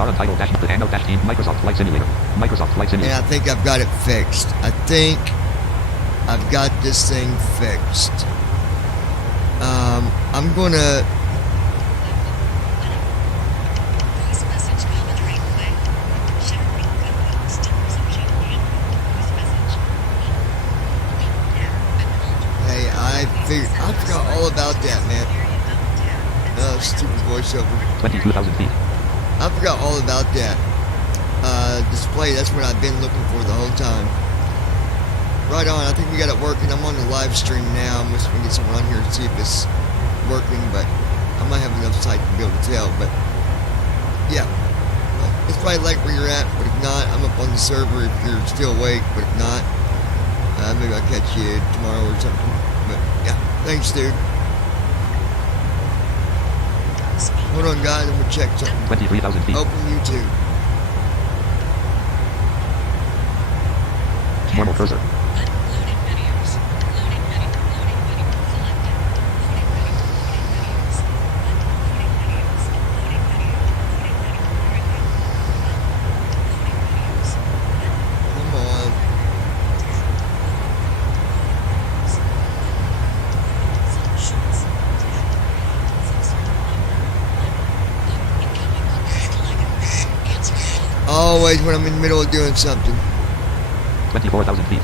Star Untitled Dash the Handout Dash Team Microsoft Flight Simulator. Microsoft Flight Simulator. And I think I've got it fixed. I think I've got this thing fixed. I'm gonna. I forgot all about that, man. Stupid voiceover. 22,000 feet. I forgot all about that. Display, that's what I've been looking for the whole time. Right on, I think we got it working. I'm on the live stream now. I'm just going to get someone on here to see if it's working, but I might have enough sight to be able to tell. But yeah, it's probably like where you're at, but if not, I'm up on the server if you're still awake. But if not, maybe I'll catch you tomorrow or something. But yeah, thanks, dude. Hold on, guys, I'm gonna check something. 23,000 feet. Open YouTube. Normal cursor. Always when I'm in the middle of doing something. 24,000 feet.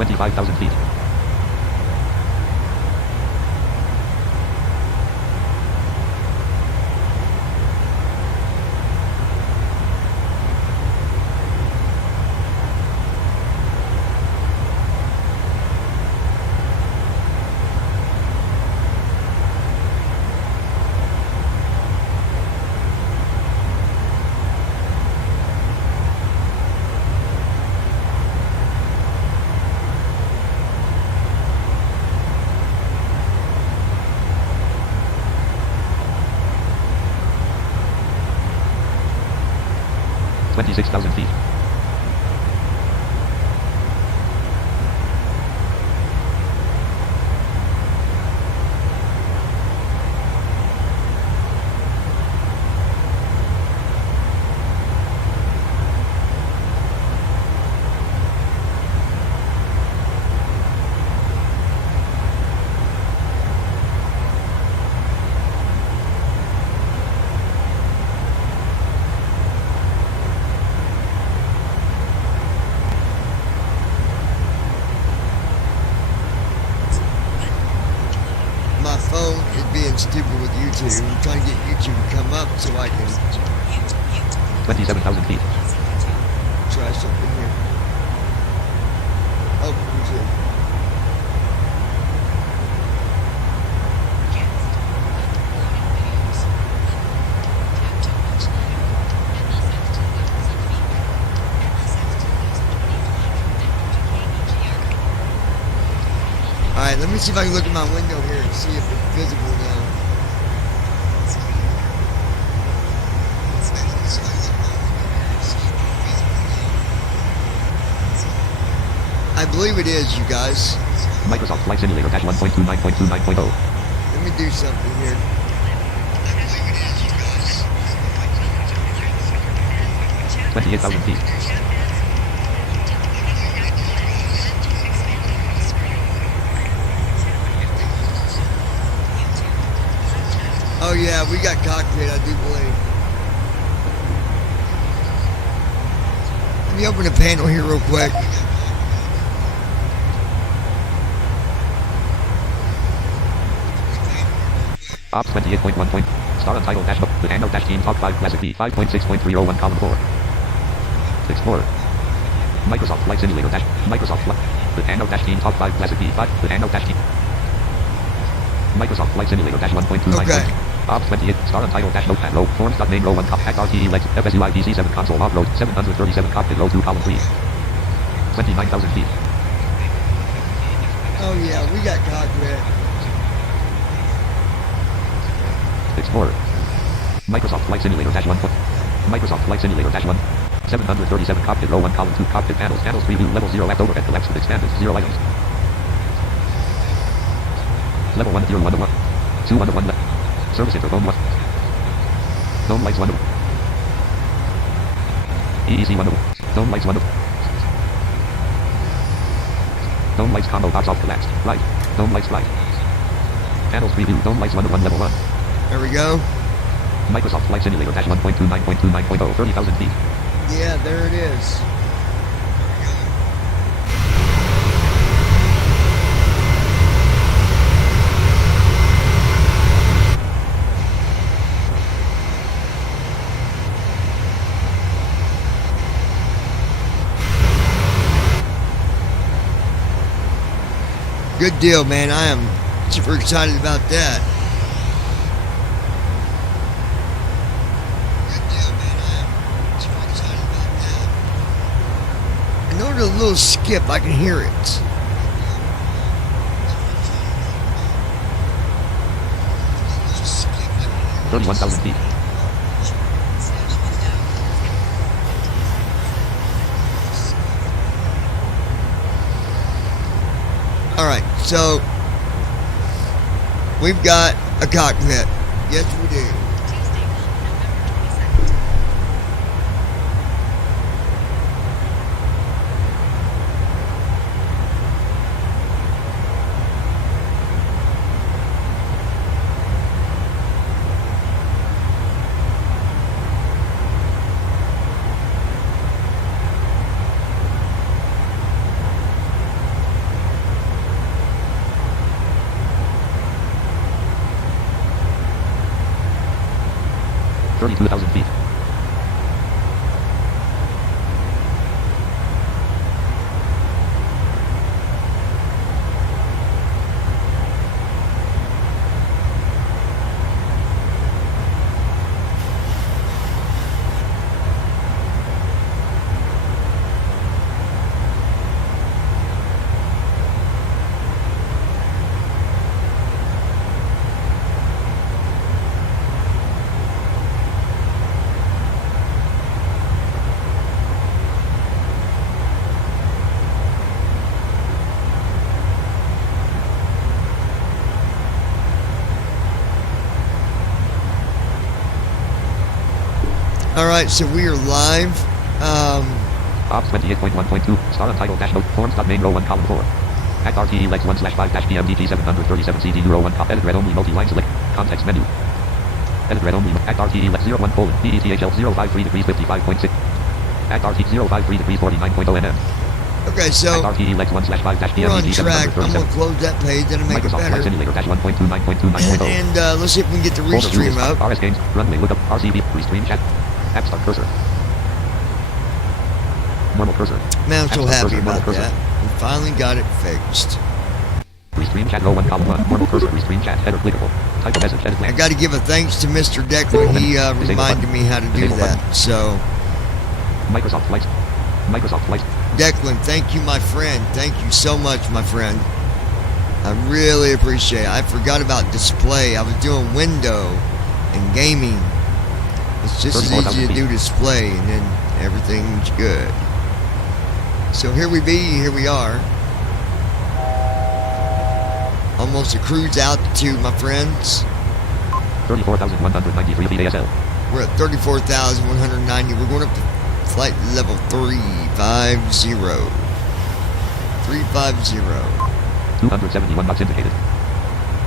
$25,000 feet. $26,000 feet. Stupid with YouTube. I'm trying to get YouTube to come up so I can 27,000 feet. Try something here. Oh, YouTube. Alright, let me see if I can look at my window here and see if it's visible now. I believe it is, you guys. Microsoft Flight Simulator dash 1.29.29.0. Let me do something here. 28,000 feet. Oh yeah, we got cockpit, I do believe. Let me open the panel here real quick. Ops 28.1 point. Star Untitled Dash the Handout Dash Team Top 5 Classic B 5.6.301 column 4. Explorer. Microsoft Flight Simulator Dash. Microsoft Flight. The Handout Dash Team Top 5 Classic B 5. The Handout Dash Team. Microsoft Flight Simulator dash 1.29. Okay. Ops 28. Star Untitled dash notepad row. Forms.name row 1 cop. Hack RTE legs. FSUIPC 7 console log row. 737 cockpit row 2 column 3. 29,000 feet. Oh yeah, we got cockpit. Explorer. Microsoft Flight Simulator dash 1. Microsoft Flight Simulator dash 1. 737 cockpit row 1 column 2 cockpit panels. Panels preview level 0 left overhead collapsed with expanded 0 items. Level 1 0 1 1. 2 1 1 left. Service interphone 1. Dome lights 1. EEC 1. Dome lights 1. Dome lights combo box off collapsed. Right. Dome lights right. Panels preview. Dome lights 1 1 level 1. There we go. Microsoft Flight Simulator dash 1.29.29.0 30,000 feet. Yeah, there it is. Good deal, man. I am super excited about that. I know there's a little skip. I can hear it. $31,000 feet. All right, so we've got a cockpit. Yes, we do. $32,000 feet. All right, so we are live. Ops 28.1.2. Star Untitled dash note. Forms.name row 1 column 4. Hack RTE legs 1 / 5 PMDG 737 CD row 1 edit red only multi-line select. Context menu. Edit red only. Hack RTE legs 01 colon. DETHL 053 degrees 55.6. Hack RTE 053 degrees 49.0 NM. Okay, so Hack RTE legs 1 / 5 we're on PMDG track. I'm 737. gonna close that page. That'll make it Microsoft Flight better. Simulator dash 1.29.29.0. And let's see if we can get the Folder view restream list. up. RS games. Runway lookup. RCV. Restream chat. App start cursor. Normal cursor. Man, I'm so App start happy cursor, normal about cursor. that. We finally got it fixed. Restream chat row 1 column 1. Normal cursor. Restream chat. Header clickable. Type a message. Edit I blank. got to give a thanks to Mr. Declan. He reminded me how to do Disable that. button. So, Microsoft Flight. Microsoft Flight. Declan, thank you, my friend. Thank you so much, my friend. I really appreciate it. I forgot about display. I was doing window and gaming. It's just as easy to do display, and then everything's good. So here we are. Almost a cruise altitude, my friends. 34,193 feet ASL. We're at 34,190. We're going up to flight level 350. 350. 271 knots indicated.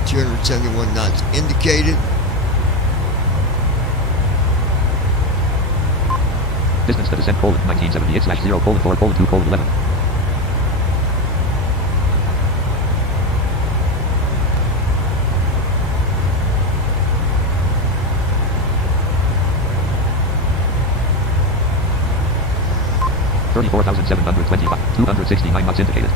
271 knots indicated. Distance to descent colon 1978/0 colon 4 colon 2 colon 11. $34,725. 269 knots indicated.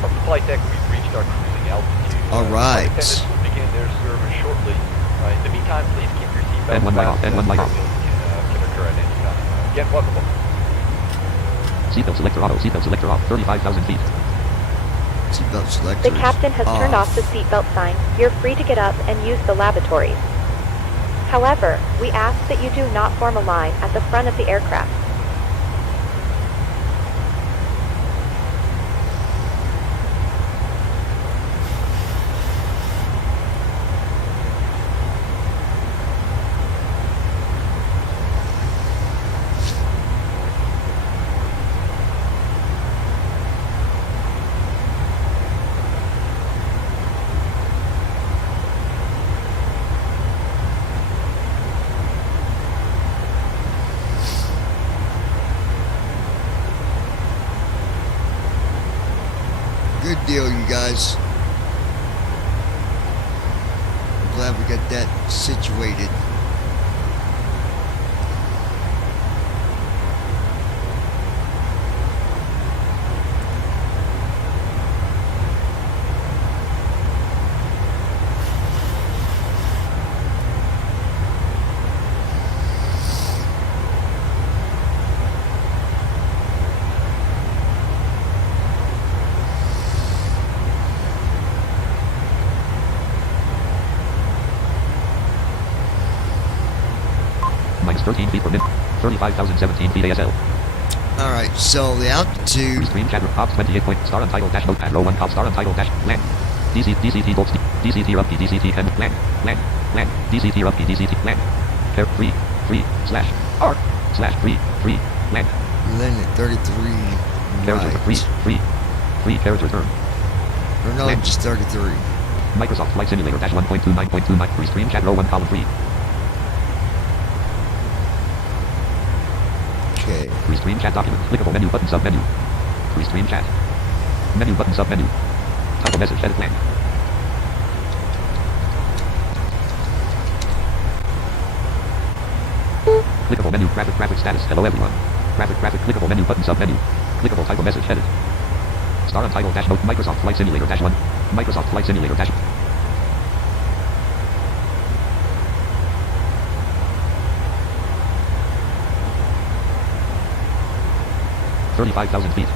From the flight deck, we've reached our cruising altitude. All right. Flight attendants will begin their service shortly. In the meantime, please keep your seatbelt N1 light off, fastened. N1 light off. Can occur at any time. Again, welcome aboard. Seatbelt selector auto. Seatbelt selector off. 35,000 feet. Seatbelt selector. The captain has turned off the seatbelt sign. You're free to get up and use the lavatories. However, we ask that you do not form a line at the front of the aircraft. Good deal, you guys. I'm glad we got that situated. Minus 13 feet per minute. 35,017 feet ASL. Alright, so the altitude. Stream chat ops 28 point. Star untitled dash notepad row 1 call. Star untitled dash land. DCT gold. DCT up DCT 10 land. DCT up DCT land. Pair 3 slash R slash 3 land. Landing at 33. Character Right. 3 character term. Or no, Land. just 33. Microsoft Flight Simulator dash 1.29.29. Free stream chat row 1 column 3. Okay. Free stream chat document. Clickable menu button sub menu. Free stream chat. Menu button sub menu. Type a message edit land. Clickable menu graphic status. Hello everyone. Graphic clickable menu button sub menu. Clickable type of message edit. Star untitled dash note Microsoft Flight Simulator dash 1. Microsoft Flight Simulator dash. $35,000 feet.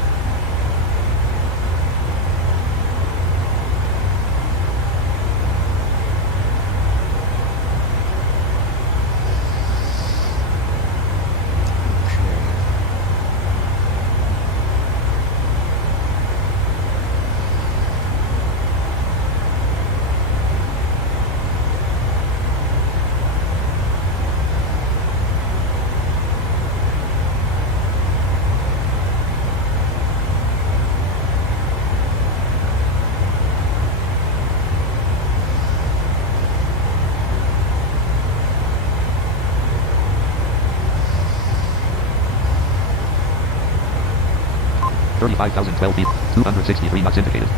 $35,012 feet. 263 knots indicated.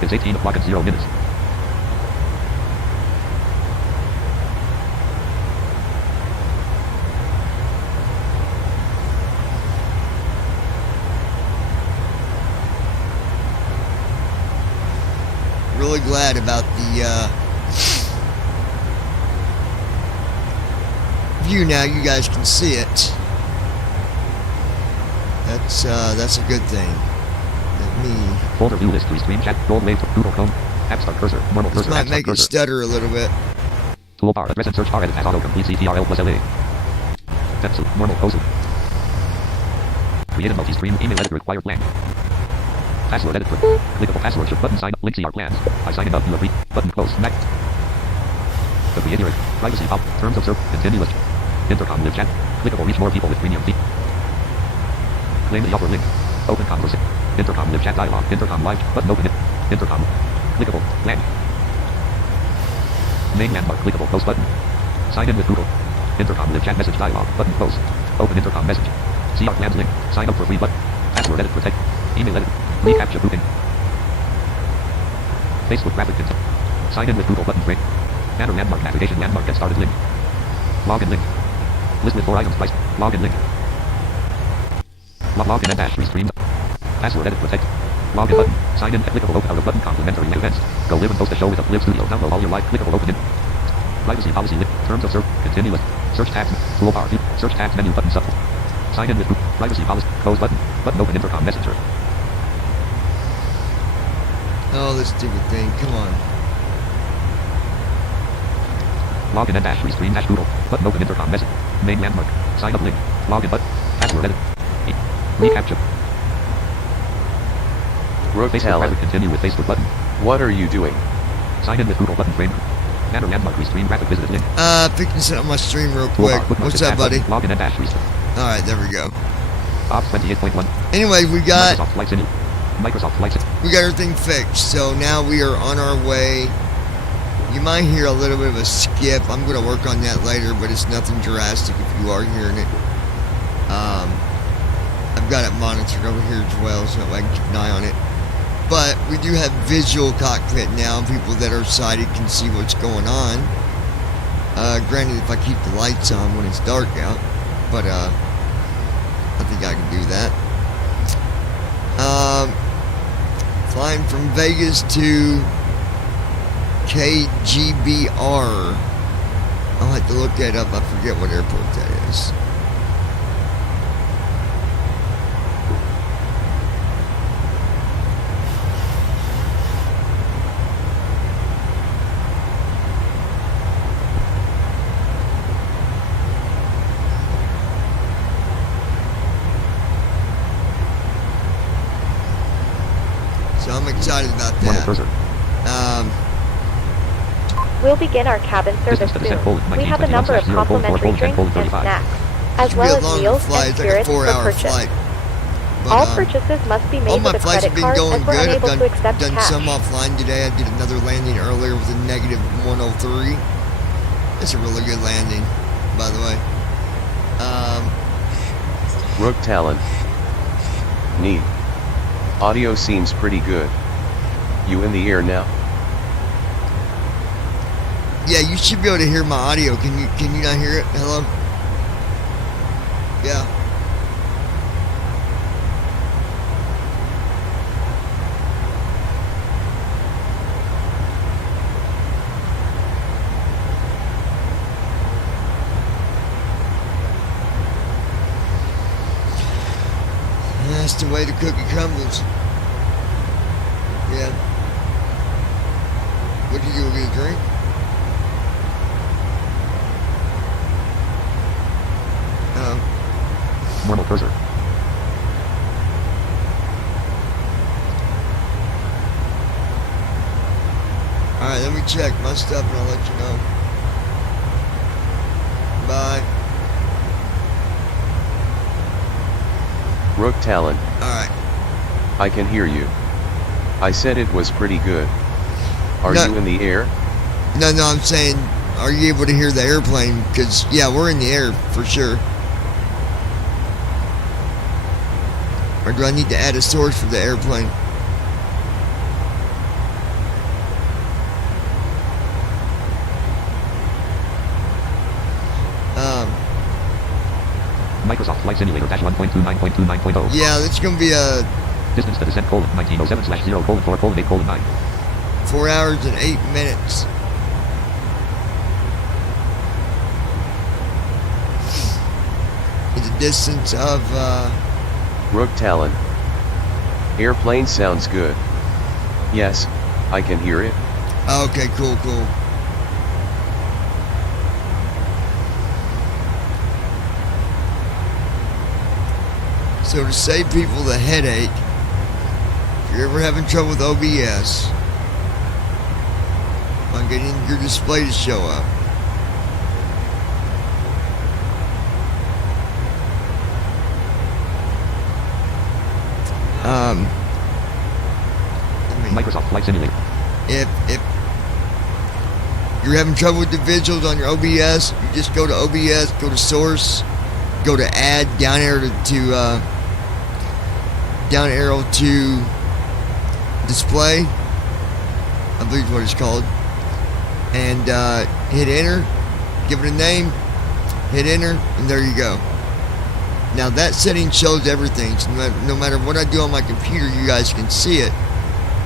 It's 18 o'clock and 0 minutes. Really glad about the view now. You guys can see it. That's a good thing. Let me. Folder view list. Restream chat. Gold wave. Google Chrome. App Start cursor. Normal This cursor. might App Start make it cursor. stutter a little bit. Toolbar. Address and search bar edit as autocomplete. CTRL plus LA. Pencil. Normal post. Create a multi-stream email edit required blank. Password edit. Clickable password. Should button sign up. Link see our plans. I sign up. You agree. Button close. Next. The creator. Privacy pop. Terms of service. Continuous. Intercom live chat. Clickable reach more people with premium fee. Claim the offer link. Open conversation. Intercom live chat dialog. Intercom live. Button open it. Intercom. Clickable. Land. Main landmark. Clickable post button. Sign in with Google. Intercom live chat message dialog. Button post. Open intercom message. See our plans link. Sign up for free button. Password edit protect. Email edit. Recaptcha booking. Facebook graphic content. Sign in with Google button frame. Banner landmark navigation landmark get started link. Login link. List with 4 items price. Login link. Login and dash restream. Password edit protect. Login button. Sign in. Clickable open out of button. Complimentary events. Go live and post a show with a Live Studio. Download all your live. Clickable open in. Privacy policy. Terms of service. Continue list. Search tabs. Toolbar. Search tabs menu button. Sub. Sign in with group. Privacy policy. Close button. Button open intercom messenger. Oh, this stupid thing. Come on. Login and dash restream dash Google. Button open intercom message. Main landmark. Sign up link. Login button. Password edit. Recapture. Rook Facebook Talent, private continue with Facebook button. what are you doing? Sign in with Google button frame. Banner landmark restream graphic visited link. Picking this up on my stream real quick. Toolbar, bookmark, What's tab up, buddy? button, Login and dash restream. Alright, there we go. Ops 28.1. Anyway, we got Microsoft Flight Simulator. Microsoft Flight Simulator. everything fixed. So now we are on our way. You might hear a little bit of a skip. I'm going to work on that later, but it's nothing drastic if you are hearing it. I've got it monitored over here as well, so I can keep an eye on it. But we do have visual cockpit now. People that are sighted can see what's going on. Granted, if I keep the lights on when it's dark out, but I think I can do that. Flying from Vegas to KBGR. I'll have to look that up. I forget what airport that is. So I'm excited about Normal that. cursor. We'll begin our cabin service Distance to descent, soon. colon, We have a 1921 number of /0, colon, 4, complimentary colon, drinks colon, and 35. snacks, as Should be well a as longer meals flight. and It's like a spirits for 4-hour purchase. flight. But, All purchases must be all made my with a flights credit have been card going as we're good. I've unable to accept done cash. some offline today. I did another landing earlier with a negative 103. It's a really good landing, by the way. Rook Talent. Neat. Audio seems pretty good. You in the air now? Yeah, you should be able to hear my audio. Can you not hear it? Hello? Yeah. That's the way the cookie crumbles. Yeah. What'd you do? Get a drink? Normal cursor. Alright, let me check my stuff and I'll let you know. Bye. Rook Talent, Alright. I can hear you. I said it was pretty good. Are No. you in the air? No, I'm saying, are you able to hear the airplane? Because, yeah, we're in the air for sure. Or do I need to add a source for the airplane? Microsoft Flight Simulator -1.29.29.0. Yeah, that's going to be a Distance to descent colon 1907/0 colon 4 colon 8 colon 9. 4 hours and 8 minutes. It's a distance of, Rook Talent. Airplane sounds good. Yes, I can hear it. okay, cool. So to save people the headache, if you're ever having trouble with OBS, on getting your display to show up, Microsoft Flight Simulator. if you're having trouble with the visuals on your OBS, you just go to OBS, go to source, go to add, down arrow to display, I believe is what it's called, and hit enter, give it a name, hit enter, and there you go. Now that setting shows everything, so no matter what I do on my computer, you guys can see it.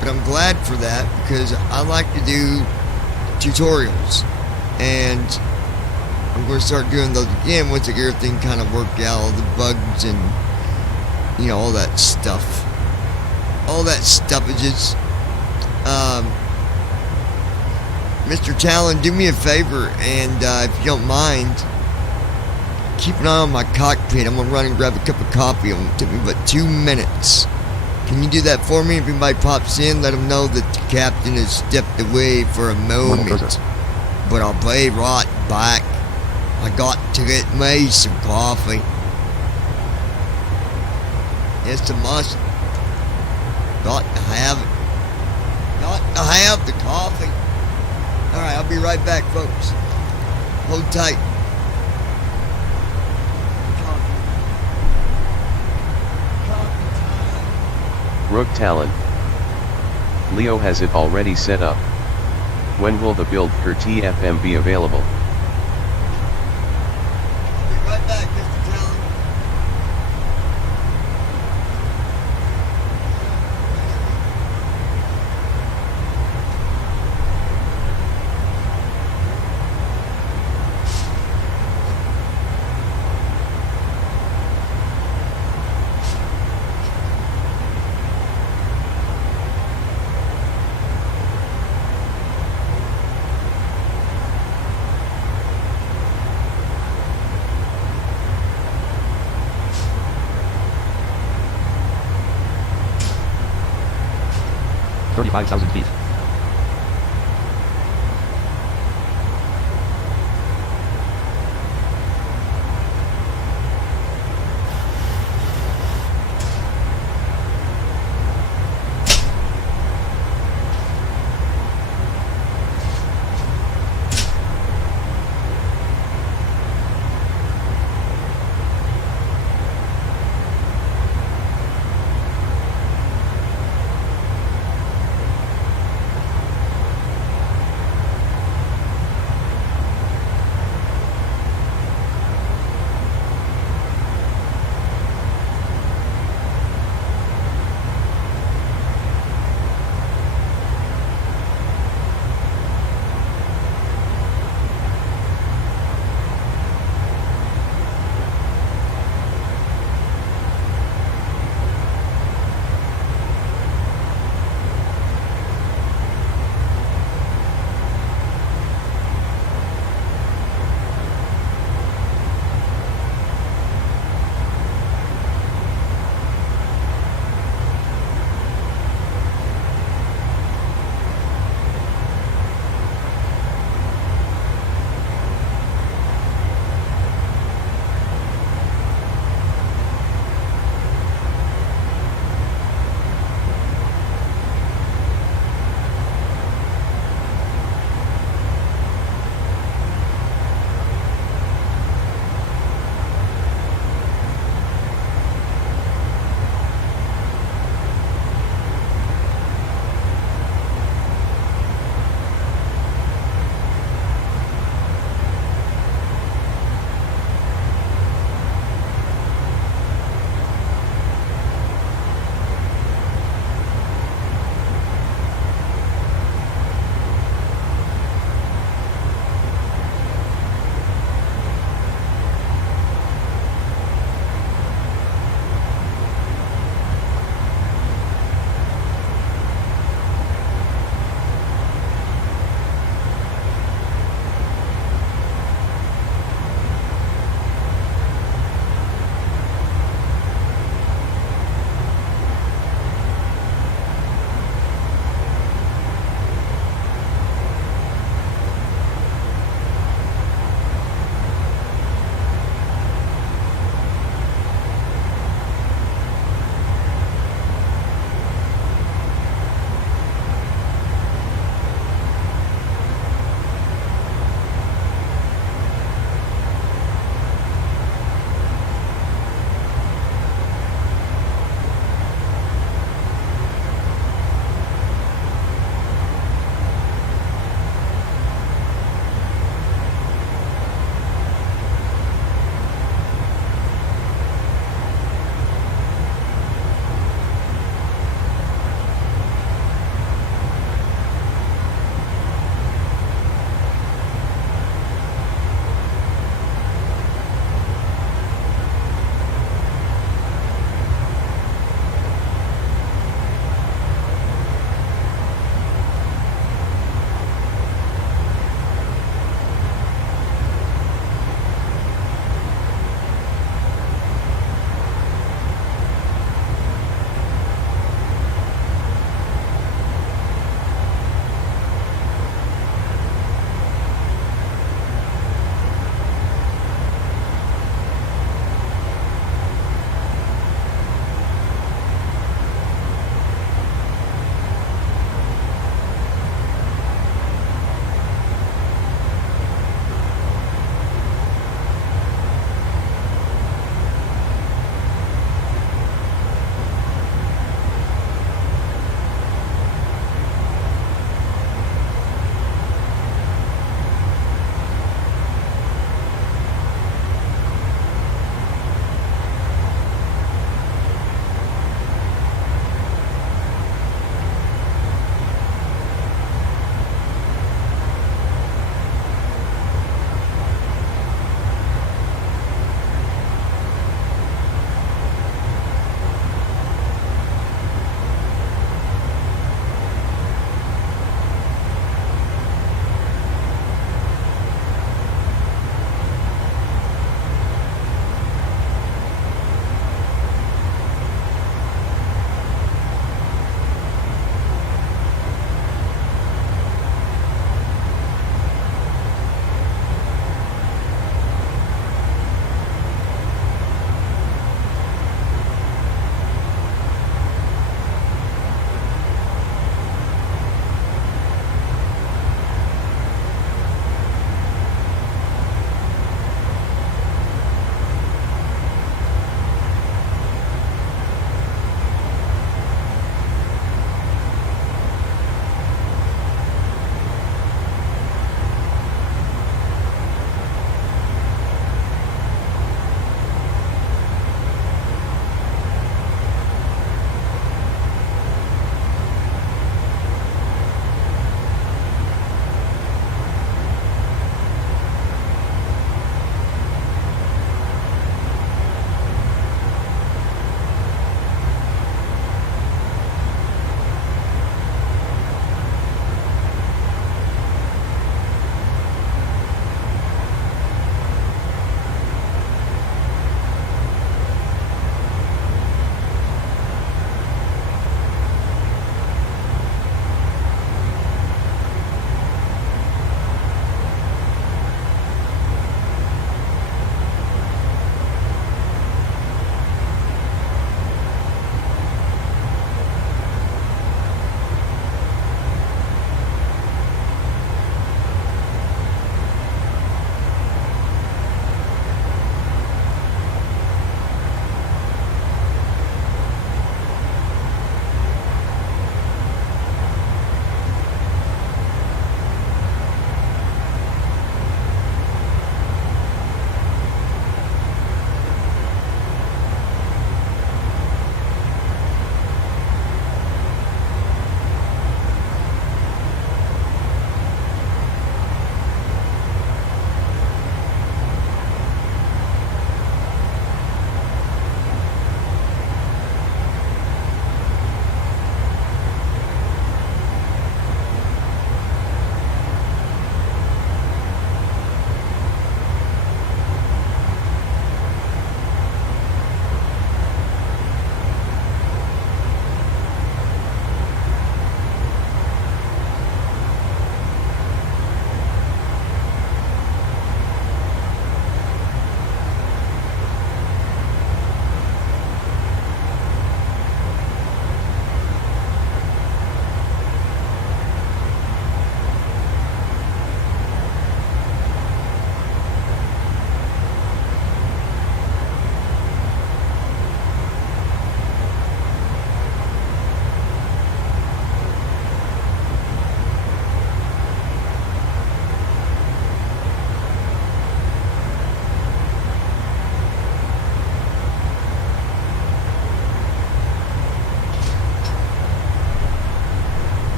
But I'm glad for that because I like to do tutorials, and I'm going to start doing those again once I get everything kind of worked out, all the bugs and all that stuff. All that stuffages. Mr. Talon, do me a favor, and if you don't mind, keep an eye on my cockpit. I'm going to run and grab a cup of coffee. It'll take me but 2 minutes. Can you do that for me? If anybody pops in, let them know that the captain has stepped away for a moment. But I'll be right back. I got to get me some coffee. It's a must. Got to have it. Got to have the coffee. Alright, I'll be right back, folks. Hold tight. Rook Talon. Leo has it already set up. When will the build per TFM be available? I'll be right back, Mr. Talon. $35,000 feet.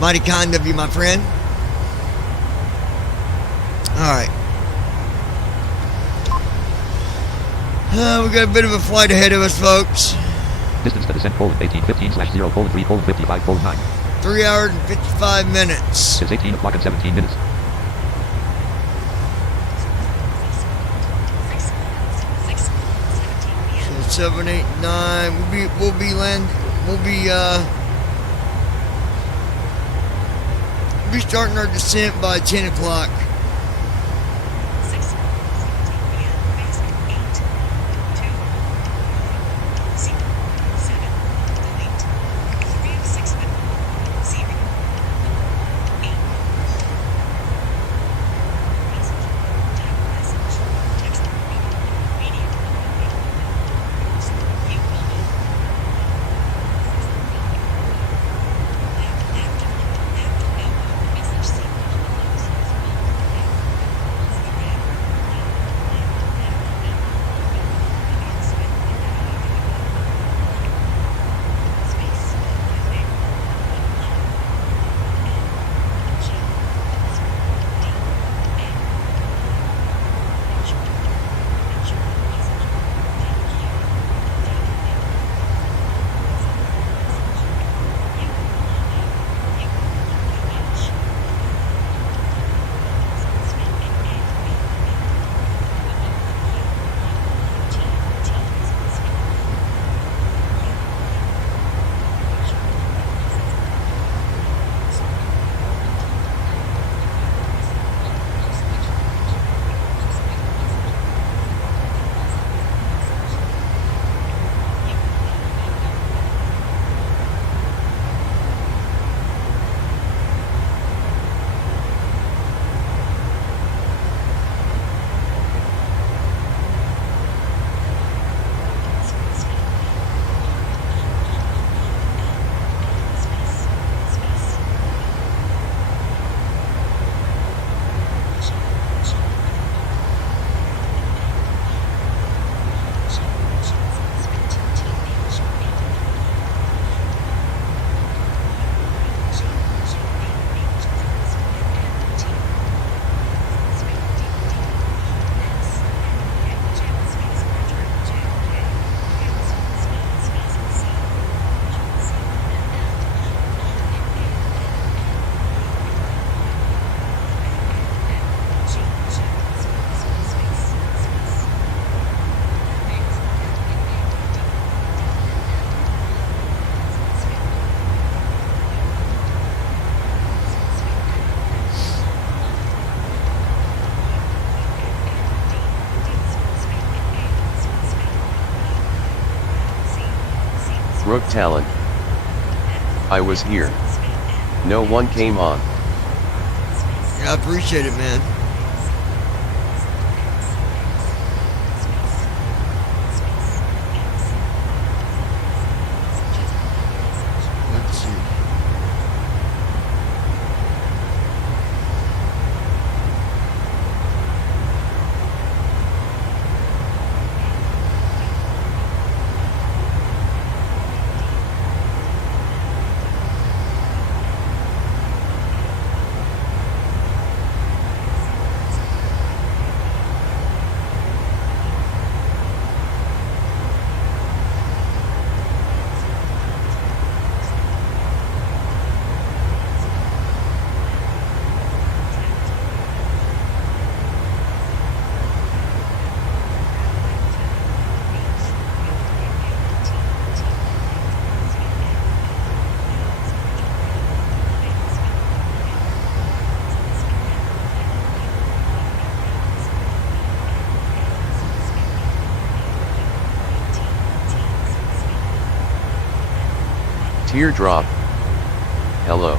Mighty kind of you, my friend. Alright. We got a bit of a flight ahead of us, folks. Distance to descent, colon 1815/0, colon 3, colon 55, colon 9. 3 hours and 55 minutes. It's 18 o'clock and 17 minutes. So 7, 8, 9. We'll be starting our descent by 10 o'clock. Rook Talon. I was here. No one came on. I appreciate it, man. Let's see. Teardrop. Hello.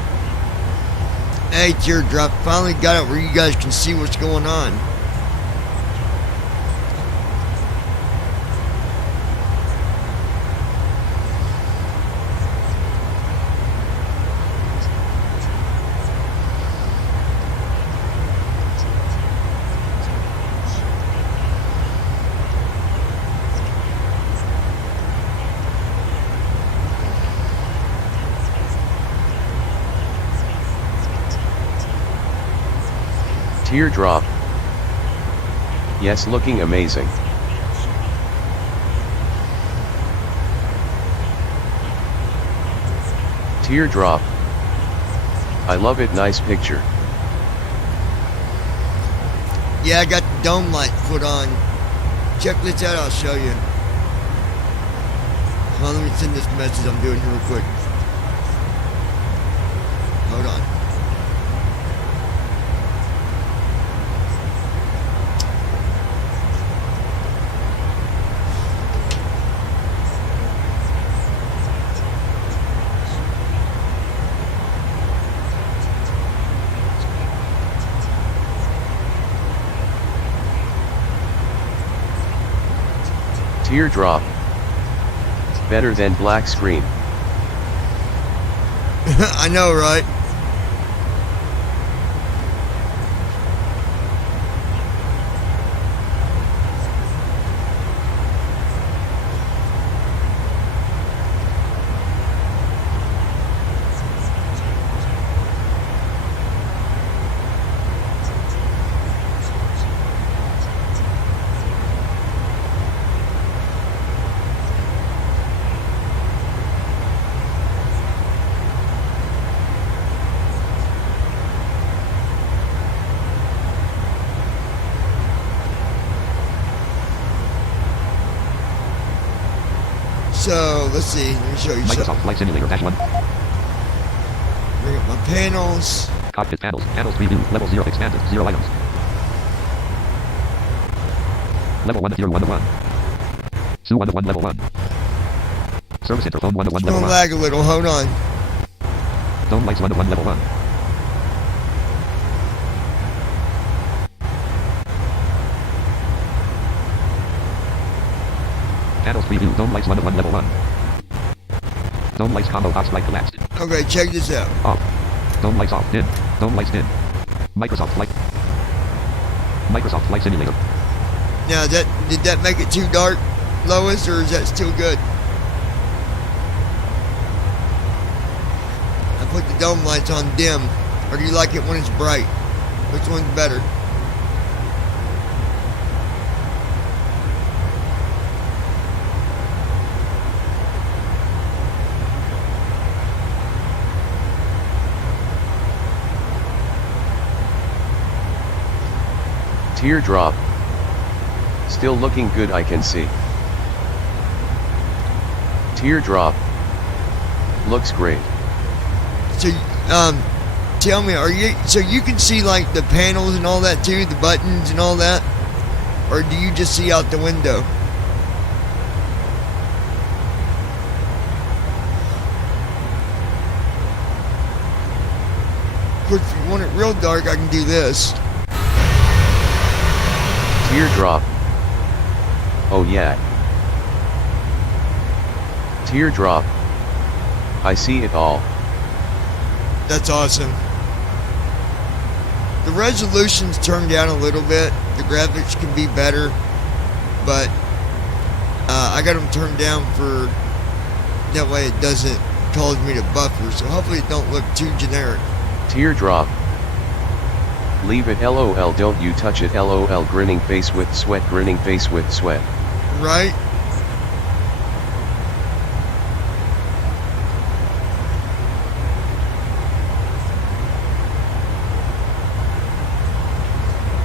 Hey, Teardrop, finally got it where you guys can see what's going on. Teardrop. Yes, looking amazing. Teardrop. I love it, nice picture. Yeah, I got the dome light put on. Check this out, I'll show you. Hold on, let me send this message I'm doing here real quick. Hold on. Teardrop. Better than black screen. I know, right? So, let's see, let me show you something. Microsoft Flight Simulator -1. Bring up my panels. Cockpit panels. Panels preview. Level 0 expanded. 0 items. Level 1 0 1 1. SU 1 1 level 1. Service interphone 1 1 It's level gonna 1. lag a little, hold on. Dome lights 1 1 level 1. Panels preview. Dome lights 1 1 level 1. Dome lights combo hot strike collapsed. Okay, check this out. Off. Dome lights off. Dim. Dome lights dim. Microsoft Flight. Microsoft Flight Simulator. Now, did that make it too dark, Lois, or is that still good? I put the dome lights on dim. Or do you like it when it's bright? Which one's better? Teardrop. Still looking good, I can see. Teardrop. Looks great. So, tell me, so you can see like the panels and all that too, the buttons and all that? Or do you just see out the window? Of course, if you want it real dark, I can do this. Teardrop. Oh yeah. Teardrop. I see it all. That's awesome. The resolution's turned down a little bit. The graphics can be better, but I got them turned down for that way it doesn't cause me to buffer. So hopefully it don't look too generic. Teardrop. Leave it LOL, don't you touch it LOL, grinning face with sweat, grinning face with sweat. Right?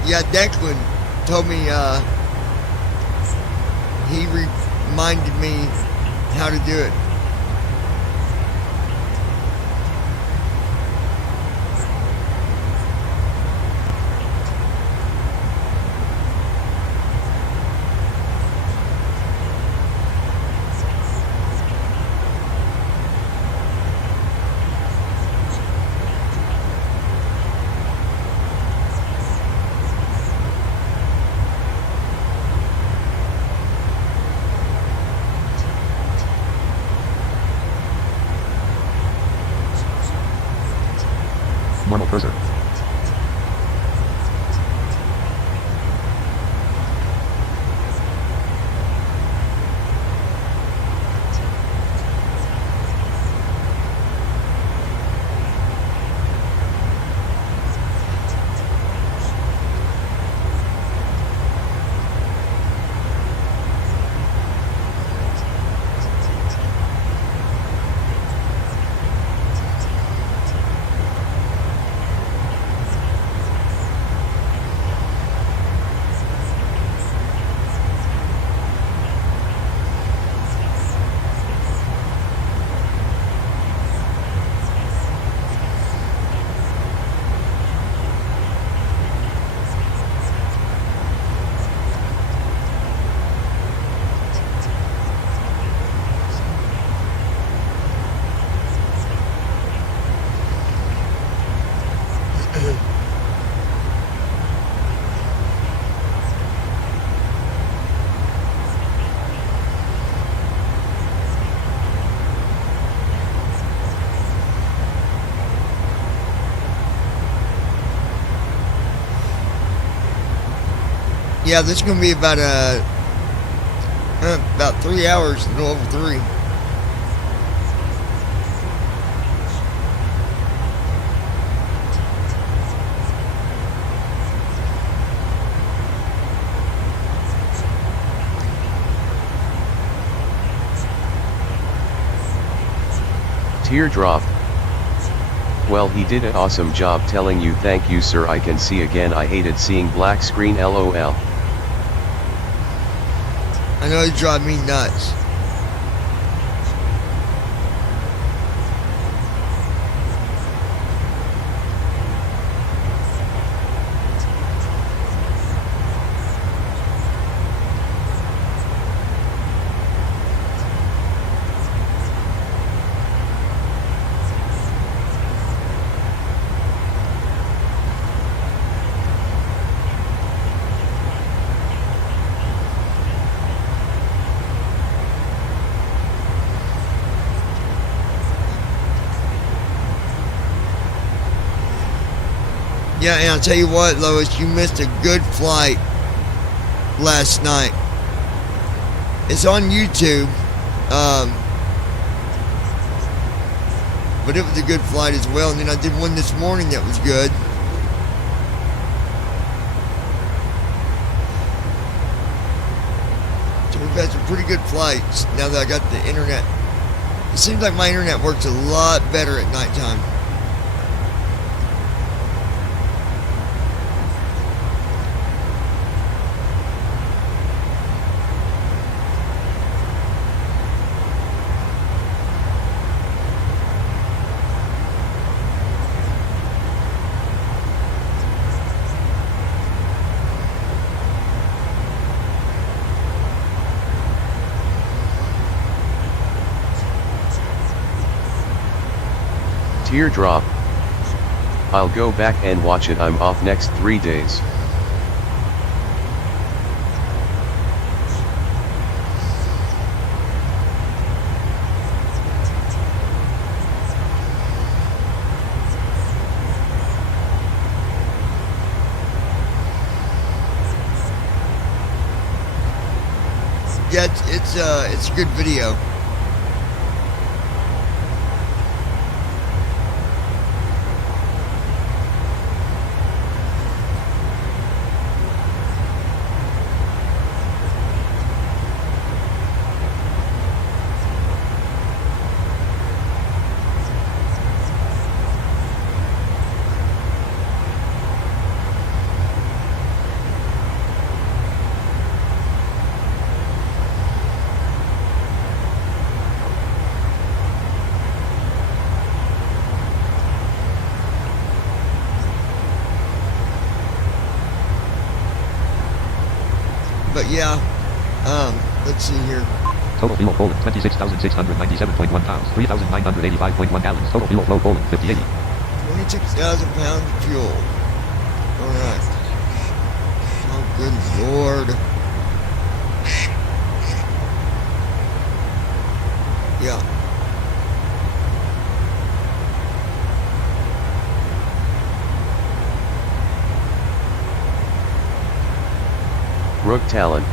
Yeah, Declan told me, he reminded me how to do it. Normal cursor. Yeah, this is going to be about about 3 hours, a little over 3. Teardrop. Well, he did an awesome job telling you thank you sir. I can see again. I hated seeing black screen LOL. I know you drive me nuts. Yeah, and I'll tell you what, Lois, you missed a good flight last night. It's on YouTube, but it was a good flight as well. And then I did one this morning that was good. So we've had some pretty good flights now that I got the internet. It seems like my internet works a lot better at nighttime. Teardrop. I'll go back and watch it. I'm off next 3 days. Yeah, it's a good video. But yeah, let's see here. Total fuel Poland 26,697.1 pounds, 3,985.1 gallons. Total fuel flow Poland 5080. 26,000 pounds of fuel. Alright. Oh, good lord. Yeah. Rook Talon.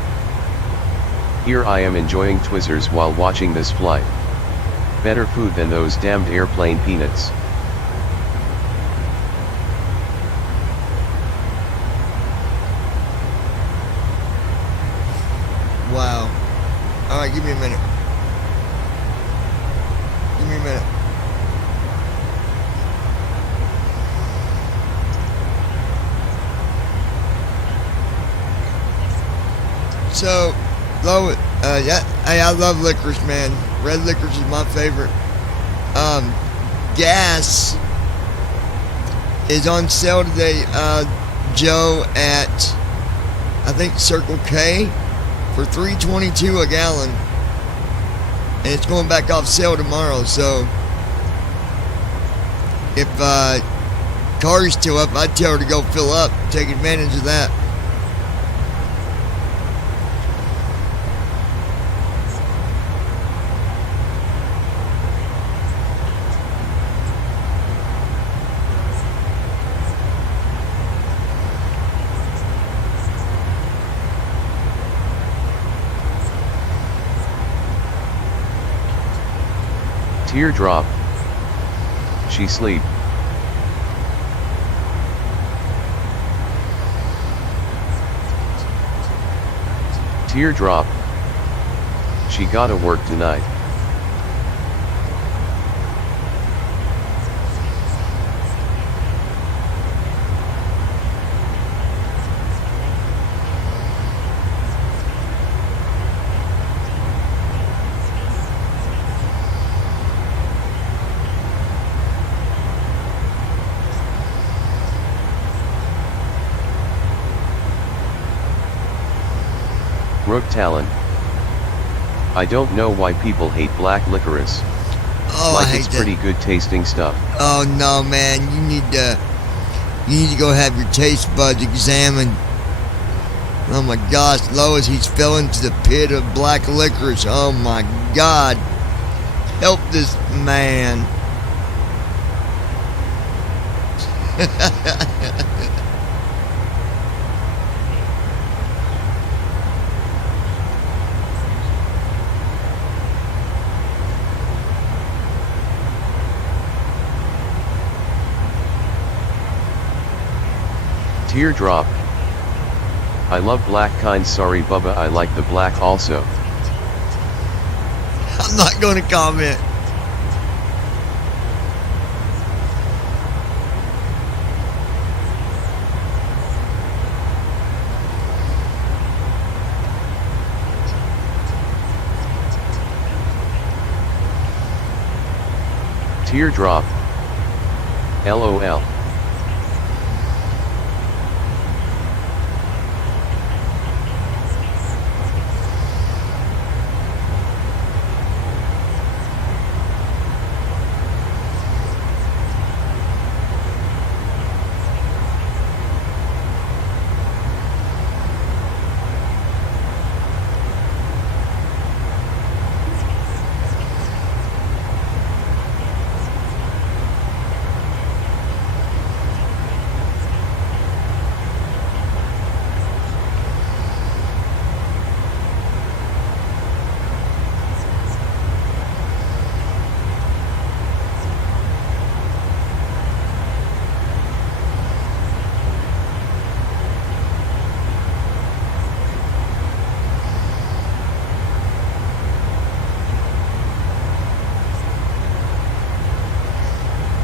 Here I am enjoying Twizzlers while watching this flight. Better food than those damned airplane peanuts. Wow. Alright, give me a minute. Give me a minute. So, yeah, hey, I love licorice, man. Red licorice is my favorite. Gas is on sale today, Joe, at I think Circle K for $3.22 a gallon, and it's going back off sale tomorrow. So, if car's still up, I'd tell her to go fill up, take advantage of that. Teardrop. She sleep. Teardrop. She gotta work tonight. Rook Talon. I don't know why people hate black licorice. Oh, Like I hate it's that. pretty good tasting stuff. Oh no, man! You need to go have your taste buds examined. Oh my gosh, Lois, he's fell into the pit of black licorice. Oh my God, help this man! Teardrop. I love black kind. Sorry Bubba, I like the black also. I'm not going to comment. Teardrop. LOL.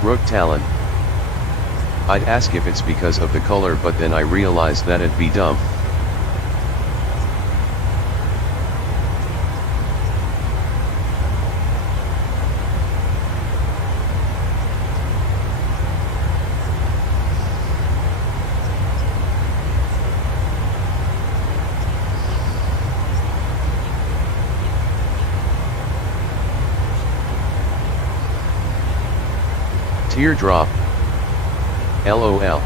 Rook Talon. I'd ask if it's because of the color, but then I realized that it'd be dumb. Teardrop. LOL.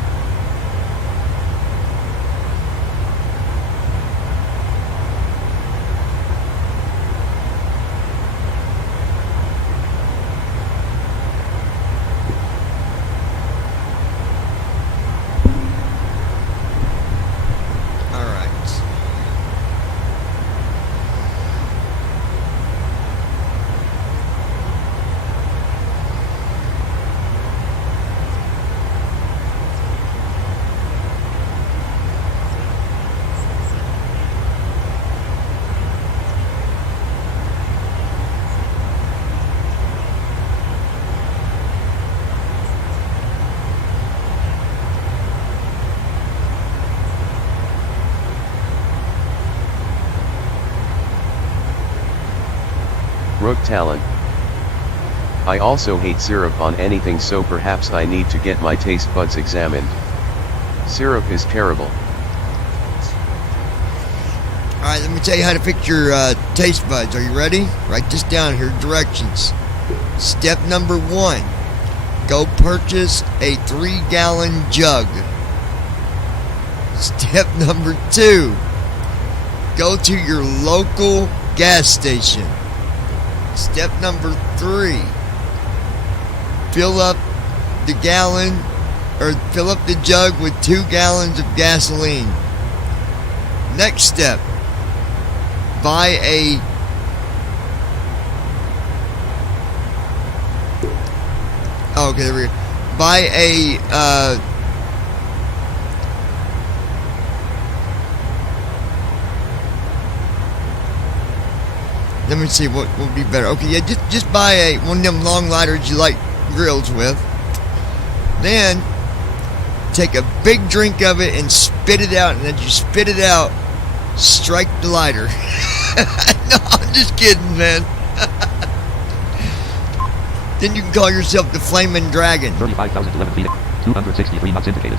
All right. Rook Talon. I also hate syrup on anything, so perhaps I need to get my taste buds examined. Syrup is terrible. All right, let me tell you how to fix your taste buds. Are you ready? Write this down here. Directions. Step number 1. Go purchase a 3-gallon jug. Step number 2. Go to your local gas station. Step number 3. Fill up the gallon, or fill up the jug with 2 gallons of gasoline. Next step. Buy a Oh, okay, there we go. Buy a let me see what would be better. Okay, yeah, just buy one of them long lighters you light grills with. Then take a big drink of it and spit it out, and as you spit it out, strike the lighter. No, I'm just kidding, man. Then you can call yourself the Flaming Dragon. 35,011 feet. 263 knots indicated.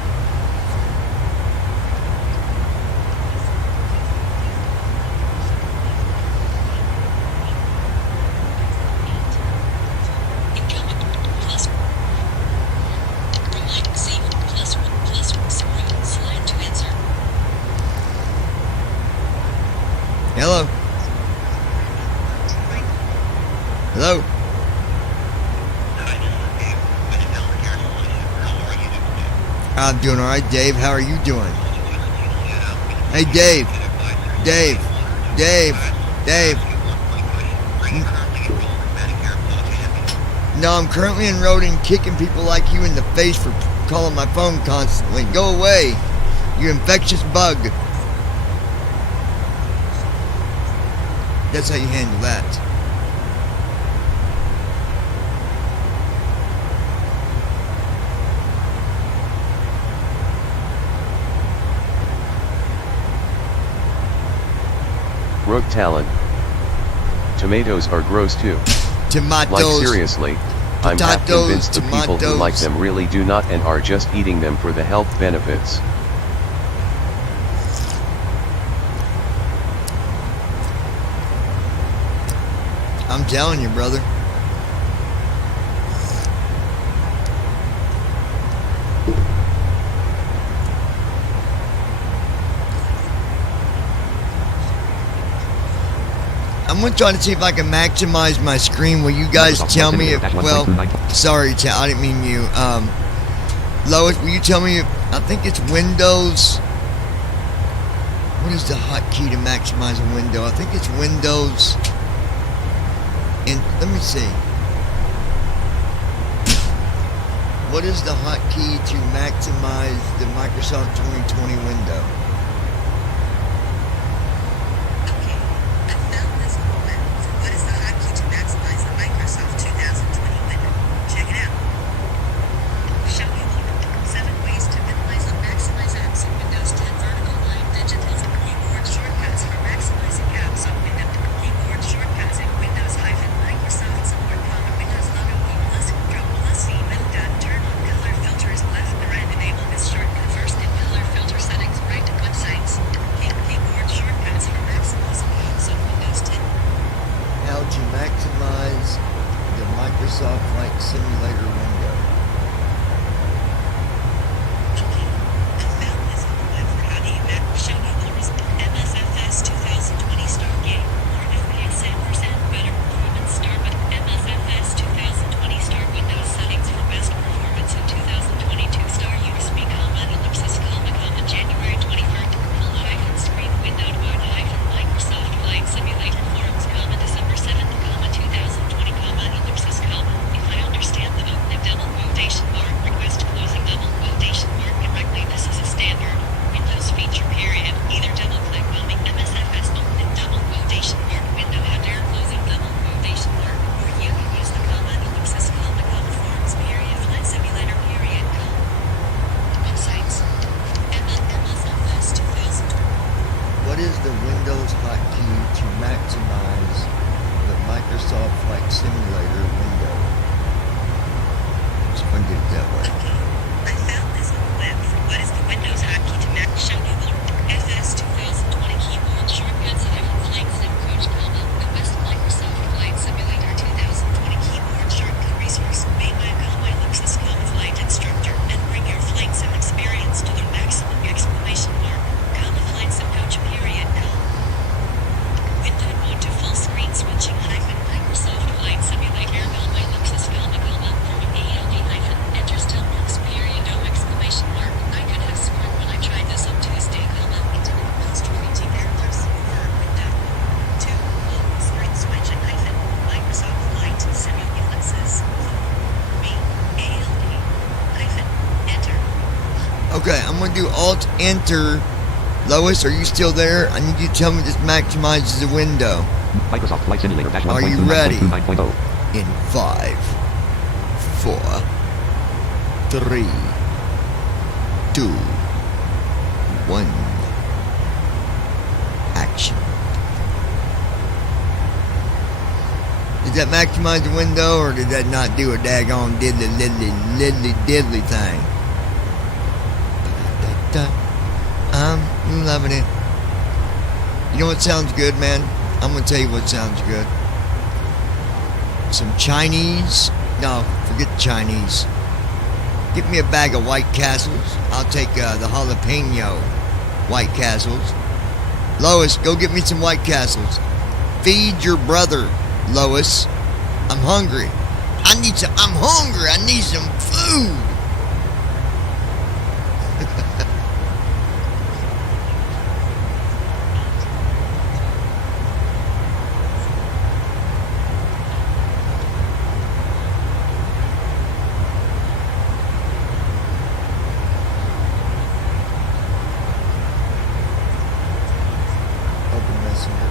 Hello? Hello? I'm doing alright, Dave. How are you doing? Hey, Dave. Dave. No, I'm currently enrolled in kicking people like you in the face for calling my phone constantly. Go away, you infectious bug. That's how you handle that. Rook Talon. Tomatoes are gross too. Tomatoes. Like seriously, I'm half Potatoes, convinced the people who like tomatoes. them really do not and are just eating them for the health benefits. I'm telling you, brother. I'm gonna try to see if I can maximize my screen. Will you guys tell me if, well, sorry, I didn't mean you. Lois, will you tell me if, I think it's Windows. What is the hotkey to maximize a window? I think it's Windows. And let me see. What is the hotkey to maximize the Microsoft 2020 window? Okay, I found this web for what is the hotkey to maximize the Microsoft 2020 window. Check it out. Show you 7 ways to minimize or maximize apps in Windows 10 vertical line digital keyboard shortcuts for maximizing apps on Windows keyboard shortcuts in Windows Microsoft support common Windows logo E plus Control plus C middle dot turn on color filters left and right enable this shortcut first in color filter settings right Okay, I'm gonna do Alt Enter. Lois, are you still there? I need you to tell me this maximizes the window. Microsoft Flight Simulator dash Are you ready? 1.29.9.0. In 5, 4, 3, 2, 1. Action. Did that maximize the window, or did that not do a daggone diddly thing? I'm loving it. You know what sounds good, man? I'm gonna tell you what sounds good. Some Chinese. No, forget the Chinese. Get me a bag of White Castles. I'll take the jalapeno White Castles. Lois, go get me some White Castles. Feed your brother, Lois. I'm hungry. I'm hungry. I need some food. Open Messenger.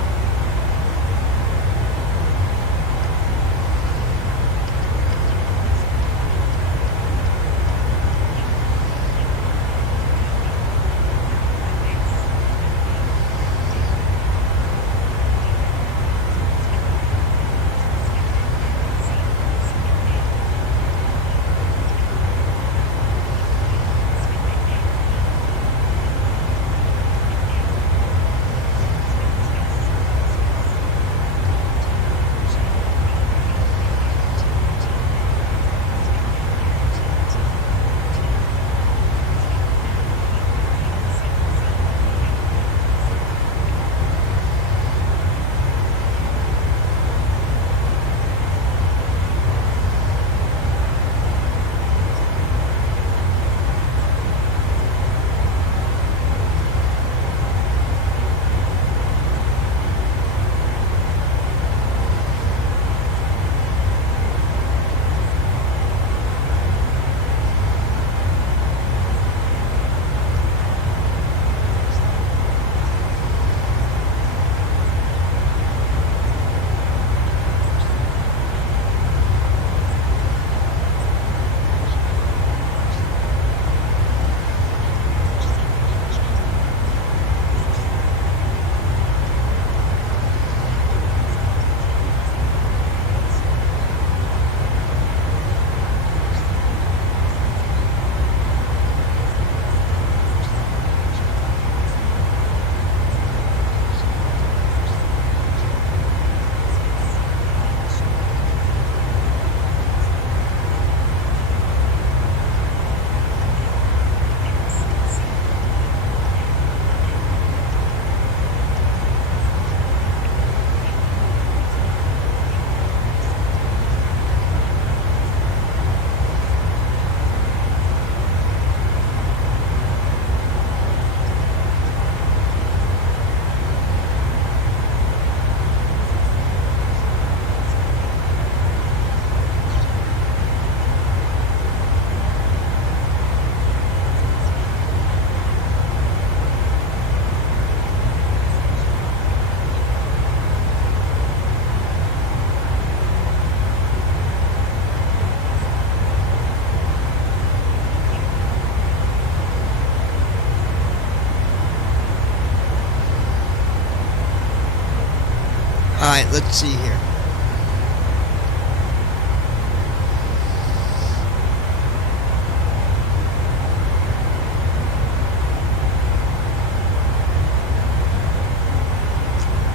Alright, let's see here.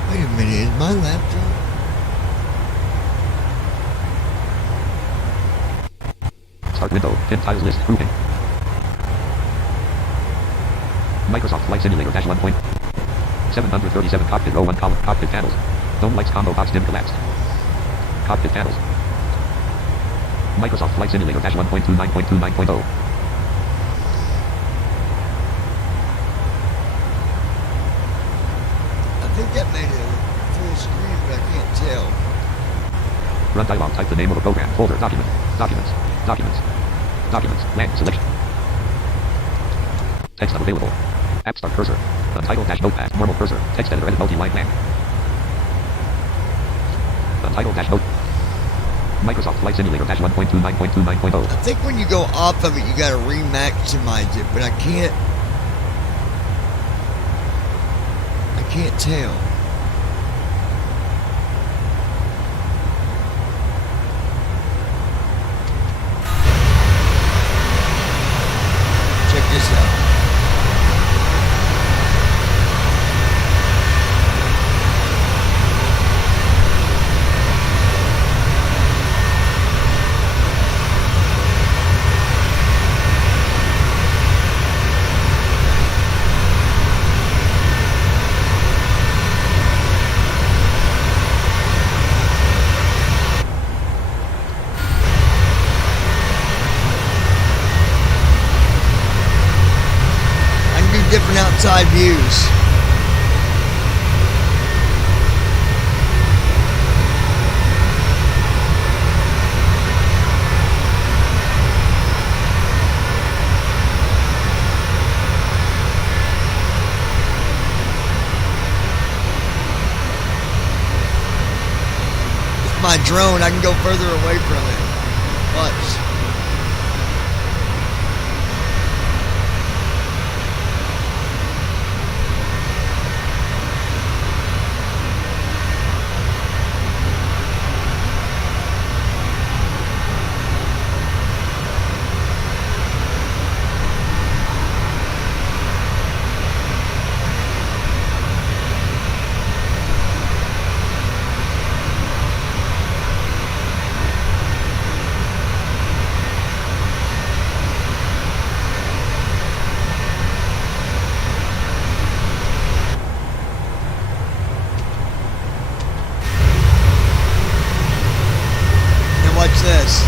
Wait a minute, is my laptop? Start window. Pin tiles list. Grouping. Microsoft Flight Simulator dash 1.737 cockpit row 1 column cockpit panels. Dome lights combo box dim collapsed. Cockpit panels. Microsoft Flight Simulator dash 1.29.29.0. I think that made it a full screen, but I can't tell. Run dialog. Type the name of a program. Folder. Document. Documents. Documents. Documents. Blank. Selection. Text unavailable. App start cursor. Untitled dash notepad. Normal cursor. Text editor edit multi-line blank. Untitled dash note. Microsoft Flight Simulator dash 1.29.29.0. I think when you go off of it, you gotta re-maximize it, but I can't tell. Check this out. Different outside views. With my drone, I can go further away from it. Watch. Watch this.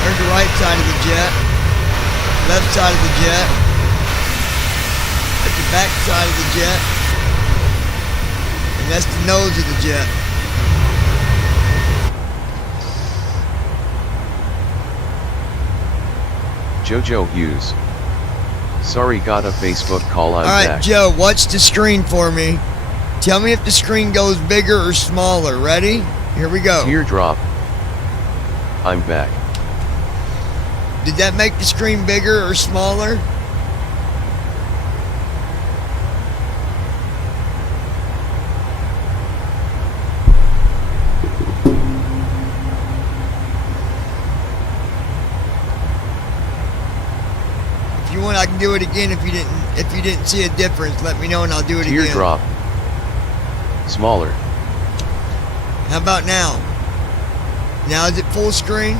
There's the right side of the jet, left side of the jet, that's the back side of the jet, and that's the nose of the jet. Jojo Hughes. Sorry, got a Facebook call. I'm Alright, back. Joe, watch the screen for me. Tell me if the screen goes bigger or smaller. Ready? Here we go. Teardrop. I'm back. Did that make the screen bigger or smaller? If you want, I can do it again. If you didn't see a difference, let me know and I'll do it again. Teardrop. Smaller. How about now? Now is it full screen?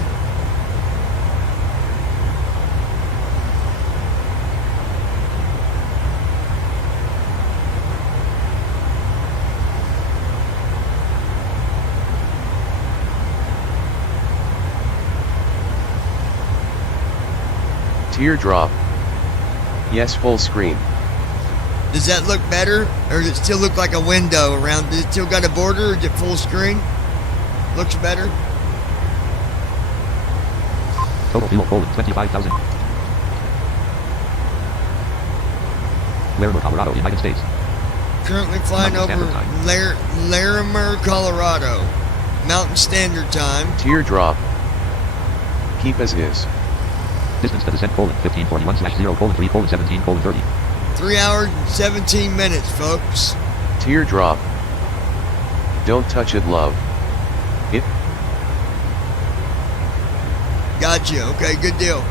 Teardrop. Yes, full screen. Does that look better? Or does it still look like a window around? Does it still got a border or is it full screen? Looks better? Total fuel Poland 25,000. Larimer, Colorado, United States. Currently flying over Mountain Standard Time. Larimer, Colorado. Mountain Standard Time. Teardrop. Keep as is. Distance to descent Poland 1541/0 Poland 3 Poland 17 Poland 30. 3 hours and 17 minutes, folks. Teardrop. Don't touch it, love. It. Got you. Okay, good deal.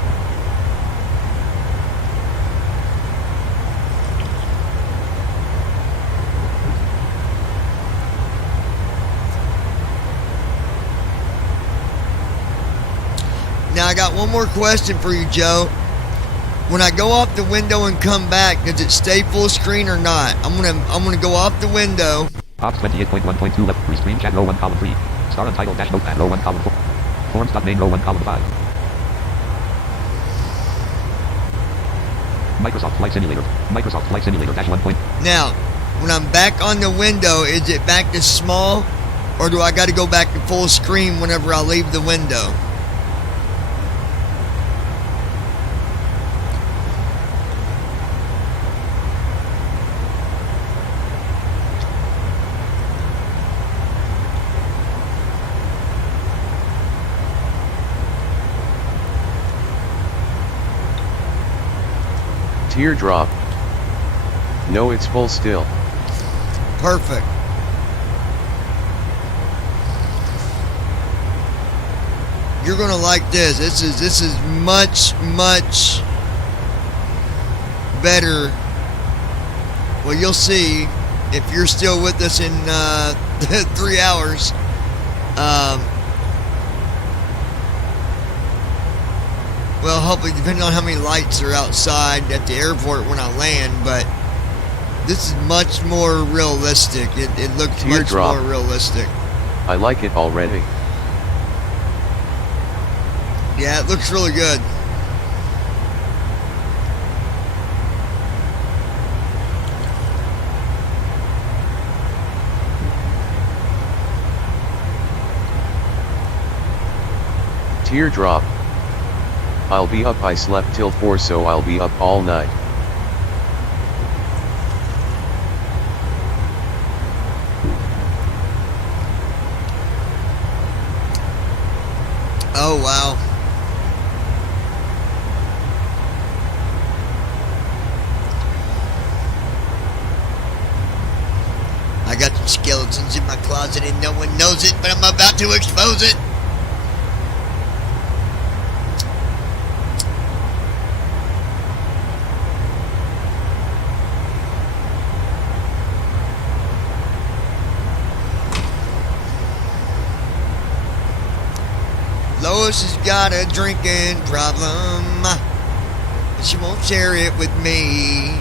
Now I got one more question for you, Joe. When I go off the window and come back, does it stay full screen or not? I'm gonna go off the window. Ops 28.1.2 left. Restream chat row 1 column 3. Star untitled dash notepad row 1 column 4. Forms.main row 1 column 5. Microsoft Flight Simulator. Microsoft Flight Simulator dash 1. Now, when I'm back on the window, is it back to small, or do I got to go back to full screen whenever I leave the window? Teardrop. No, it's full still. Perfect. You're gonna like this. This is much better. Well, you'll see if you're still with us in 3 hours. Well, hopefully, depending on how many lights are outside at the airport when I land, but this is much more realistic. It looks Teardrop. much more realistic. I like it already. Yeah, it looks really good. Teardrop. I'll be up. I slept till 4, so I'll be up all night. Oh, wow. I got some skeletons in my closet and no one knows it, but I'm about to expose it. Lois has got a drinking problem. She won't share it with me.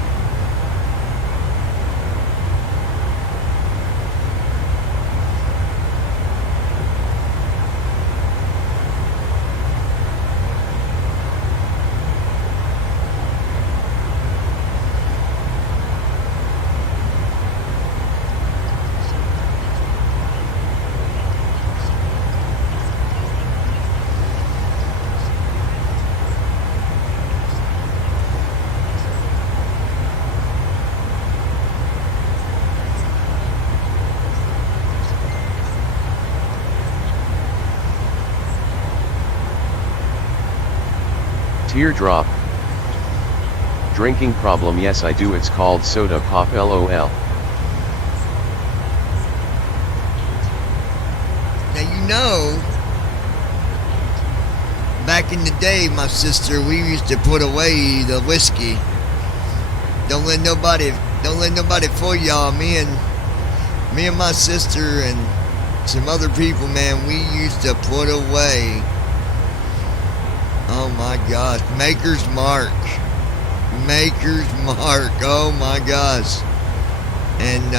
Teardrop. Drinking problem. Yes, I do. It's called soda pop. LOL. Now, you know, back in the day, my sister, we used to put away the whiskey. Don't let nobody fool y'all. Me and my sister and some other people, man, we used to put away. Oh my gosh, Maker's Mark. Maker's Mark. Oh my gosh. And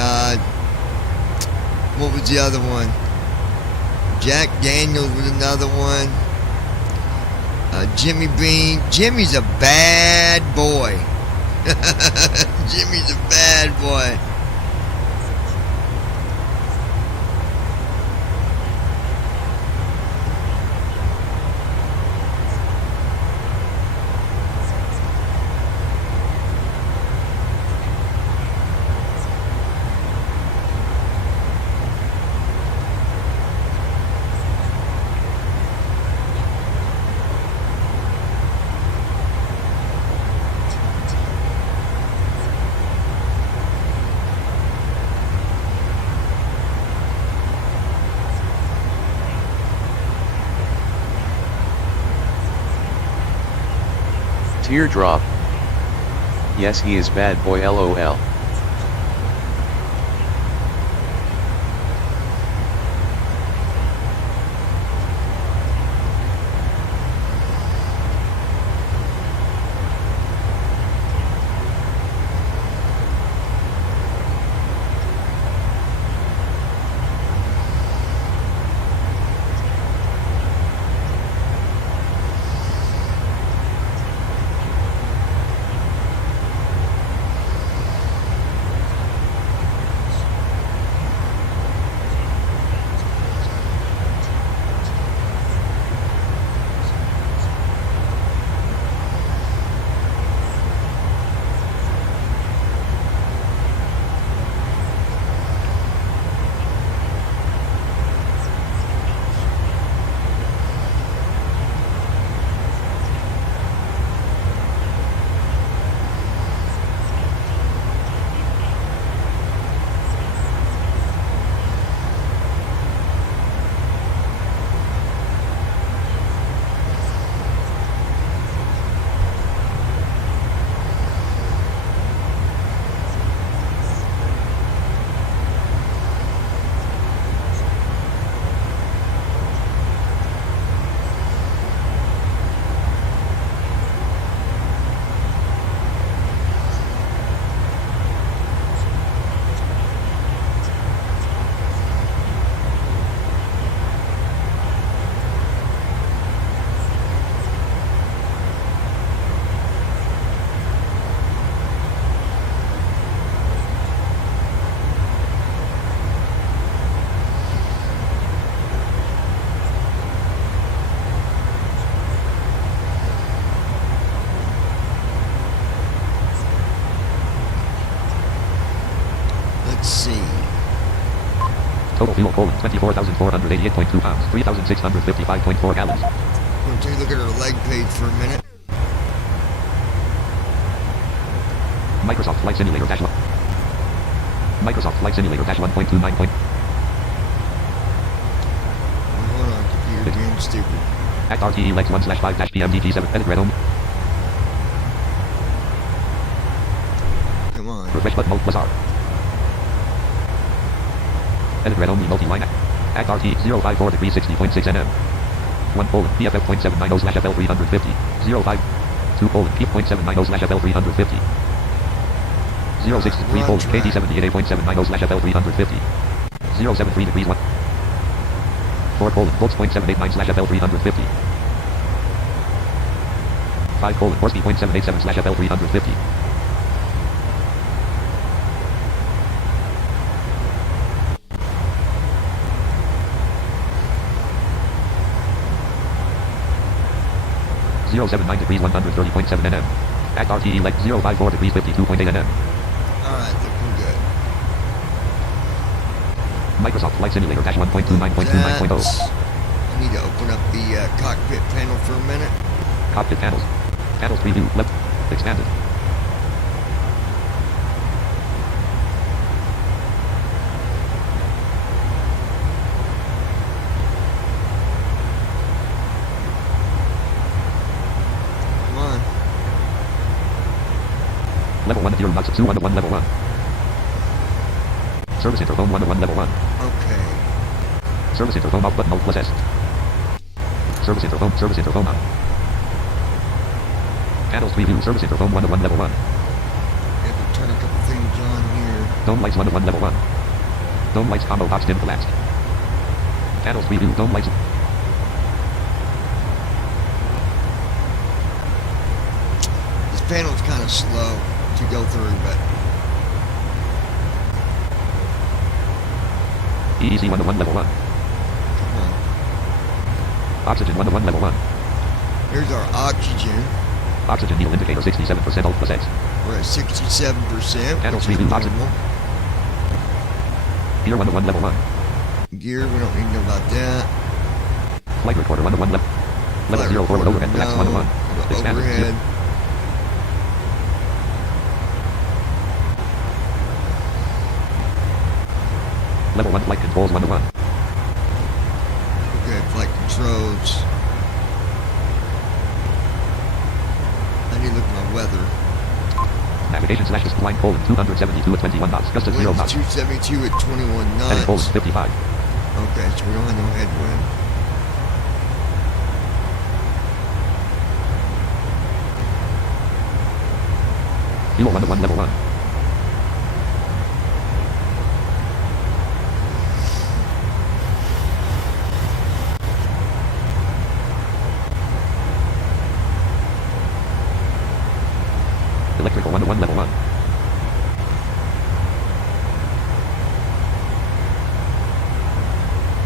what was the other one? Jack Daniels was another one. Jimmy Beam. Jimmy's a bad boy. Jimmy's a bad boy. Teardrop. Yes, he is bad boy. LOL. Let's see. Total fuel colon 24,488.2 pounds, 3,655.4 gallons. I'm going to take a look at our leg page for a minute. Microsoft Flight Simulator -1. Microsoft Flight Simulator -1.29. Hold on, computer being stupid. Act RTE Lex 1/5-PMDT7. Edit red only. Come on. Refresh button Alt plus R. Edit red only multi-line. Act RT 054 degree 60.6 nm. 1 colon PFF.790/FL350. 05 2 colon P.790/FL350. 063 colon KD78.790/FL350. 073 degrees 1. 4 colon volts.789/FL350. 5 colon Horsby.787/FL350. 079 degrees 130.7 nm. Act RTE Leg 054 degrees 52.8 nm. Alright, looking good. Microsoft Flight Simulator -1.29.29.0. I need to open up the cockpit panel for a minute. Cockpit panels. Panels preview. Left. Expanded. Come on. Level 1 0 knots 2 1 level 1. Service interphone 1 level 1. Okay. Service interphone off button Alt plus S. Service interphone on. Panels preview. Service interphone 1 level 1. Have to turn a couple things on here. Dome lights 1 level 1. Dome lights combo box dim collapsed. Panels preview. Dome lights. This panel's kind of slow to go through, but EEC 1 level 1. come on. Oxygen 1 level 1. Here's our oxygen. Oxygen needle indicator 67% Alt plus X. We're at 67%. Panels which is preview oxygen. normal. Gear 1 level 1. Gear, we don't need to know about that. Flight recorder 1 level. Level 0 forward overhead. No. Relax 1 Expanded. Overhead. Level 1 flight controls 1 Okay, flight controls. I need to look at my weather. Navigation / line colon 272 at 21 knots. Gust at 0 Wind's knots. 272 at 21 Heading colon knots. 55. Okay, so we don't have no headwind. Fuel 1 level 1. Electrical 1 level 1.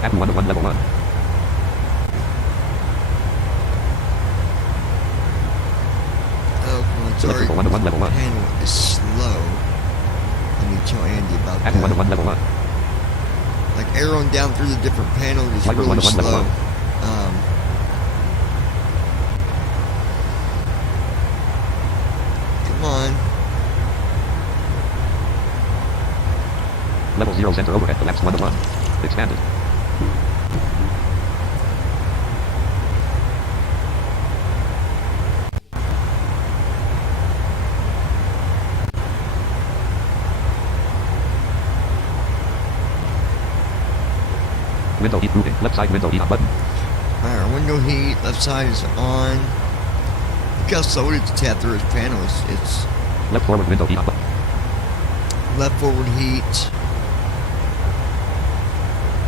Apple 1 level 1. Oh, come on, sorry. Electrical 1 level 1. Panel is slow. I need to tell Andy about Apple that. 1 level 1. Like arrowing down through the different panels is Viper really 1 level slow. 1. Come on. Level 0 center overhead collapse 1 Expanded. Window heat moving. Left side window heat on button. Alright, our window heat, left side is on. Look how slow it is to tap through his panel. It's Left forward window heat on button. left forward heat.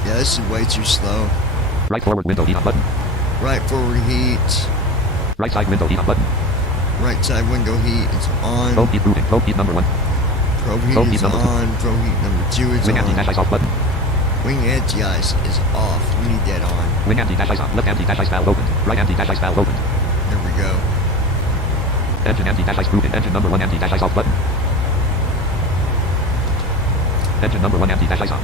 Yeah, this is way too slow. Right forward window heat on button. Right forward heat. Right side window heat on button. Right side window heat is on. Probe heat moving. Probe heat number 1. Probe heat probe is heat number on. Probe heat number 2 is Wing on. anti-dash ice off button. Wing anti-ice is off. We need that on. Wing anti-dash ice on. Left anti-dash ice valve opened. Right anti-dash ice valve opened. There we go. Engine anti-dash ice moving. Engine number 1 anti-dash ice off button. Engine number 1 anti-ice on.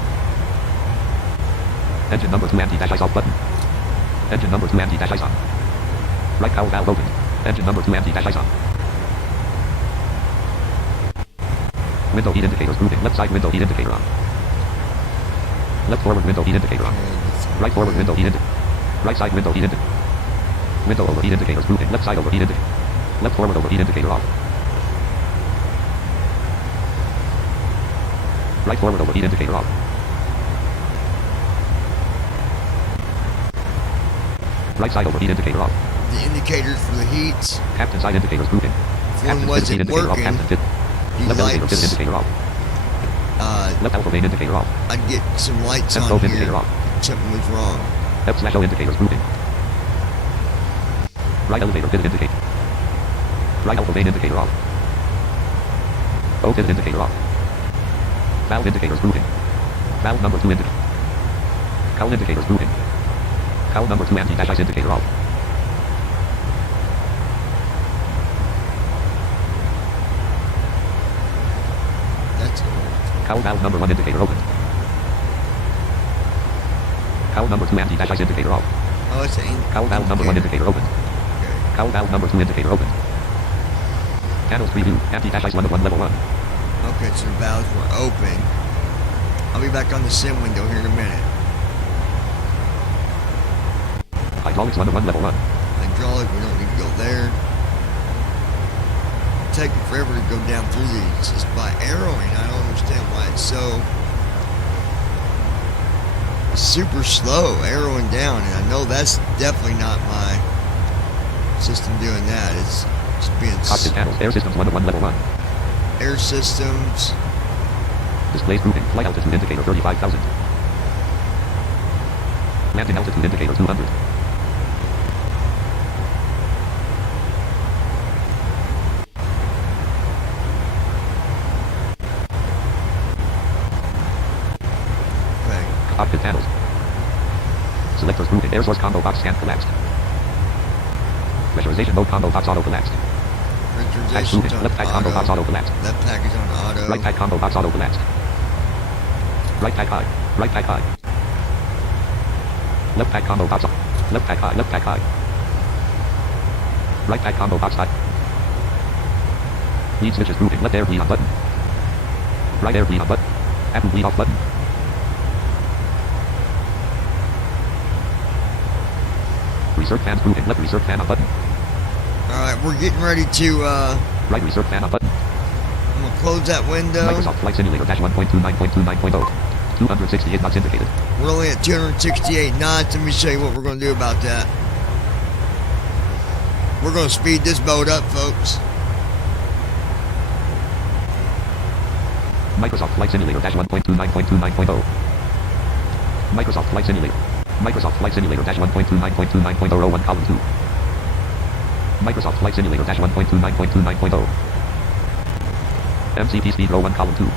Engine number 2 anti-ice off button. Engine number 2 anti-ice on. Right power valve open. Engine number 2 anti-ice on. Window heat indicators moving. Left side window heat indicator on. Left forward window heat indicator on. Right forward window heat indicator. Right side window heat indicator. Window overheat indicators moving. Left side overheat indicator. Left forward overheat indicator off. Right forward overheat indicator off. Right side overheat indicator off. The indicators for the heats. Captain side indicators moving. If one Captain fit wasn't indicator off. working, Captain fit. the Left elevator fit lights, indicator off. Left alpha main indicator off. I'd get some lights Left on probe here. indicator off. Something was wrong. F/O indicators moving. Right elevator fit indicate. Right alpha main indicator off. O fit indicator off. Valve indicators moving. Valve number 2 indicator. Cowl indicators moving. Cowl number 2 anti-ice indicator off. That's Cowl valve number 1 indicator open. Cowl number 2 anti-ice indicator off. oh, it's an Cowl valve number 1 indicator open. Okay. Cowl valve number 2 indicator open. Panels preview. Anti-ice 1 of 1 level 1. Okay, so the valves were open. I'll be back on the sim window here in a minute. Hydraulics 1 of 1 level 1. Hydraulic, we don't need to go there. It's taking forever to go down through these just by arrowing. I don't understand why it's so super slow arrowing down, and I know that's definitely not my system doing that. It's just being Cockpit panels. Air systems 1 of 1 level 1. air systems. Displays proving. Flight altitude indicator 35,000. Landing altitude indicator 200. Okay. Cockpit panels. Selectors moving. Air source combo box scan collapsed. Pressurization mode combo box auto collapsed. Pack Pressurization moving. on Left pack combo box auto. auto collapsed. Left package on auto. Right pack combo box auto collapsed. Right pack high. Right pack high. Left pack combo box. Left pack high. Left pack high. Right pack combo box high. Lead switches moving. Left air bleed on button. Right air bleed on button. Apple bleed off button. Reserve fans moving. Left reserve fan on button. Alright, we're getting ready to, Right reserve fan on button. I'm gonna close that window. Microsoft Flight Simulator dash 1.29.29.0. 268 knots indicated. We're only at 268 knots. Let me show you what we're gonna do about that. We're gonna speed this boat up, folks. Microsoft Flight Simulator dash 1.29.29.0. Microsoft Flight Simulator. Microsoft Flight Simulator dash 1.29.29.01 column 2. Microsoft Flight Simulator dash 1.29.29.0. MCP speed row 1 column 2.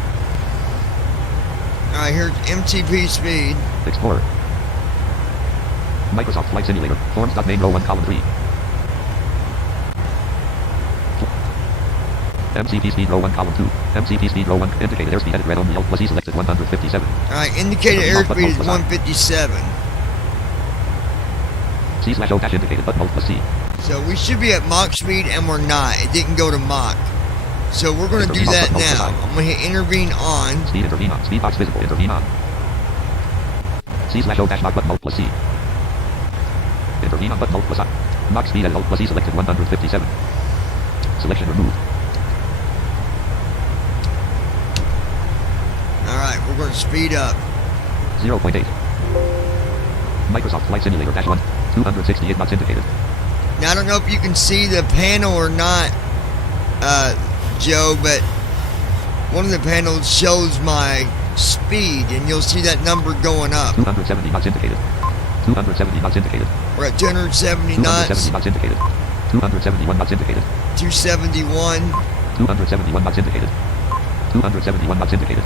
Alright, here's MTP speed. Explorer. Microsoft Flight Simulator. Forms.main row 1 column 3. MCP speed row 1 column 2. MCP speed row 1 indicated airspeed edit red only alt plus E selected 157. Alright, indicated airspeed is 157. C/O dash indicated button alt plus C. So we should be at Mach speed and we're not. It didn't go to Mach. So we're going to do that now. I'm going to hit intervene on. Speed intervene on. Speed box visible intervene on. C/O dash Mach button alt plus C. Intervene on button alt plus I. Mach speed at alt plus E selected 157. Selection removed. Alright, we're going to speed up. 0.8. Microsoft Flight Simulator dash 1. 268 knots indicated. Now I don't know if you can see the panel or not, Joe, but one of the panels shows my speed, and you'll see that number going up. 270 knots indicated. 270 knots indicated. We're at 270 knots. 270 knots indicated. 271 knots indicated. 271. 271 knots indicated. 271 knots indicated.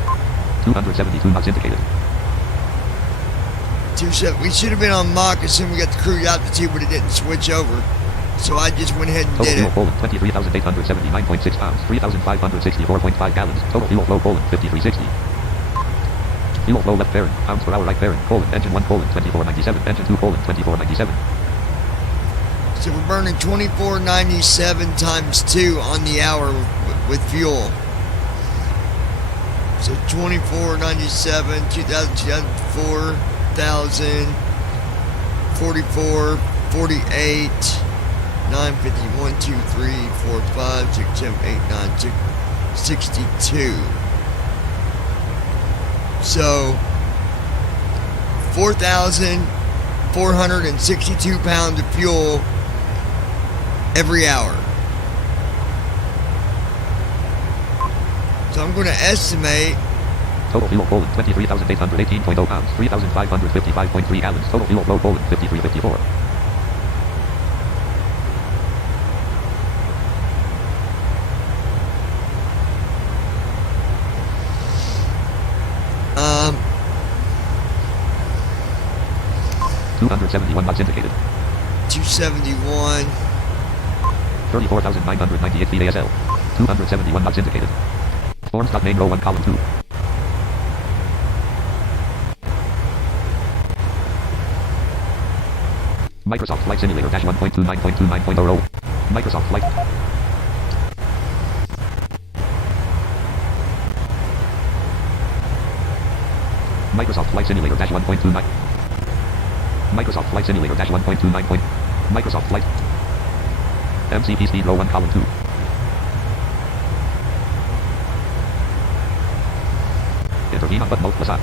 272 knots indicated. We should have been on Mach as soon as we got the cruise altitude, but it didn't switch over. So I just went ahead and Total did fuel it. Poland 23,879.6 pounds, 3,564.5 gallons. Total fuel flow Poland 5360. Fuel flow left bearing, pounds per hour right bearing, engine 1, 2497, engine 2, 2497. So we're burning 2497 times 2 on the hour with fuel. So 2497, 2000, 2004, 1000, 44, 48, 950, 1, 2, 3, 4, 5, 6, 7, 8, 9, 6, 62. So 4,462 pounds of fuel every hour. So I'm going to estimate total fuel Poland 23,818.0 pounds, 3,555.3 gallons. Total fuel flow Poland 5354. um 271 knots indicated. 271. 34,998 feet ASL. 271 knots indicated. Forms main row 1 column 2. Microsoft Flight Simulator dash 1.29.29.00. Microsoft Flight. Microsoft Flight Simulator dash 1.29. Microsoft Flight Simulator dash 1.29. Microsoft Flight. MCP speed row 1 column 2. Intervene on button Alt plus I.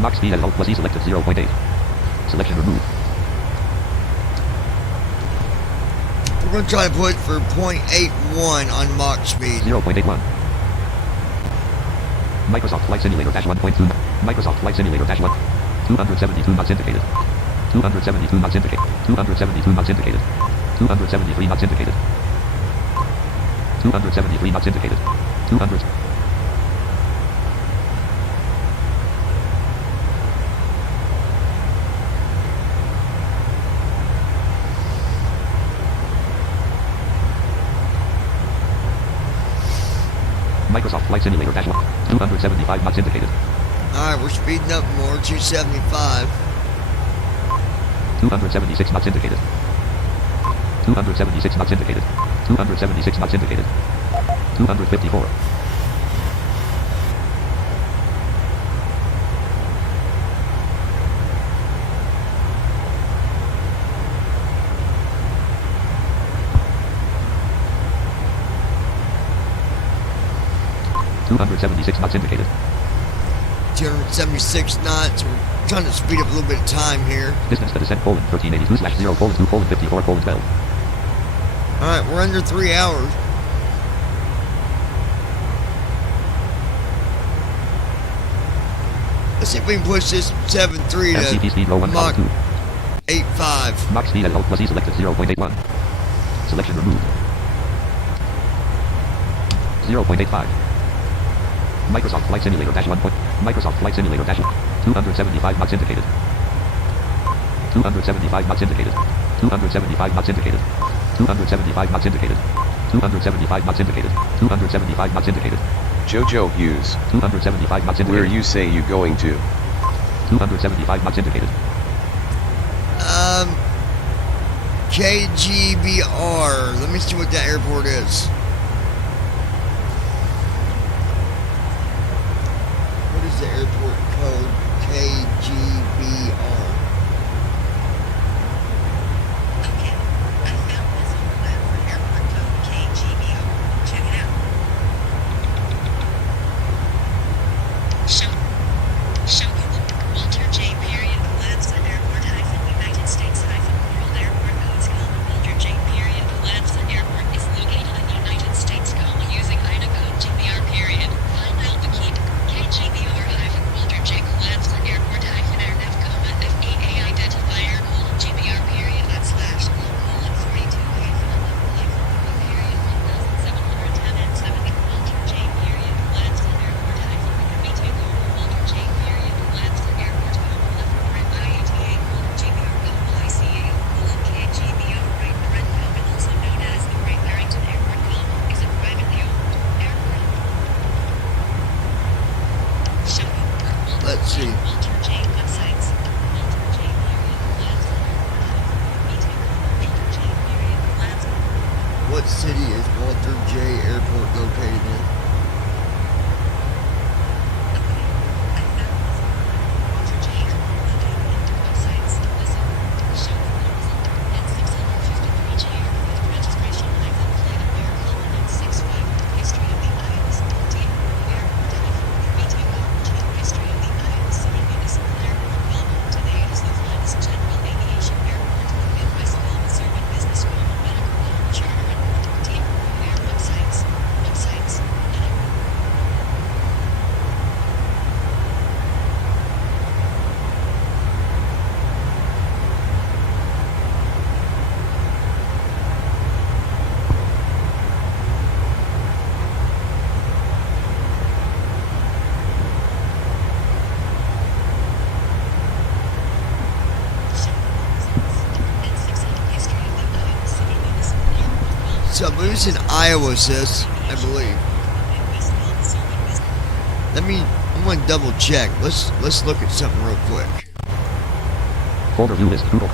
Max speed at Alt plus E selected 0.8. Selection removed. We're going to try to put for 0.81 on Mach speed. 0.81. Microsoft Flight Simulator dash 1.2. Microsoft Flight Simulator dash 1. 272 knots indicated. 272 knots indicated. 272 knots indicated. 273 knots indicated. 273 knots indicated. 200. Microsoft Flight Simulator dash 1. 275 knots indicated. Alright, we're speeding up more. 275. 276 knots indicated. 276 knots indicated. 276 knots indicated. 254. 276 knots indicated. 276 knots. We're trying to speed up a little bit of time here. Distance to descent 1382/0:2:54:12. Alright, we're under 3 hours. Let's see if we can push this 7.3 MCP speed row 1 Mach column 8.5. 2. Mach speed at Alt plus E selected 0.81. Selection removed. 0.85. Microsoft Flight Simulator dash 1. Microsoft Flight Simulator dash 275 knots indicated. 275 knots indicated. 275 knots indicated. 275 knots indicated. 275 knots indicated. 275 knots indicated. Jojo Hughes, 275 knots indicated. where you say you going to? 275 knots indicated. KGBR. Let me see what that airport is. What is the airport code? KGBR. Okay, I found this on the web for airport code KGBR. Check it out. Show you Walter J. Period Atlanta Airport United States World Airport codes Walter J. Period Atlanta Airport is located in the United Let's see. Walter J. websites. Walter J. Marriott Labs. Walter J. Marriott Labs. What city is Walter J. Airport located in? Walter J. websites. Listen. Show N653J aircraft registration license plate of Air Colony 65. History of the Iowa Team Airport telephone. BTO. History of the Iowa City Municipal Airport. Welcome to the Aidesville Flights General Aviation Airport. Midwest Global Serving Business Global Medical Global Charter and Team Air websites. Websites. So I'm losing Iowa, sis, I believe. I'm gonna double check. Let's look at something real quick. Folder view list. Google.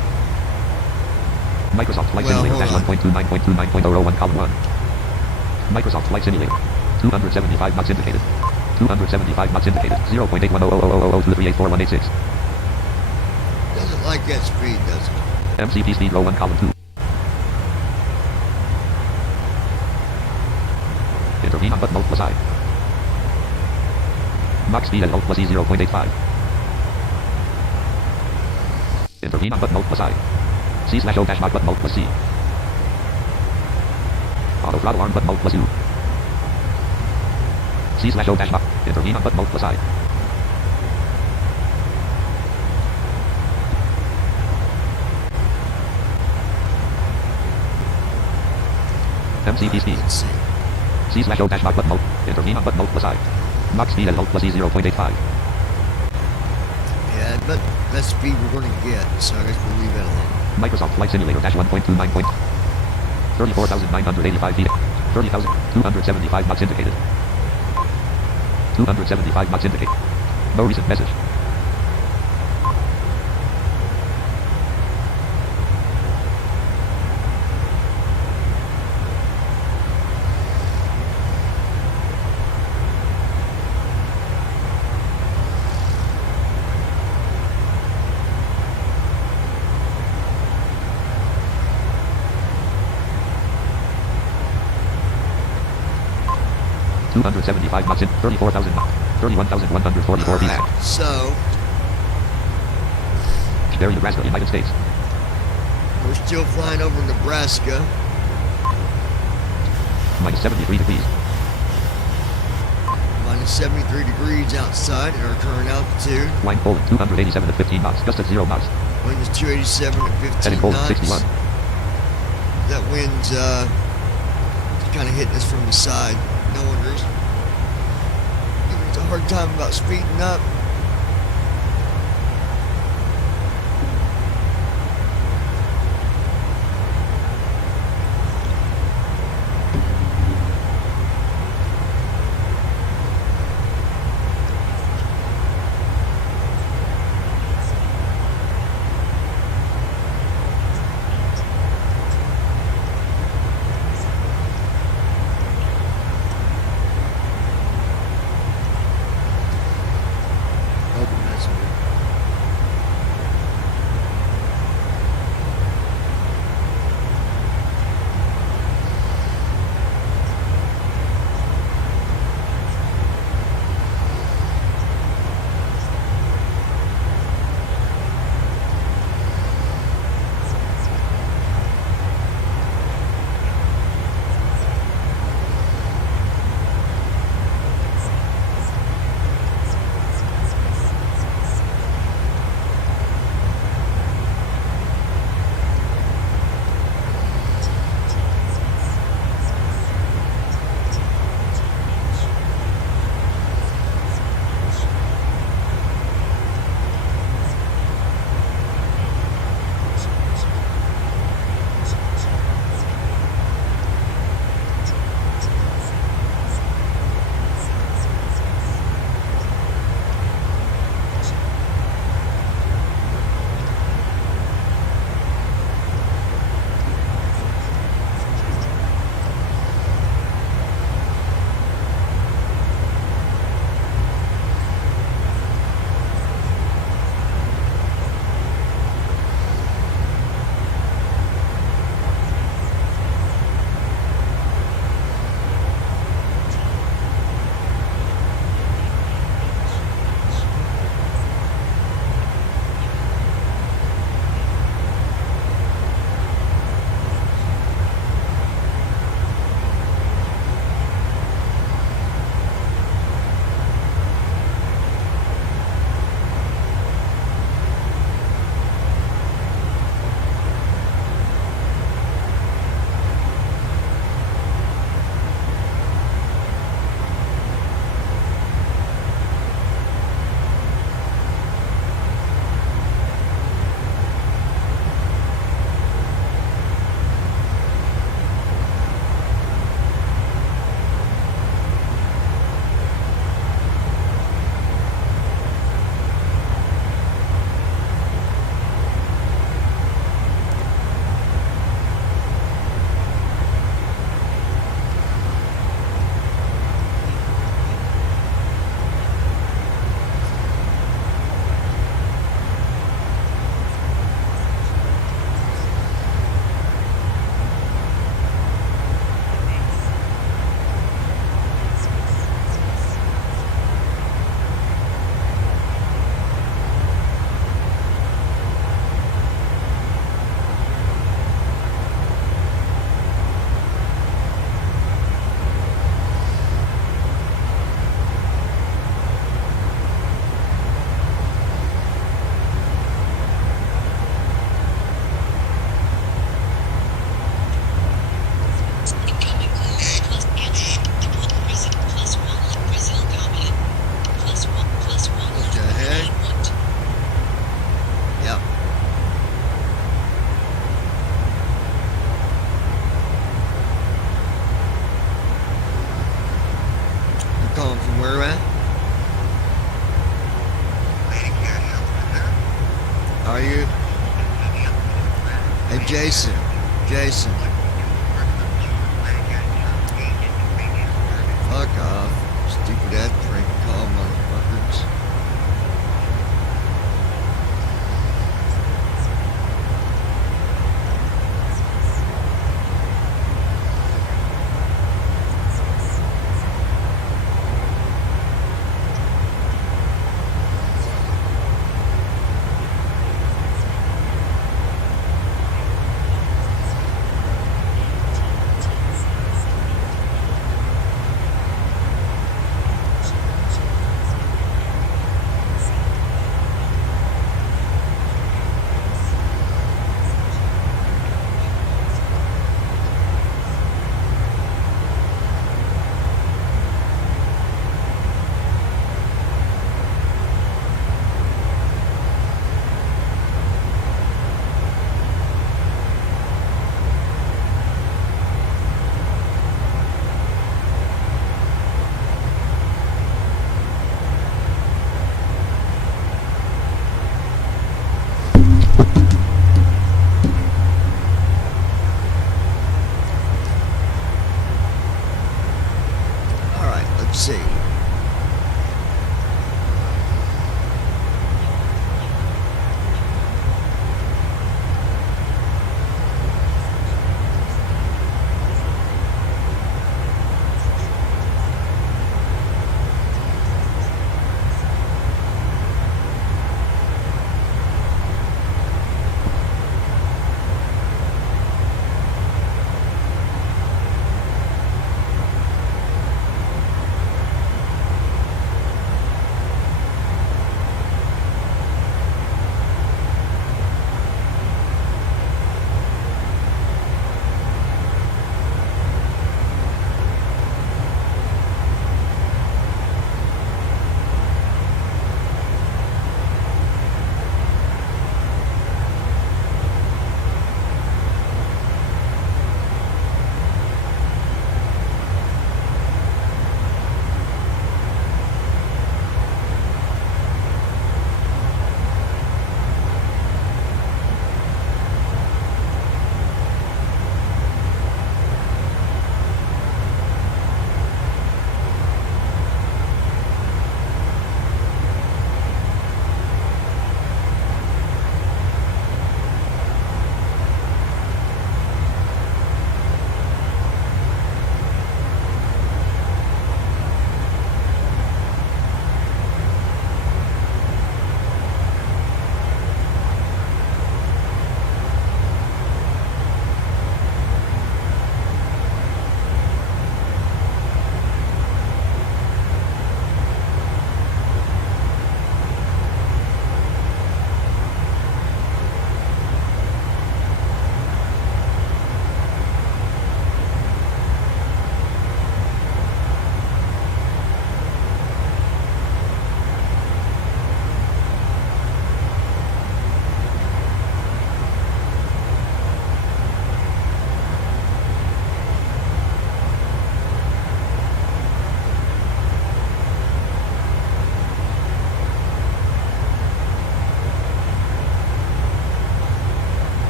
Microsoft Flight Well, Simulator hold on. 1.29.29.001 column 1. Microsoft Flight Simulator. 275 knots indicated. 275 knots indicated. 0.81000002384186. Doesn't like that speed, does it? MCP speed row 1 column 2. Intervene on button Alt plus I. Max speed at Alt plus E 0.85. Intervene on button Alt plus I. C/O dash mod button Alt plus C. Auto throttle arm button Alt plus U. C/O dash mod. Intervene on button Alt plus I. MCP speed. Let's see. C/O dash mod button Alt. Intervene on button Alt plus I. Max speed at Alt plus E 0.85. Yeah, but that's speed we're gonna get, so I guess we'll leave that alone. Microsoft Flight Simulator dash 1.29. 34,985 feet. 30,275 knots indicated. 275 knots indicated. No recent message. $275 knots in 34,000 knots. 31,144 feet. So, Berry, Nebraska, United States. we're still flying over Nebraska. Minus 73 degrees. Minus 73 degrees outside at our current altitude. Wind Poland 287 at 15 knots. Gust at 0 knots. Wind is 287 at 15 Heading Poland knots. 61. That wind's kind of hitting us from the side. No wonders. Giving us a hard time about speeding up. are you? Hey, Jason. Jason. Fuck off. Stupid ass prank call, motherfuckers. Let's see.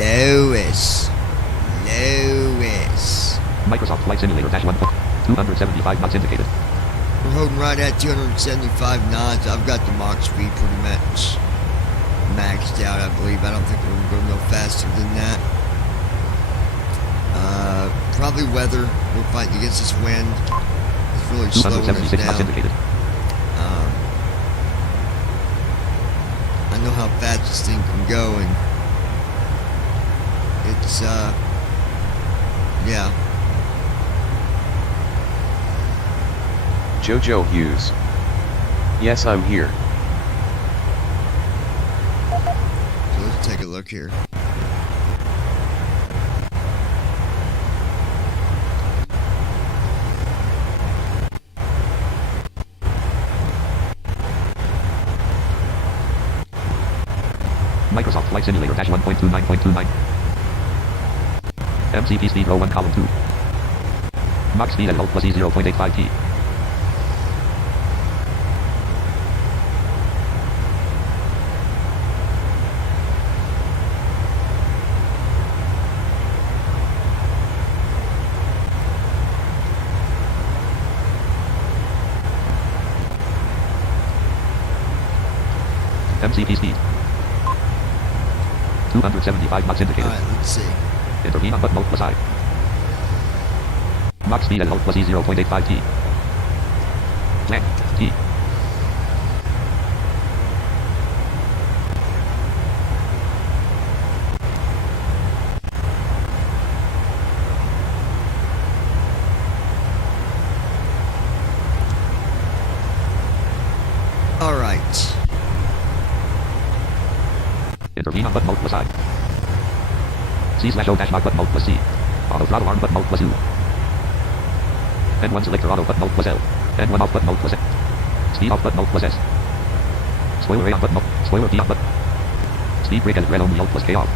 Lois. Microsoft Flight Simulator -1. 275 knots indicated. We're holding right at 275 knots. I've got the Mach speed pretty much maxed out, I believe. I don't think we're going to go no faster than that. Probably weather. We're fighting against this wind. It's really slowing us 276 knots down. indicated. I know how fast this thing can go, and it's Yeah. Jojo Hughes. Yes, I'm here. So let's take a look here. Microsoft Flight Simulator dash 1.29.29. MCP speed row 1 column 2. Mach speed at Alt plus E 0.85 T. MCP speed 275 Mach indicated. Alright, let's see. Intervene on button Alt plus I. Mach speed at Alt plus E 0.85 T. Plan T. Alright. Intervene on button Alt plus I. C/O dash mark button Alt plus C. Auto throttle arm button Alt plus U. N1 selector auto button Alt plus L. N1 off button Alt plus S. Speed off button Alt plus S. Spoiler A on button Alt. Spoiler B on button. Speed brake as red only Alt plus K off.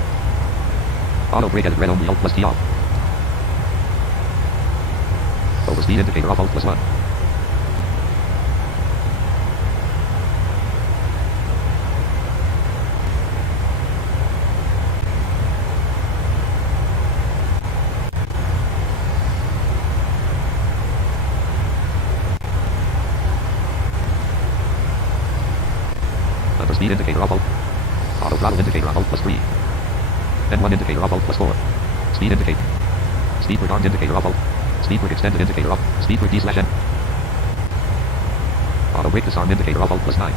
Auto brake as red only Alt plus T off. Overspeed indicator off Alt plus 1. Speed indicator off Alt. Auto throttle indicator on Alt plus 3. N1 indicator off Alt plus 4. Speed indicator. Speed brake armed indicator off Alt. Speed brake extended indicator off. Speed brake D/N. Auto brake disarm indicator off Alt plus 9.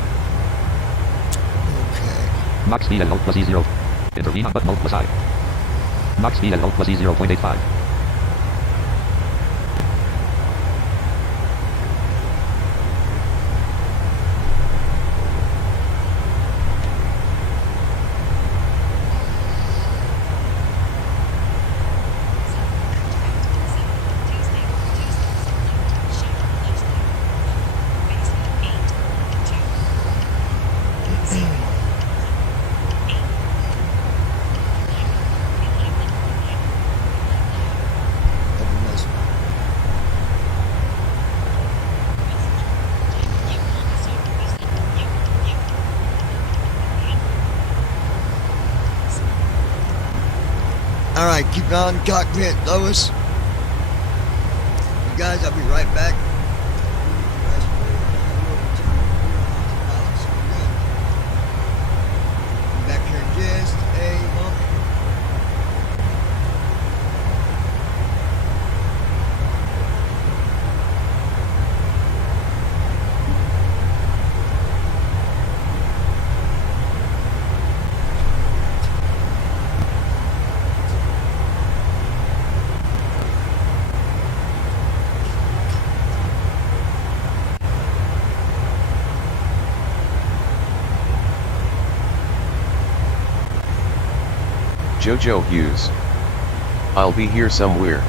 Okay. Mach speed at Alt plus E0. Intervene on button Alt plus I. Mach speed at Alt plus E 0.85. Open this. Alright, keep on cockpit, Lois. You guys, I'll be right back. Back here in just a moment. Jojo Hughes. I'll be here somewhere.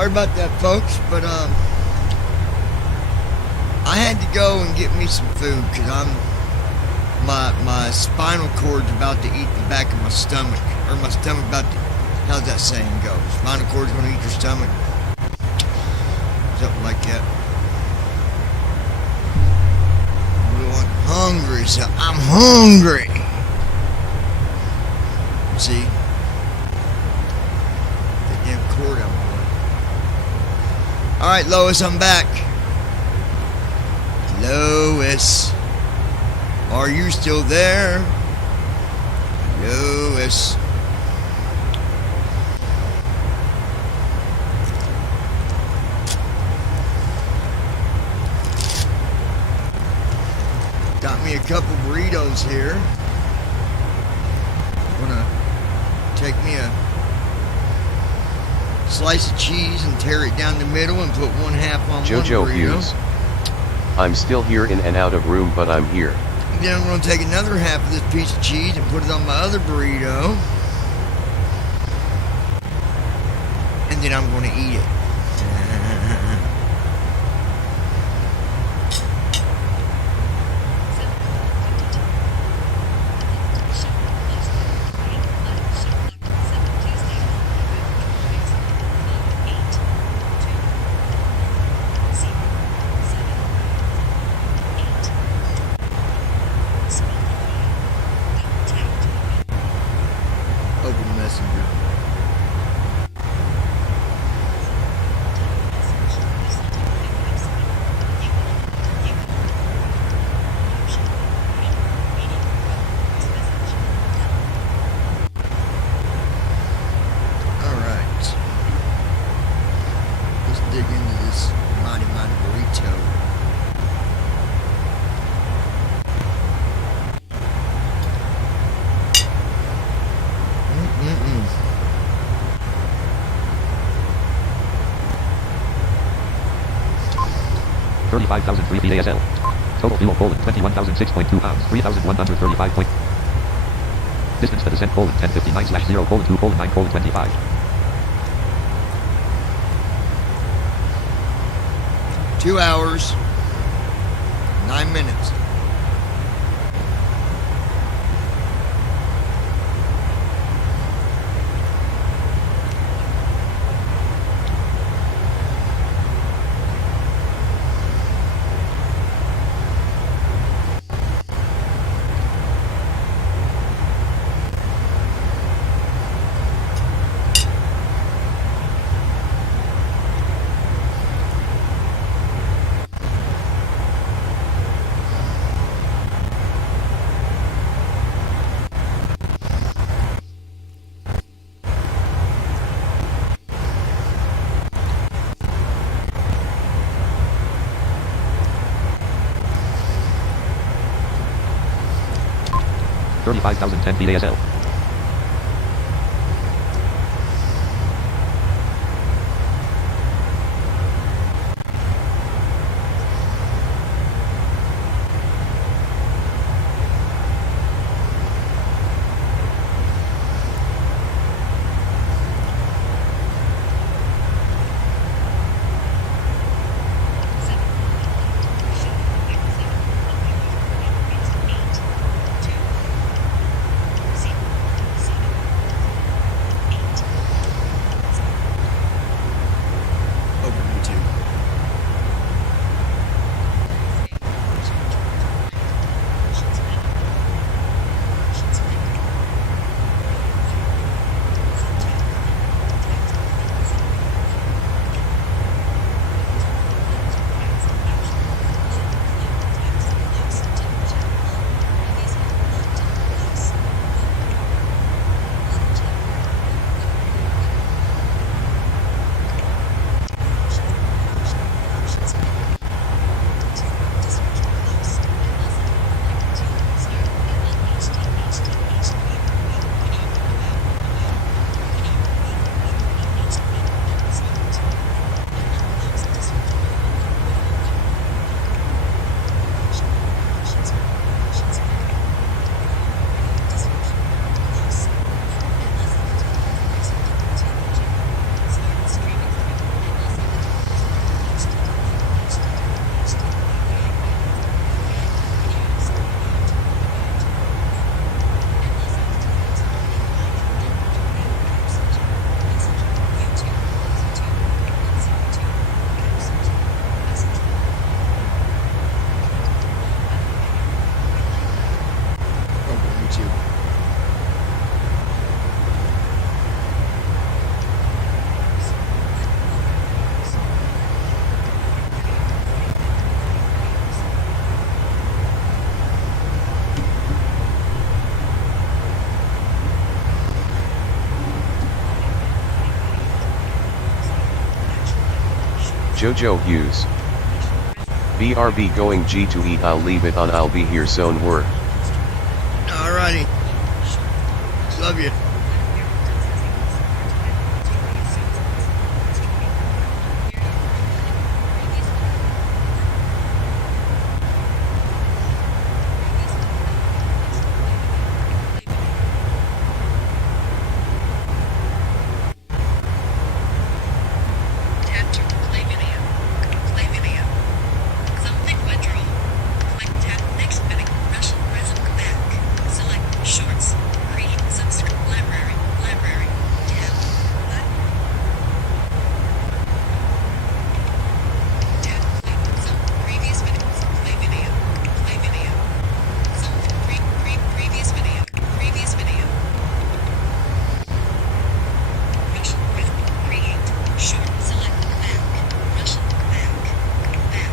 Sorry about that, folks, but I had to go and get me some food because my spinal cord's about to eat the back of my stomach, or my stomach about to. How's that saying go? Spinal cord's gonna eat your stomach, something like that. I'm hungry, so I'm hungry. See, the damn cord I'm on. All right, Lois, I'm back. Lois, are you still there? Lois. Got me a couple burritos here. Gonna take me a slice of cheese and tear it down the middle and put one half on Jojo one burrito. Hughes. I'm still here in and out of room, but I'm here. And then I'm gonna take another half of this piece of cheese and put it on my other burrito. And then I'm gonna eat it. Open messenger. Alright. Let's dig into this mighty burrito. Mm-mm-mm. $35,003 BASL. Total fuel Poland 21,006.2 pounds. 3,135 point. Distance to descent Poland 1059/0 Poland 2 Poland 9 Poland 25. Two hours, 9 minutes. $35,010 BASL. Jojo Hughes. BRB going G to eat, I'll leave it on, I'll be here soon word. Alrighty. Love you. Tap to play video. Play video. Something went wrong. Click tap next video. Russian rhythm back. Select shorts. Create subscribe library. Library. Tab. Button. Tab. Play. Some previous videos. Play video. Play video. Something previous video. Previous video. Russian rhythm. Create. Short. Select back. Russian back. Back.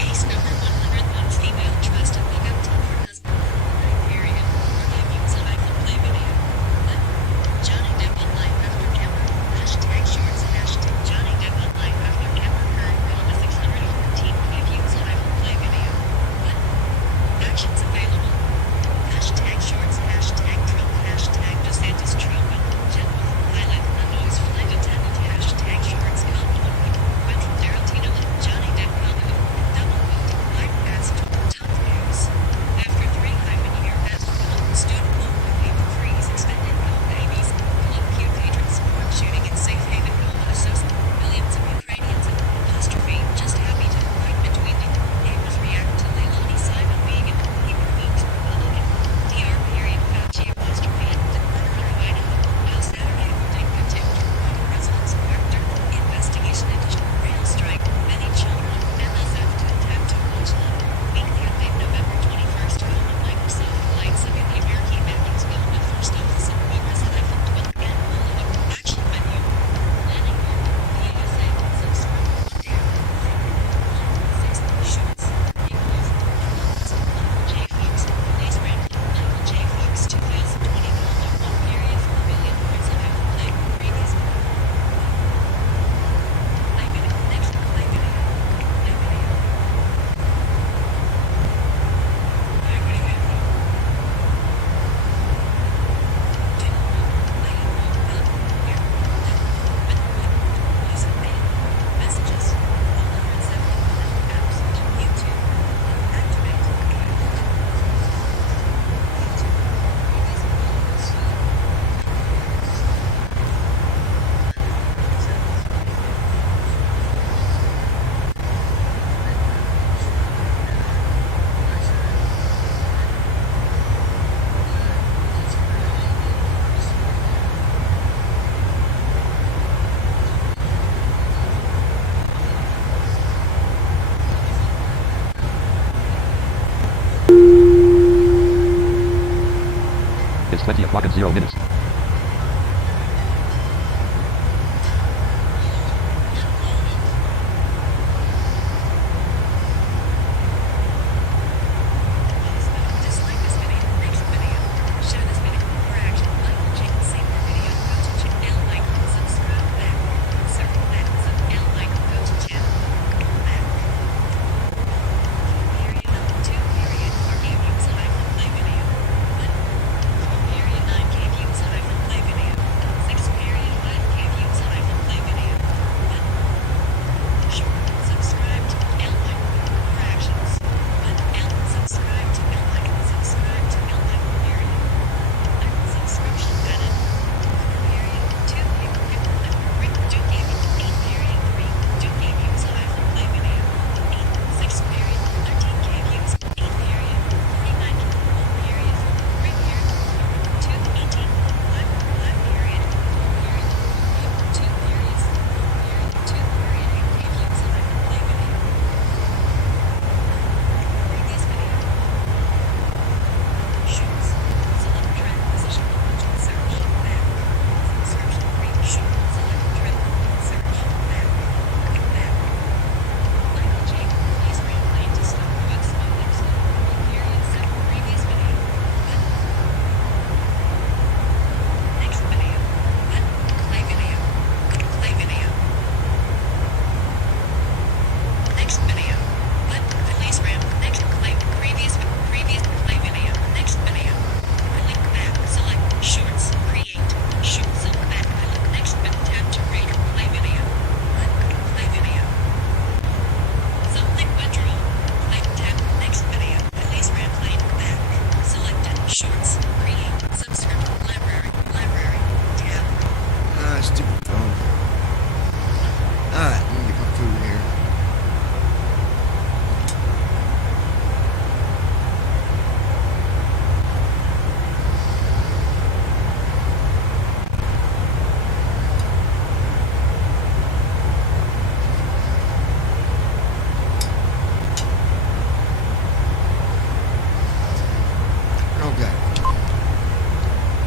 Ace number 101 female trusted look up to her husband. Period. Review use of iPhone play video. Button. Johnny Depp on life after camera. Hashtag shorts. Hashtag Johnny Depp on life after camera. Current comma 614 views on iPhone play video. Button. Actions available. Hashtag shorts. Hashtag Trump. Hashtag DeSantis Trump. General. Highlight the noise flight attendant. Hashtag shorts. Comment 1 week. Quentin Tarantino. Johnny Depp comment. Double week. Like past. Top news. After 3-year battle. Student loan repayment freeze. Extended no babies. Club Q patrons support shooting in safe haven Nova associate. Millions of Ukrainians in apostrophe. Just happy to fight between them. Neighbors react to Leilani Simon being in Hebrew means Republican. DR period Fauci apostrophe and Senator Idaho. Now Saturday holding contempt for former president's character. Investigation into rail strike. Many children. MSF to attempt to watch live. Week campaign November 21st. Film of Microsoft Flight Simulator key mappings. Film at first office in progress at iPhone 12 and all of action menu. Planning mode. PSA. Subscribe. Shorts. Equals. Michael J. Fox. Police rank. Michael J. Fox 2020 $1 period 4 billion points on iPhone play. Previous play video. Next play video. Play video. Play video. Messages. 175 apps. YouTube. Activate. It's 20 o'clock and 0 minutes. Dislike this video. Next video. Share this video. More action. Michael J. Save more video. Go to channel. Like. Subscribe. Back. Circle back. L. Like. Go to channel. Back. Period number 2. Period. 4 views of iPhone play video. Button. 4 period 9K views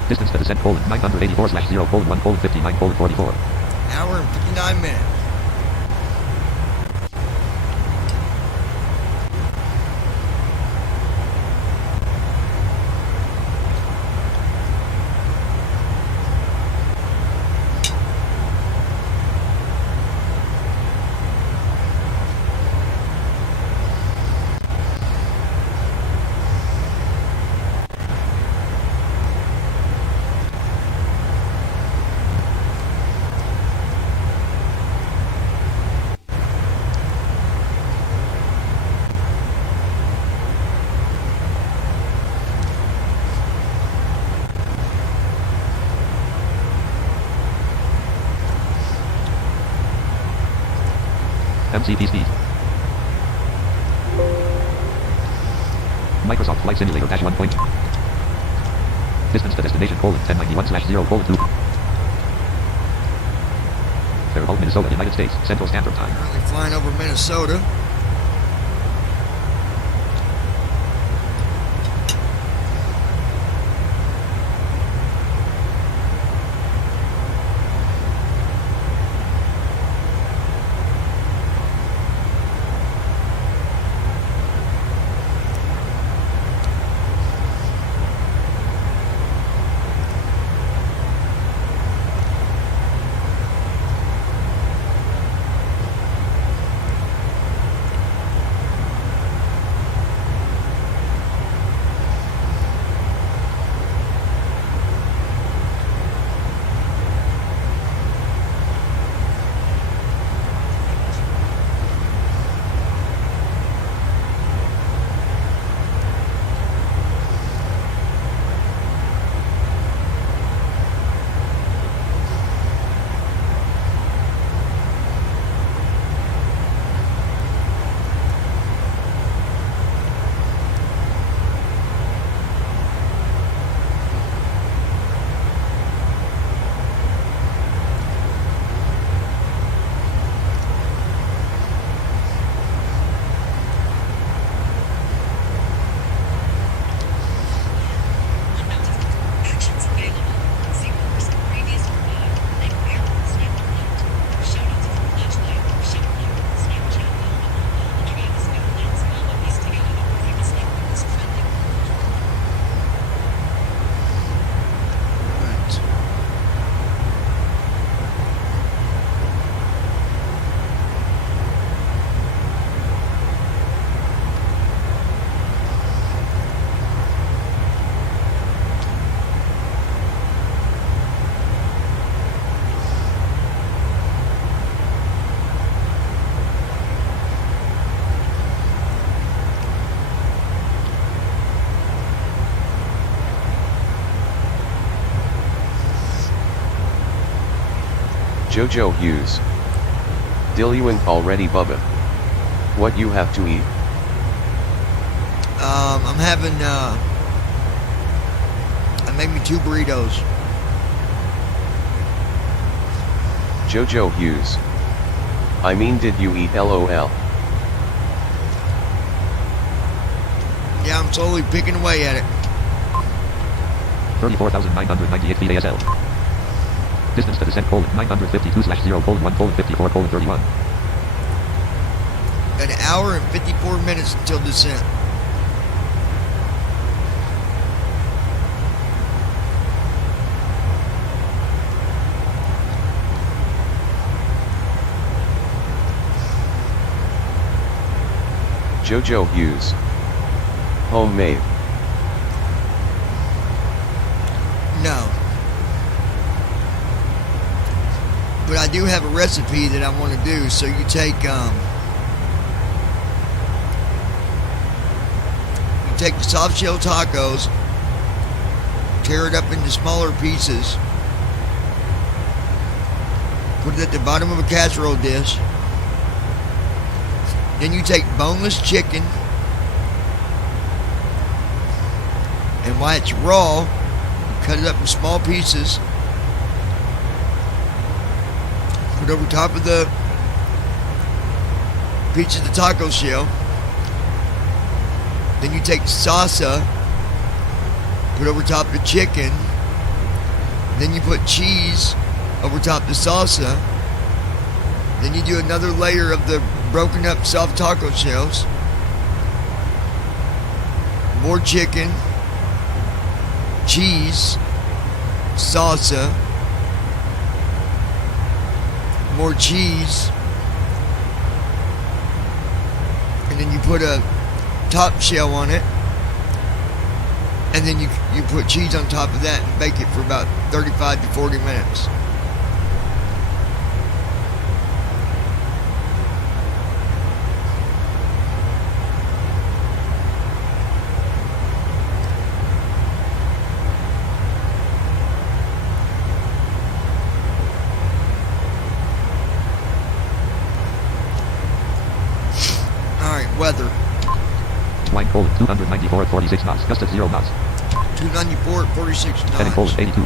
Distance to descent, 984/0:1:59:44. Hour and 59 minutes. MCP speed. Microsoft Flight Simulator -1 point. Distance to destination, 1091/0:2. Fairhope, Minnesota, United States, Central Standard Time. Currently flying over Minnesota. Actions available. 0% previously not. Like airport sniper light. Shoutouts from flashlight. Shoutlight. Snapchat. All the Travis new lens. All of these together to work in a snap with this trending. Right. Jojo Hughes. Diluent already Bubba. What you have to eat? I'm having, I made me 2 burritos. Jojo Hughes. I mean, did you eat LOL? Yeah, I'm slowly picking away at it. 34,998 feet ASL. Distance to descent, 952/0:1:54:31. An hour and 54 minutes until descent. Jojo Hughes. Homemade. No. But I do have a recipe that I want to do. So you take the soft shell tacos, tear it up into smaller pieces, put it at the bottom of a casserole dish. Then you take boneless chicken, and while it's raw, you cut it up in small pieces, put over top of the pieces of the taco shell. Then you take salsa, put over top of the chicken, Then you put cheese over top the salsa. Then you do another layer of the broken up soft taco shells. More chicken, cheese, salsa, more cheese, and then you put a top shell on it, and then you put cheese on top of that and bake it for about 35 to 40 minutes. Weather. Wind colon 294 at 46 knots. Gust at 0 knots. 294 at 46 knots. Heading colon 82.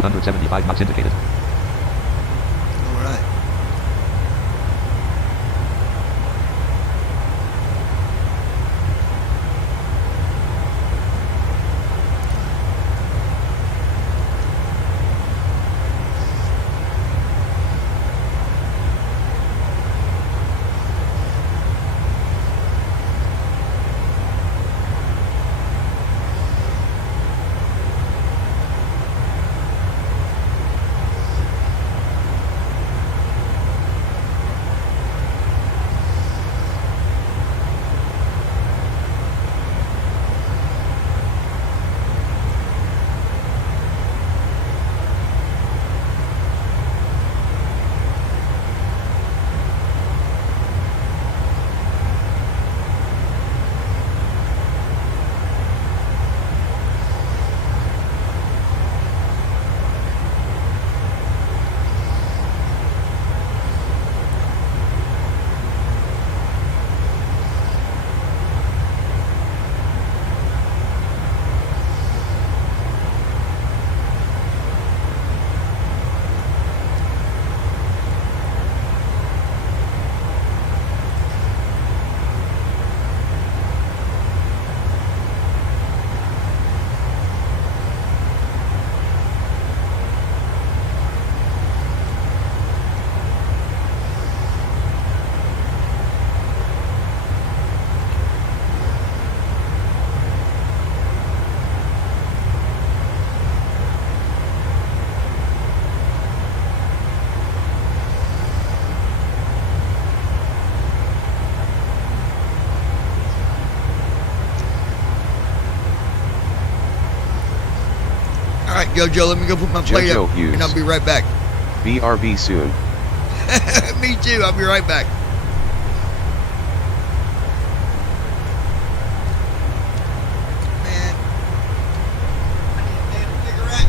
$275 knots indicated. All right. Alright, Jojo, let me go put my plate Jojo up, Hughes. and I'll be right back. BRB soon. Me too, I'll be right back. Man. I need a damn cigarette.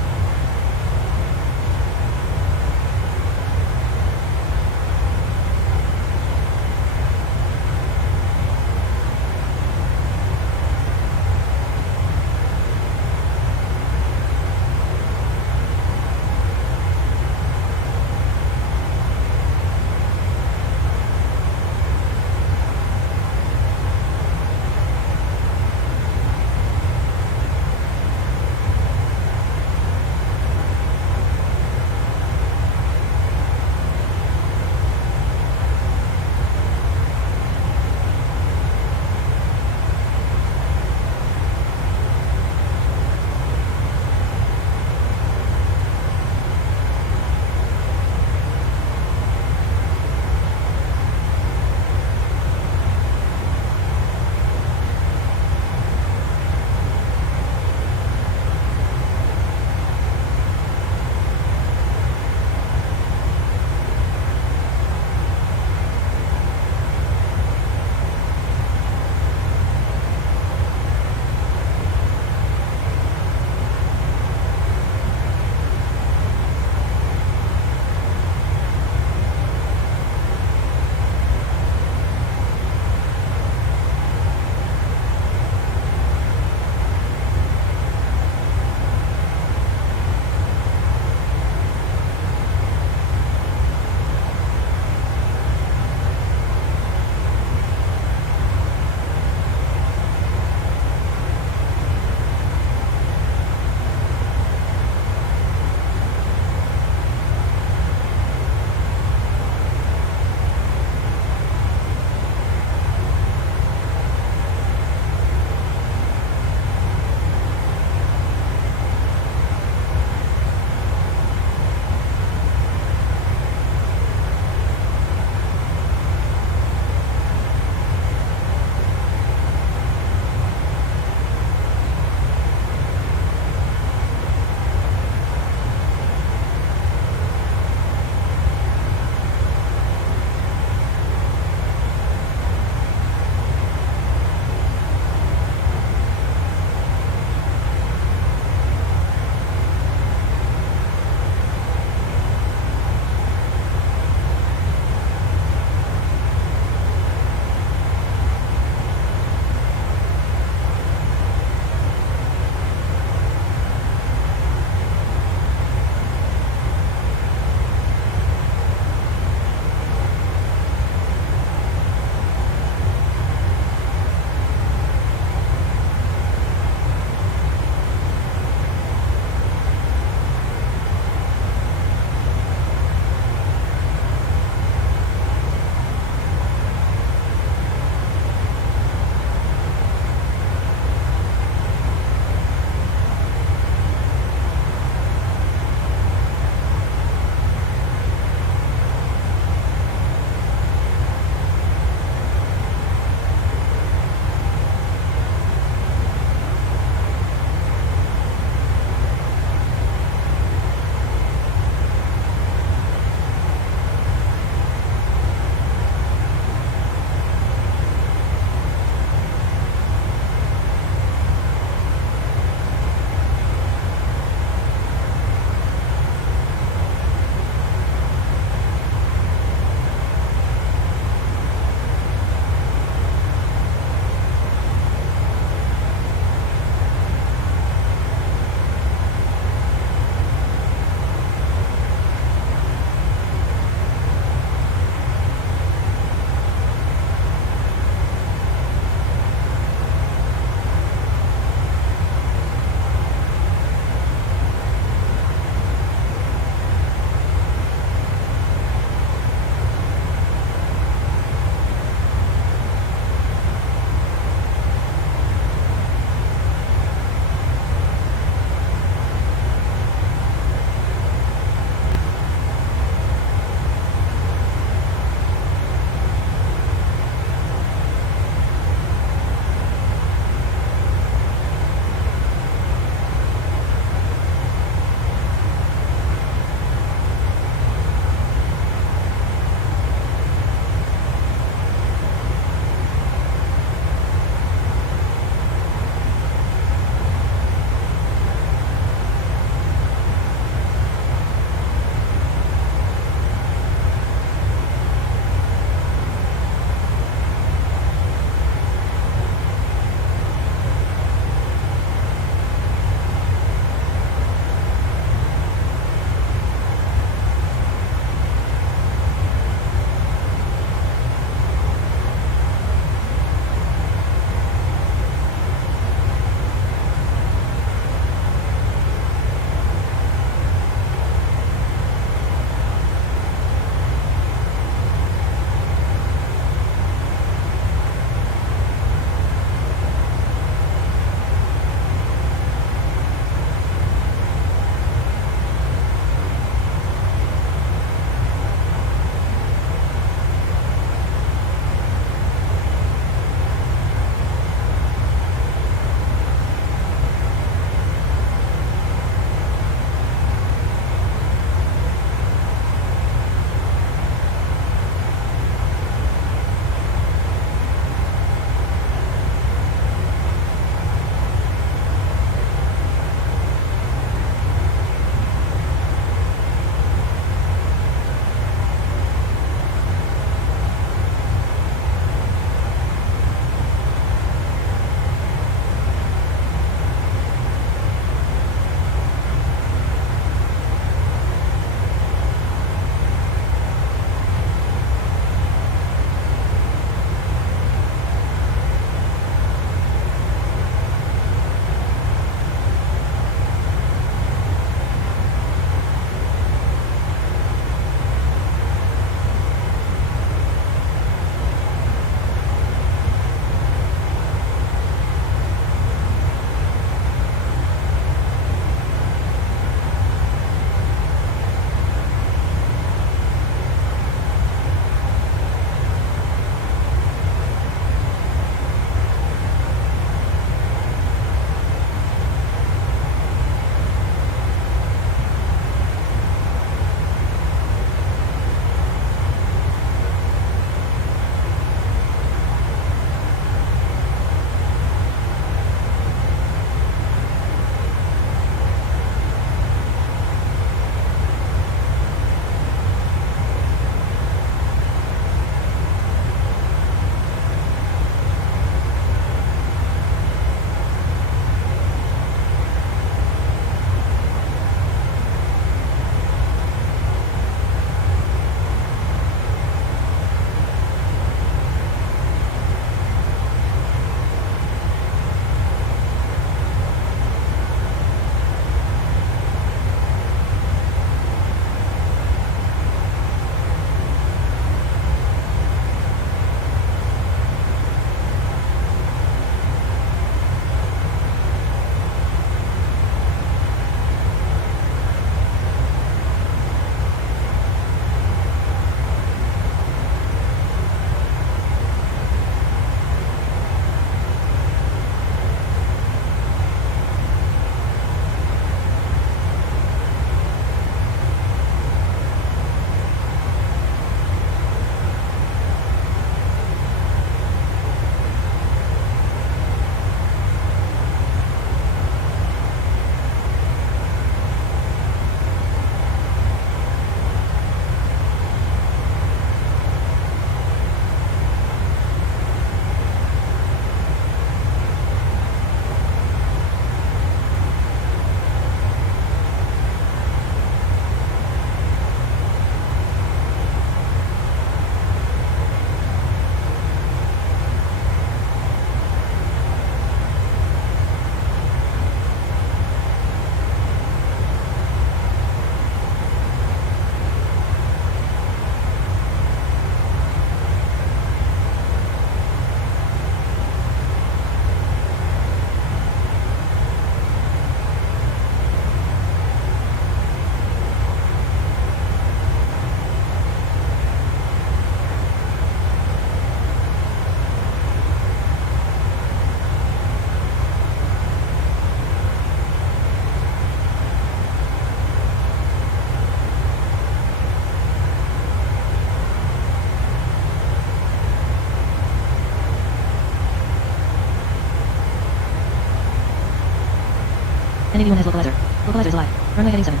N81 has localizer. Localizer is alive. Runway heading 7.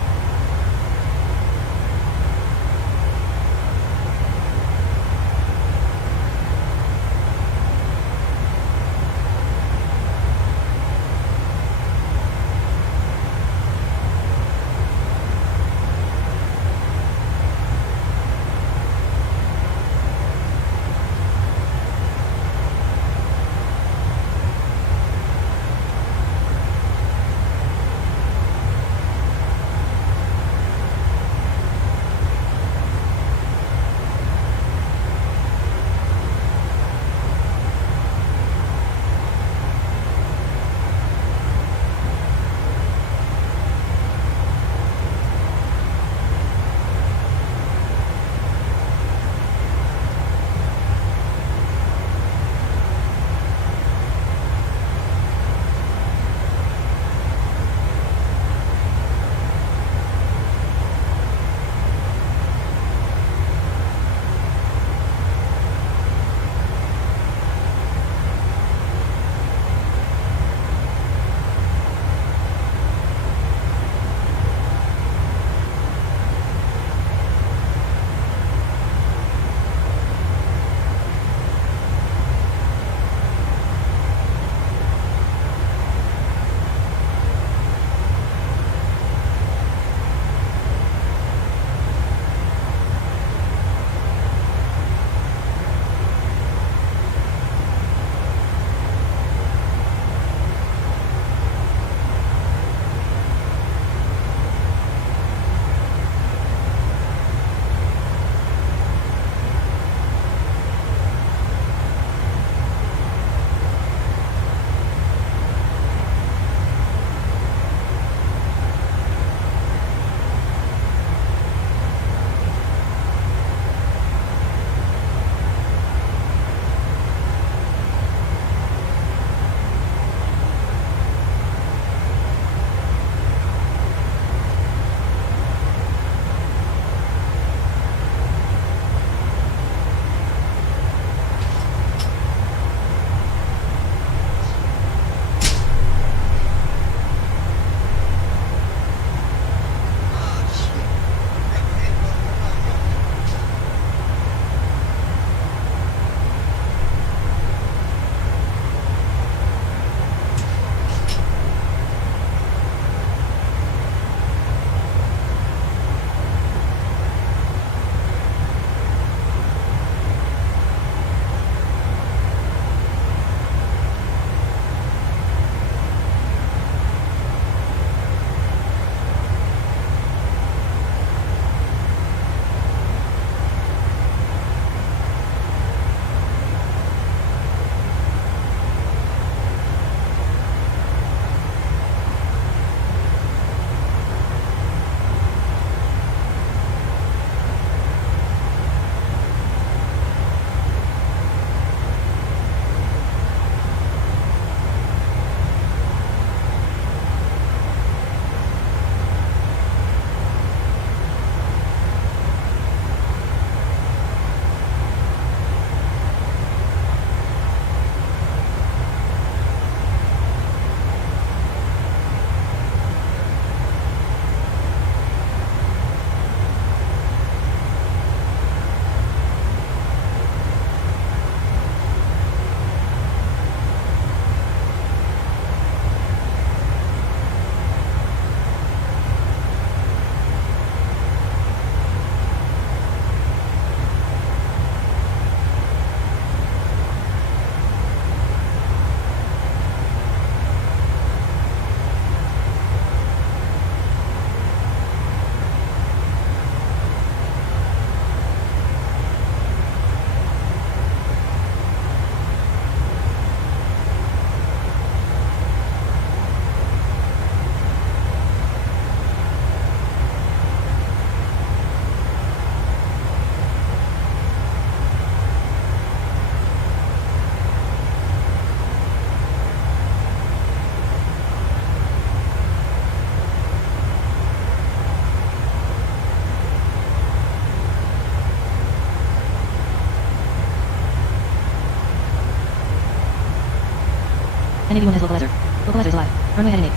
N81 has localizer. Localizer is alive. Runway heading 8.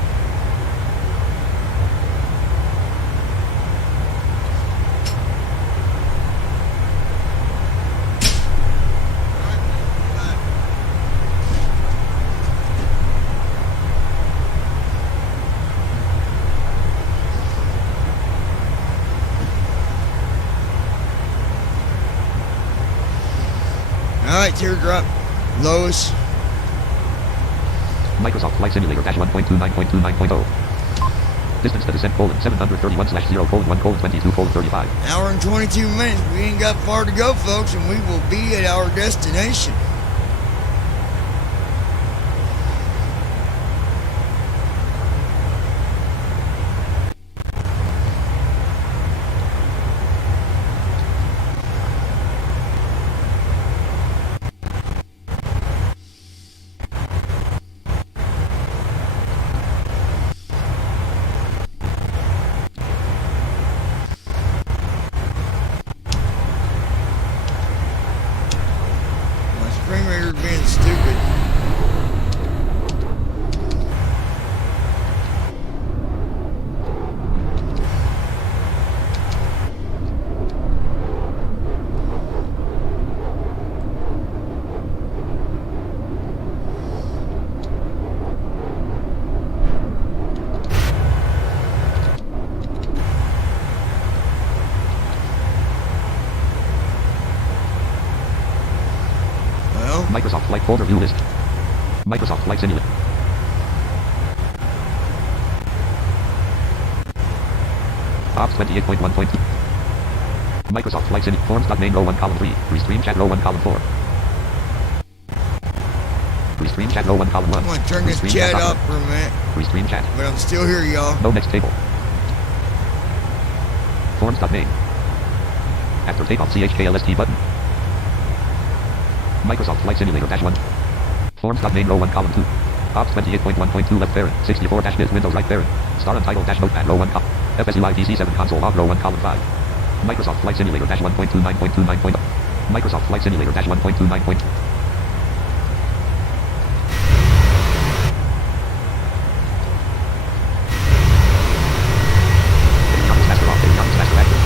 Alright, teardrop. Lois. Microsoft Flight Simulator dash 1.29.29.0. Distance to descent: 731/0:1:22:35. Hour and 22 minutes. We ain't got far to go, folks, and we will be at our destination. Screen reader being stupid. Microsoft Flight Folder View List. Microsoft Flight Simulator. Ops 28.1.2. Microsoft Flight Simulator. Forms.main row 1 column 3. Restream chat row 1 column 4. Restream chat row 1 column 1. I'm gonna turn this Restream chat chat off for a minute, Restream chat. but I'm still here, y'all. No next table. Forms.main. After takeoff, CHKLST button. Microsoft Flight Simulator dash 1. Forms.main row 1 column 2. Ops 28.1.2 left parent. 64-bit Windows right parent. Star untitled dash notepad row 1 column. FSUIPC7 console log row 1 column 5. Microsoft Flight Simulator dash 1.29.29.0. Microsoft Flight Simulator dash 1.29. Master off. Master active.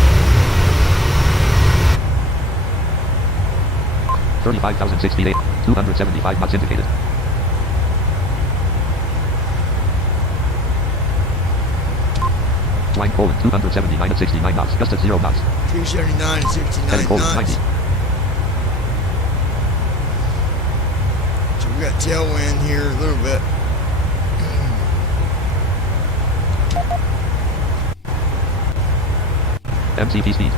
35,068. 275 knots indicated. Flying Poland 279 at 69 knots. Gust at 0 knots. 279 and 69 Heading Poland knots. 90. So we got tailwind here a little bit. MCP speed.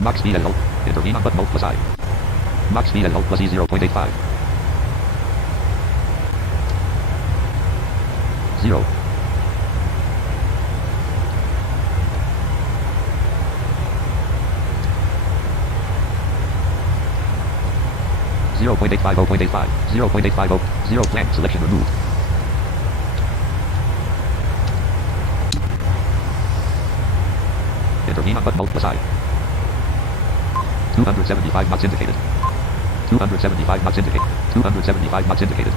Max speed at low. Intervene on button Alt plus I. Max speed at low plus E 0.85. 0. 0.850.85. 0.850. 0 plan selection removed. Intervene on button Alt plus I. 275 knots indicated. 275 knots indicated. 275 knots indicated.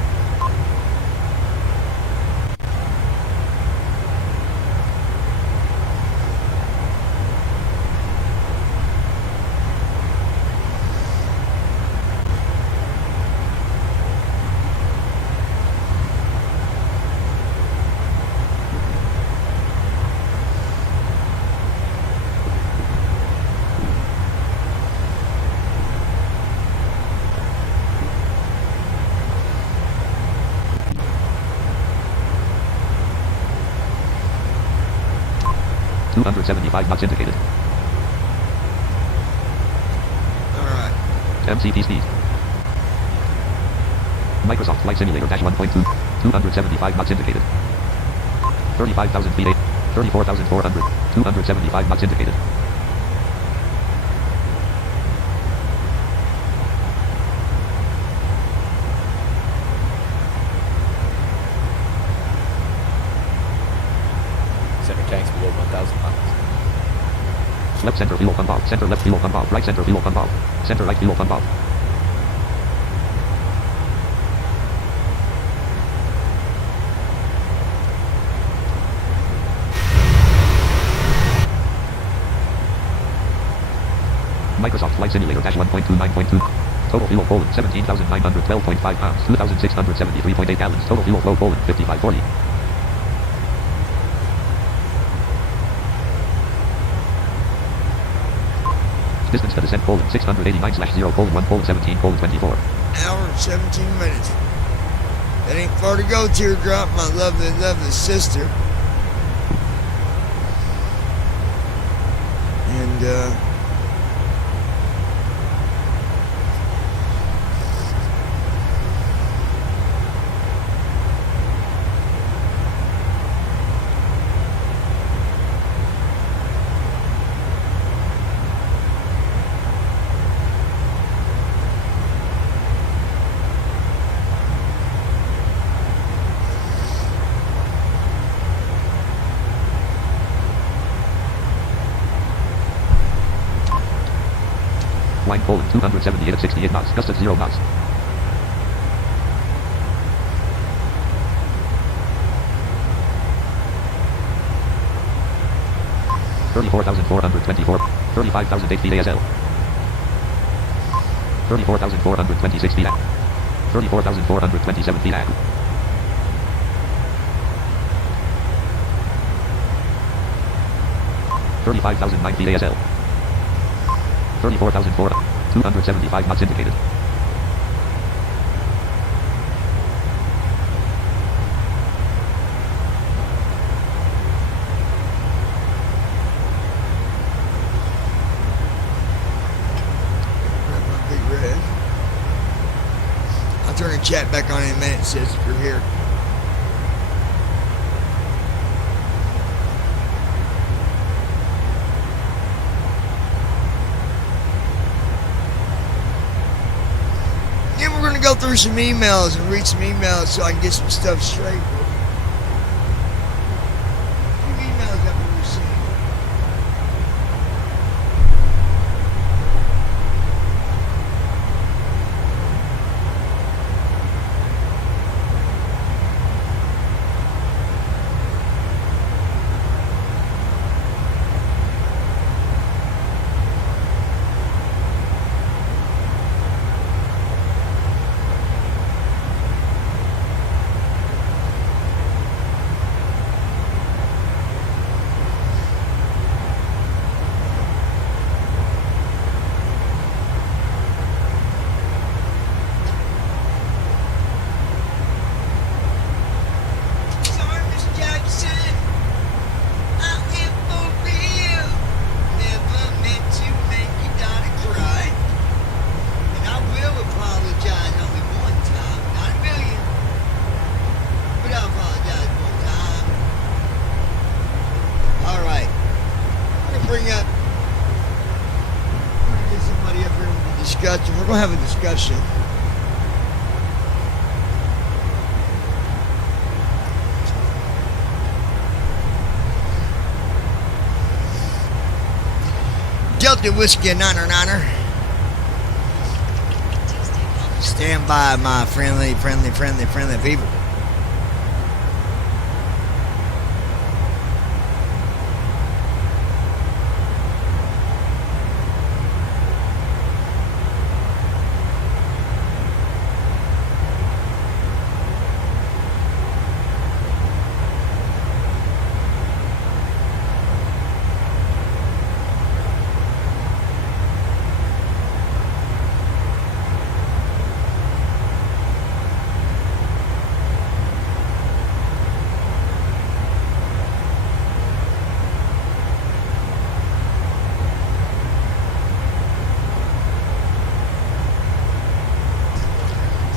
.275 knots indicated. Alright. MCP speed. Microsoft Flight Simulator dash 1.2. 275 knots indicated. 35,000 feet 8. 34,400. 275 knots indicated. Center tanks below 1,000 pounds. Left center fuel pump off. Center left fuel pump off. Right center fuel pump off. Center right fuel pump off. Microsoft Flight Simulator dash 1.29.2. Total fuel Poland 17,912.5 pounds. 2,673.8 gallons. Total fuel flow Poland 5540. Distance to descent, 689/0:1:17:24. Hour and 17 minutes. That ain't far to go, Teardrop, my lovely, lovely sister. And, Line 278 at 68 knots. Gust at 0 knots. $34,424. 35,008 feet ASL. 34,426 feet at. 34,427 feet at. 35,009 feet ASL. 34,275 knots indicated. my big red. I'll turn the chat back on in a minute, says if you're here. Then we're going to go through some emails and read some emails so I can get some stuff straight. Few emails that we received. Sorry, Miss Jackson. I am for real. Never meant to make your daughter cry. And I will apologize only one time, not a million. But I'll apologize one time. Alright. I'm going to bring up. I'm going to get somebody up here with a discussion. We're going to have a discussion. Delta Whiskey, a niner. Stand by, my friendly people.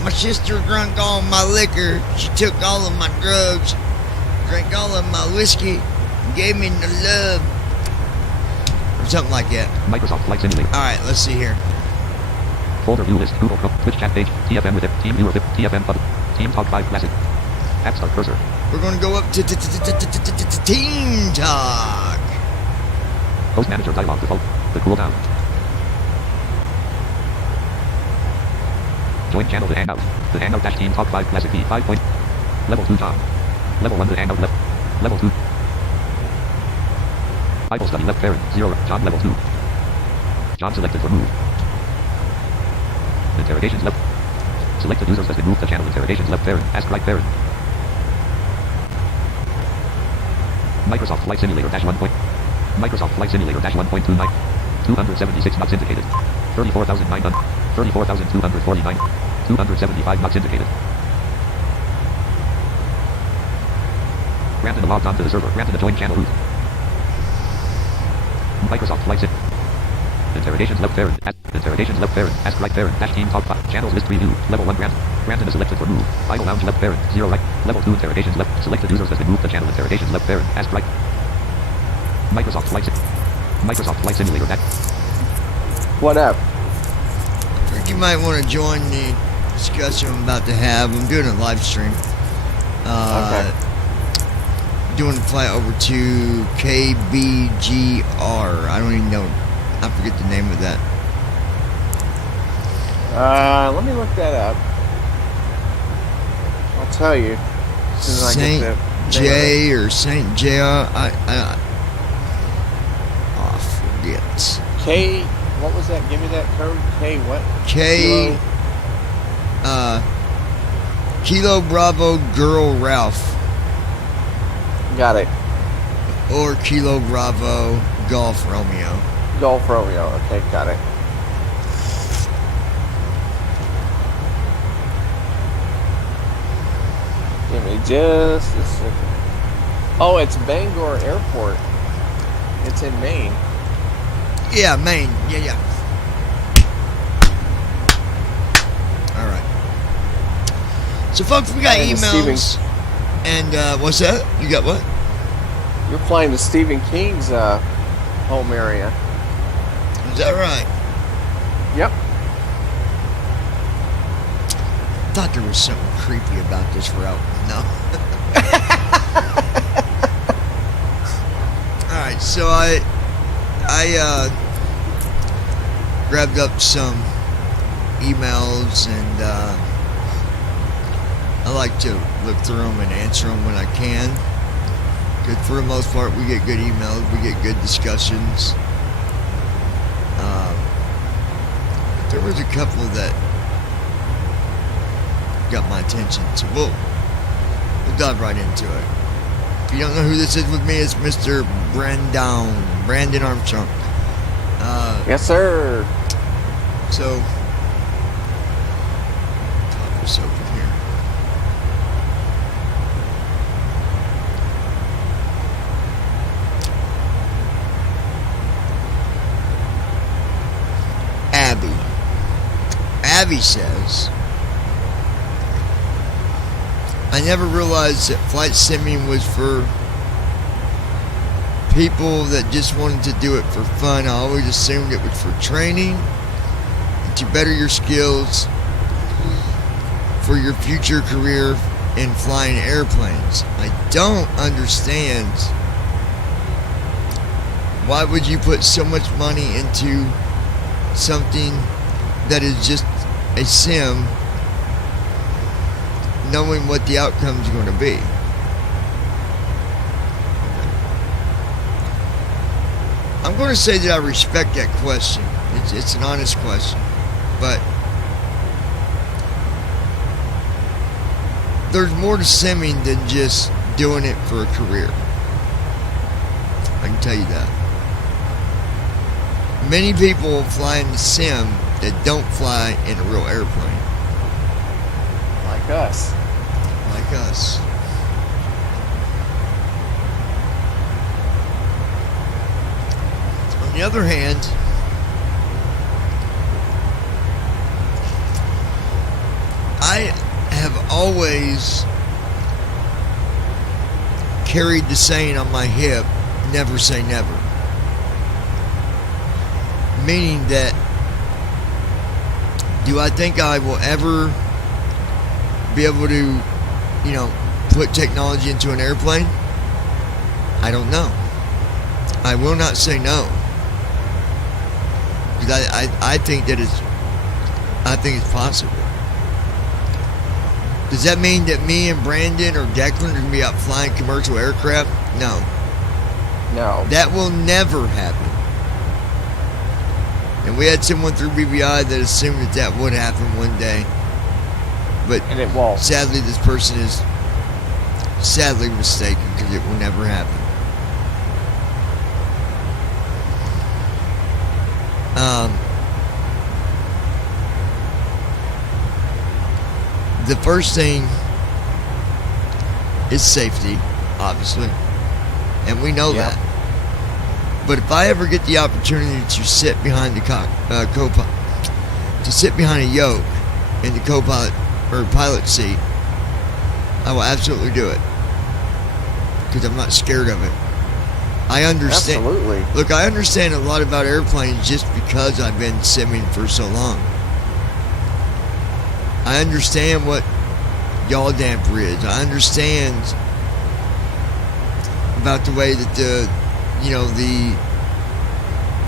My sister drank all my liquor. She took all of my drugs, drank all of my whiskey, and gave me the love. Or something like that. Microsoft Flight Simulator. Alright, let's see here. Folder view list. Google Chrome. Twitch chat page. TFM with it. Team viewer with TFM button. Team Talk 5 Classic. App Start cursor. We're going to go up to Team Talk. Host manager dialog default. The cool down. Join channel to hangout. The hangout dash Team Talk 5 Classic V 5 point. Level 2 Tom. Level 1 the hangout left. Level 2. Bible study left parent. 0. John level 2. John selected for move. Interrogations left. Selected users has been moved to channel interrogations left parent. Ask right parent. Microsoft Flight Simulator dash 1 point. Microsoft Flight Simulator dash 1.29. 276 knots indicated. 34,900. 34,249. 275 knots indicated. Brandon logged onto the server. Brandon to join channel root. Microsoft Flight Sim. Interrogations left parent. Interrogations left parent. Ask right parent. Dash team top 5. Channels list preview. Level 1 Brandon. Brandon is selected for move. Idle lounge left parent. 0 right. Level 2 interrogations left. Selected users has been moved to channel interrogations left parent. Ask right. Microsoft Flight Sim. Microsoft Flight Simulator. That. What up? I think you might want to join the discussion I'm about to have. I'm doing a live stream. Okay. Doing a flight over to KBGR. I don't even know. I forget the name of that. Let me look that up. I'll tell you. As soon as I Saint get the J or Saint J. I forget. K. What was that? Give me that code. K. What? K. Kilo Bravo Girl Ralph. Got it. Or Kilo Bravo Golf Romeo. Golf Romeo. Okay, got it. Give me just a second. Oh, it's Bangor Airport. It's in Maine. Yeah, Maine. Yeah. Alright. So, folks, we got Flying to emails. And, what's that? You got what? You're flying to Stephen King's home area. Is that right? Yep. I thought there was something creepy about this route. No. Alright, so I grabbed up some emails and I like to look through them and answer them when I can. Because for the most part, we get good emails, we get good discussions. But there was a couple that got my attention, so we'll dive right into it. If you don't know who this is with me, it's Mr. Brandon Armstrong. Yes, sir. So, pop this open here. Abby says, I never realized that flight simming was for people that just wanted to do it for fun. I always assumed it was for training and to better your skills for your future career in flying airplanes. I don't understand why would you put so much money into something that is just a sim, knowing what the outcome is going to be. I'm going to say that I respect that question. It's an honest question, but there's more to simming than just doing it for a career. I can tell you that. Many people fly in the sim that don't fly in a real airplane. Like us. Like us. On the other hand, I have always carried the saying on my hip, never say never. Meaning that, do I think I will ever be able to, put technology into an airplane? I don't know. I will not say no. Because I think that it's possible. Does that mean that me and Brandon or Declan are going to be out flying commercial aircraft? No. No. That will never happen. And we had someone through BBI that assumed that would happen one day. But And it won't. sadly, this person is sadly mistaken because it will never happen. The first thing is safety, obviously, and we know that. But if I ever get the opportunity to sit behind the co-pilot, to sit behind a yoke in the co-pilot or pilot seat, I will absolutely do it because I'm not scared of it. I understand. Absolutely. Look, I understand a lot about airplanes just because I've been simming for so long. I understand what yaw damper is. I understand about the way that the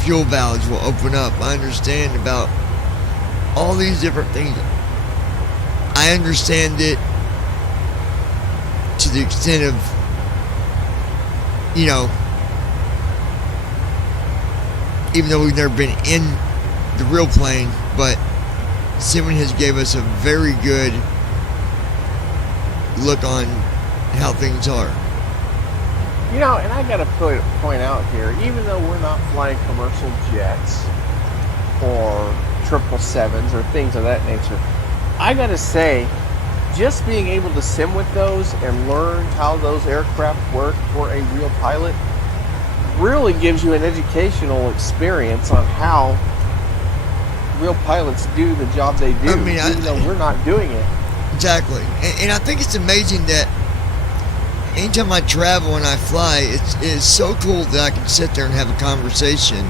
fuel valves will open up. I understand about all these different things. I understand it to the extent of, even though we've never been in the real plane, but simming has gave us a very good look on how things are. And I got to point out here, even though we're not flying commercial jets or 777s or things of that nature, I got to say, just being able to sim with those and learn how those aircraft work for a real pilot really gives you an educational experience on how real pilots do the job they do, even though we're not doing it. Exactly. And I think it's amazing that anytime I travel and I fly, it's so cool that I can sit there and have a conversation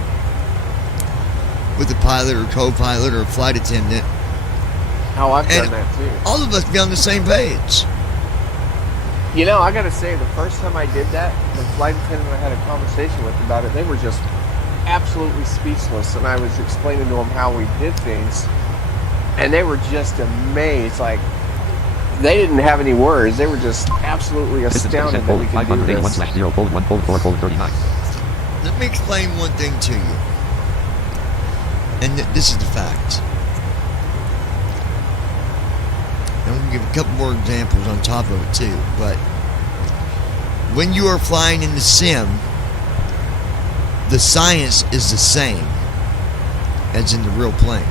with a pilot or co-pilot or a flight attendant. How I've done that too. All of us be on the same page. I gotta say, the first time I did that, the flight attendant I had a conversation with about it, they were just absolutely speechless, and I was explaining to them how we did things, and they were just amazed. Like, they didn't have any words. They were just absolutely astounded that we could do this. Let me explain one thing to you, and this is the fact. I'm going to give a couple more examples on top of it too, but when you are flying in the sim, the science is the same as in the real plane.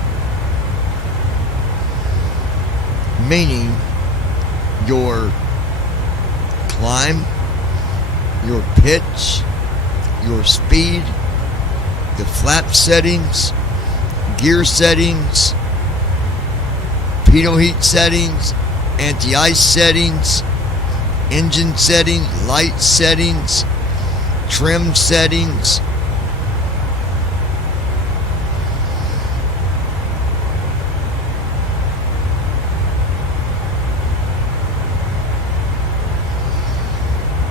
Meaning, your climb, your pitch, your speed, the flap settings, gear settings, pitot heat settings, anti-ice settings, engine settings, light settings, trim settings.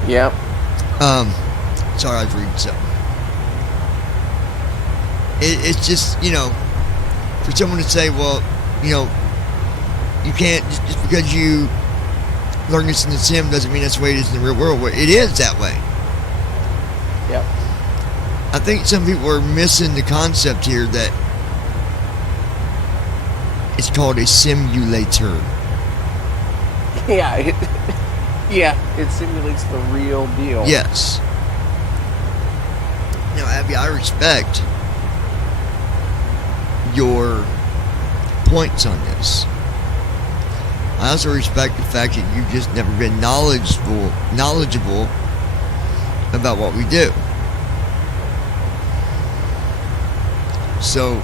Yep. Sorry, I was reading something. It's just, for someone to say, well, you can't, just because you learn this in the sim doesn't mean that's the way it is in the real world. It is that way. Yep. I think some people are missing the concept here that it's called a simulator. Yeah, it simulates the real deal. Yes. Now, Abby, I respect your points on this. I also respect the fact that you've just never been knowledgeable about what we do. So,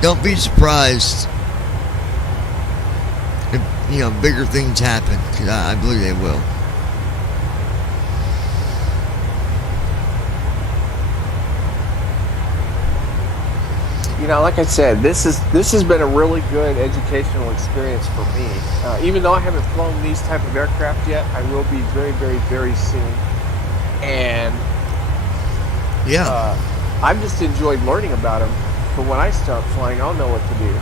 don't be surprised if, bigger things happen, because I believe they will. Like I said, this has been a really good educational experience for me. Even though I haven't flown these type of aircraft yet, I will be very, very, very soon. And yeah, I've just enjoyed learning about them. But when I start flying, I'll know what to do.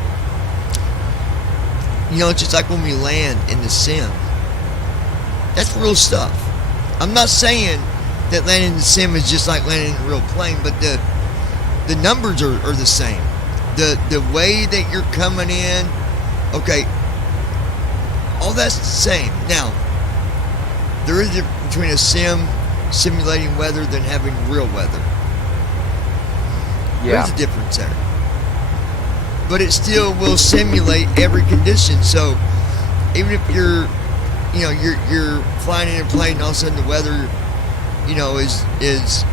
It's just like when we land in the sim. That's real stuff. I'm not saying that landing in the sim is just like landing in a real plane, but the numbers are the same. The way that you're coming in, okay, all that's the same. Now, there is a difference between a sim simulating weather than having real weather. Yeah. There's a difference there. But it still will simulate every condition. So even if you're flying in a plane and all of a sudden the weather, is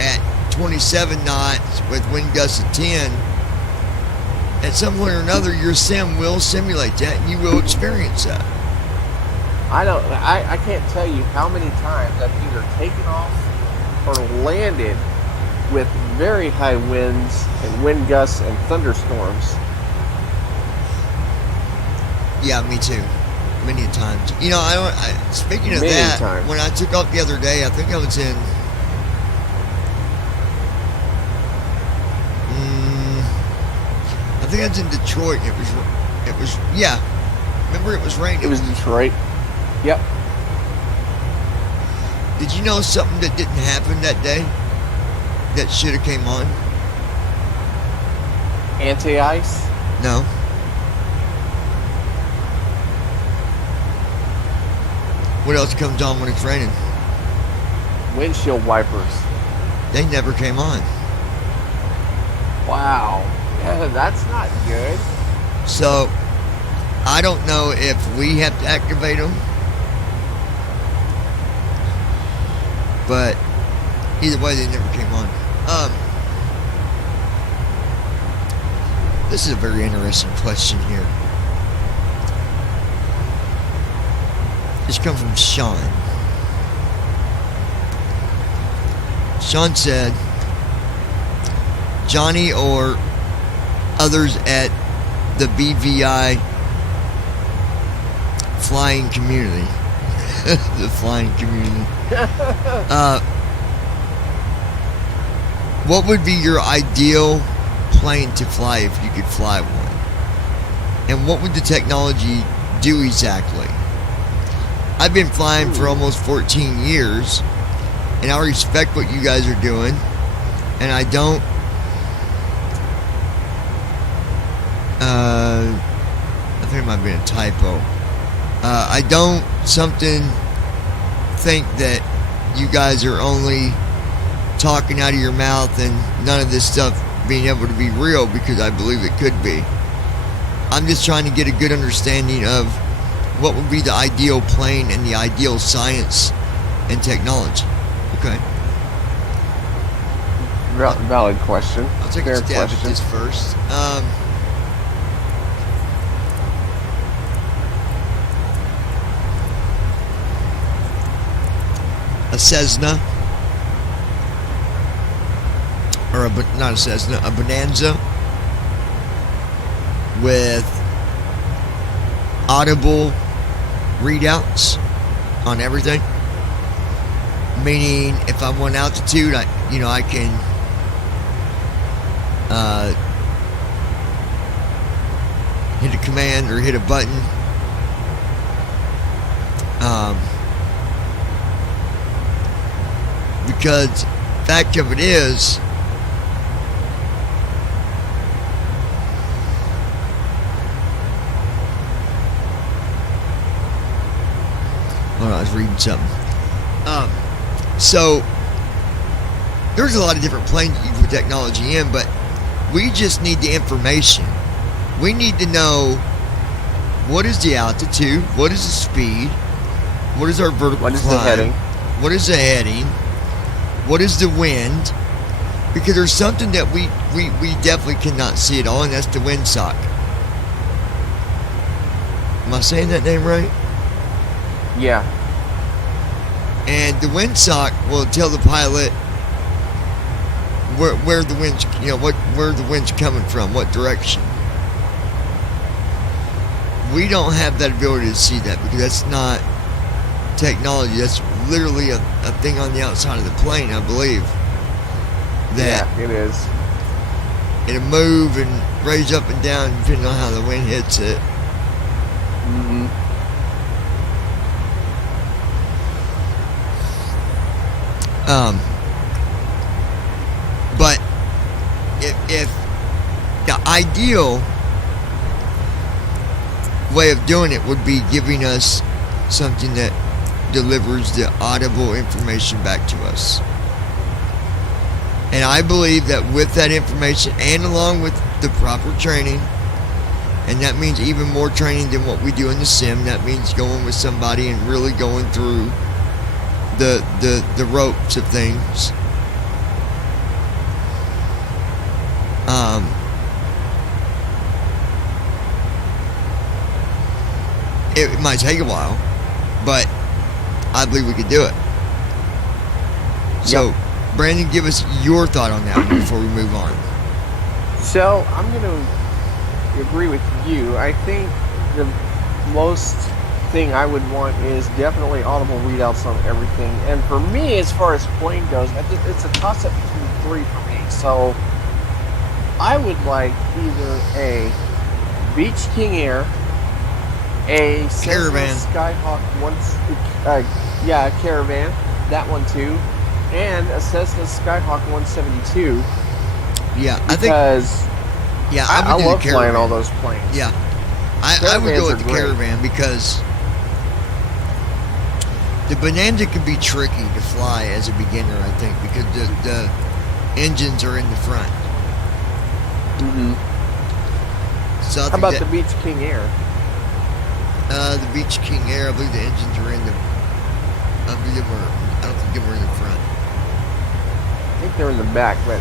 at 27 knots with wind gusts of 10, at some point or another your sim will simulate that and you will experience that. I can't tell you how many times I've either taken off or landed with very high winds and wind gusts and thunderstorms. Yeah, me too. Many times. Speaking of Many that, times. when I took off the other day, I think I was in. I think I was in Detroit. It was. Yeah. Remember, it was raining. It was Detroit. Yep. Did you know something that didn't happen that day? That should have came on. Anti-ice. No. What else comes on when it's raining? Windshield wipers. They never came on. Wow. Yeah, that's not good. So, I don't know if we have to activate them. But, either way, they never came on. This is a very interesting question here. This comes from Sean. Sean said, Johnny or others at the BVI flying community. The flying community. What would be your ideal plane to fly if you could fly one? And what would the technology do exactly? I've been flying for almost 14 years, and I respect what you guys are doing, and I don't I think it might have been a typo. I don't think that you guys are only talking out of your mouth and none of this stuff being able to be real, because I believe it could be. I'm just trying to get a good understanding of what would be the ideal plane and the ideal science and technology. Okay. Valid question. I'll take Fair a stab question. at this first. A Cessna, or not a Cessna, a Bonanza with audible readouts on everything. Meaning, if I'm on altitude, I can hit a command or hit a button. Because fact of it is, hold on, I was reading something. So there's a lot of different planes you can put technology in, but we just need the information. We need to know what is the altitude, what is the speed, what is our vertical What is the climb, heading? what is the heading, what is the wind, because there's something that we definitely cannot see at all, and that's the windsock. Am I saying that name right? Yeah. And the windsock will tell the pilot where the wind's, where the wind's coming from, what direction. We don't have that ability to see that, because that's not technology. That's literally a thing on the outside of the plane, I believe. That Yeah, it is. it'll move and raise up and down depending on how the wind hits it. Mm-hmm. But if the ideal way of doing it would be giving us something that delivers the audible information back to us. And I believe that with that information and along with the proper training, and that means even more training than what we do in the sim, that means going with somebody and really going through the ropes of things. It might take a while, but I believe we could do it. So, Yep. Brandon, give us your thought on that one before we move on. So I'm going to agree with you. I think the most thing I would want is definitely audible readouts on everything. And for me, as far as plane goes, it's a toss-up between three for me. So I would like either a Beach King Air, a Caravan. Cessna Skyhawk a Caravan, that one too, and a Cessna Skyhawk 172. Yeah, I think. Because Yeah, I would do love the flying all Caravan. those planes. Yeah, I would Caravans go are with the great. Caravan because the Bonanza can be tricky to fly as a beginner. I think because the engines are in the front. Mm-hmm. So I How think about that, the Beach King Air? the Beach King Air? I believe the engines are in the. I don't think they were in the front. I think they're in the back, but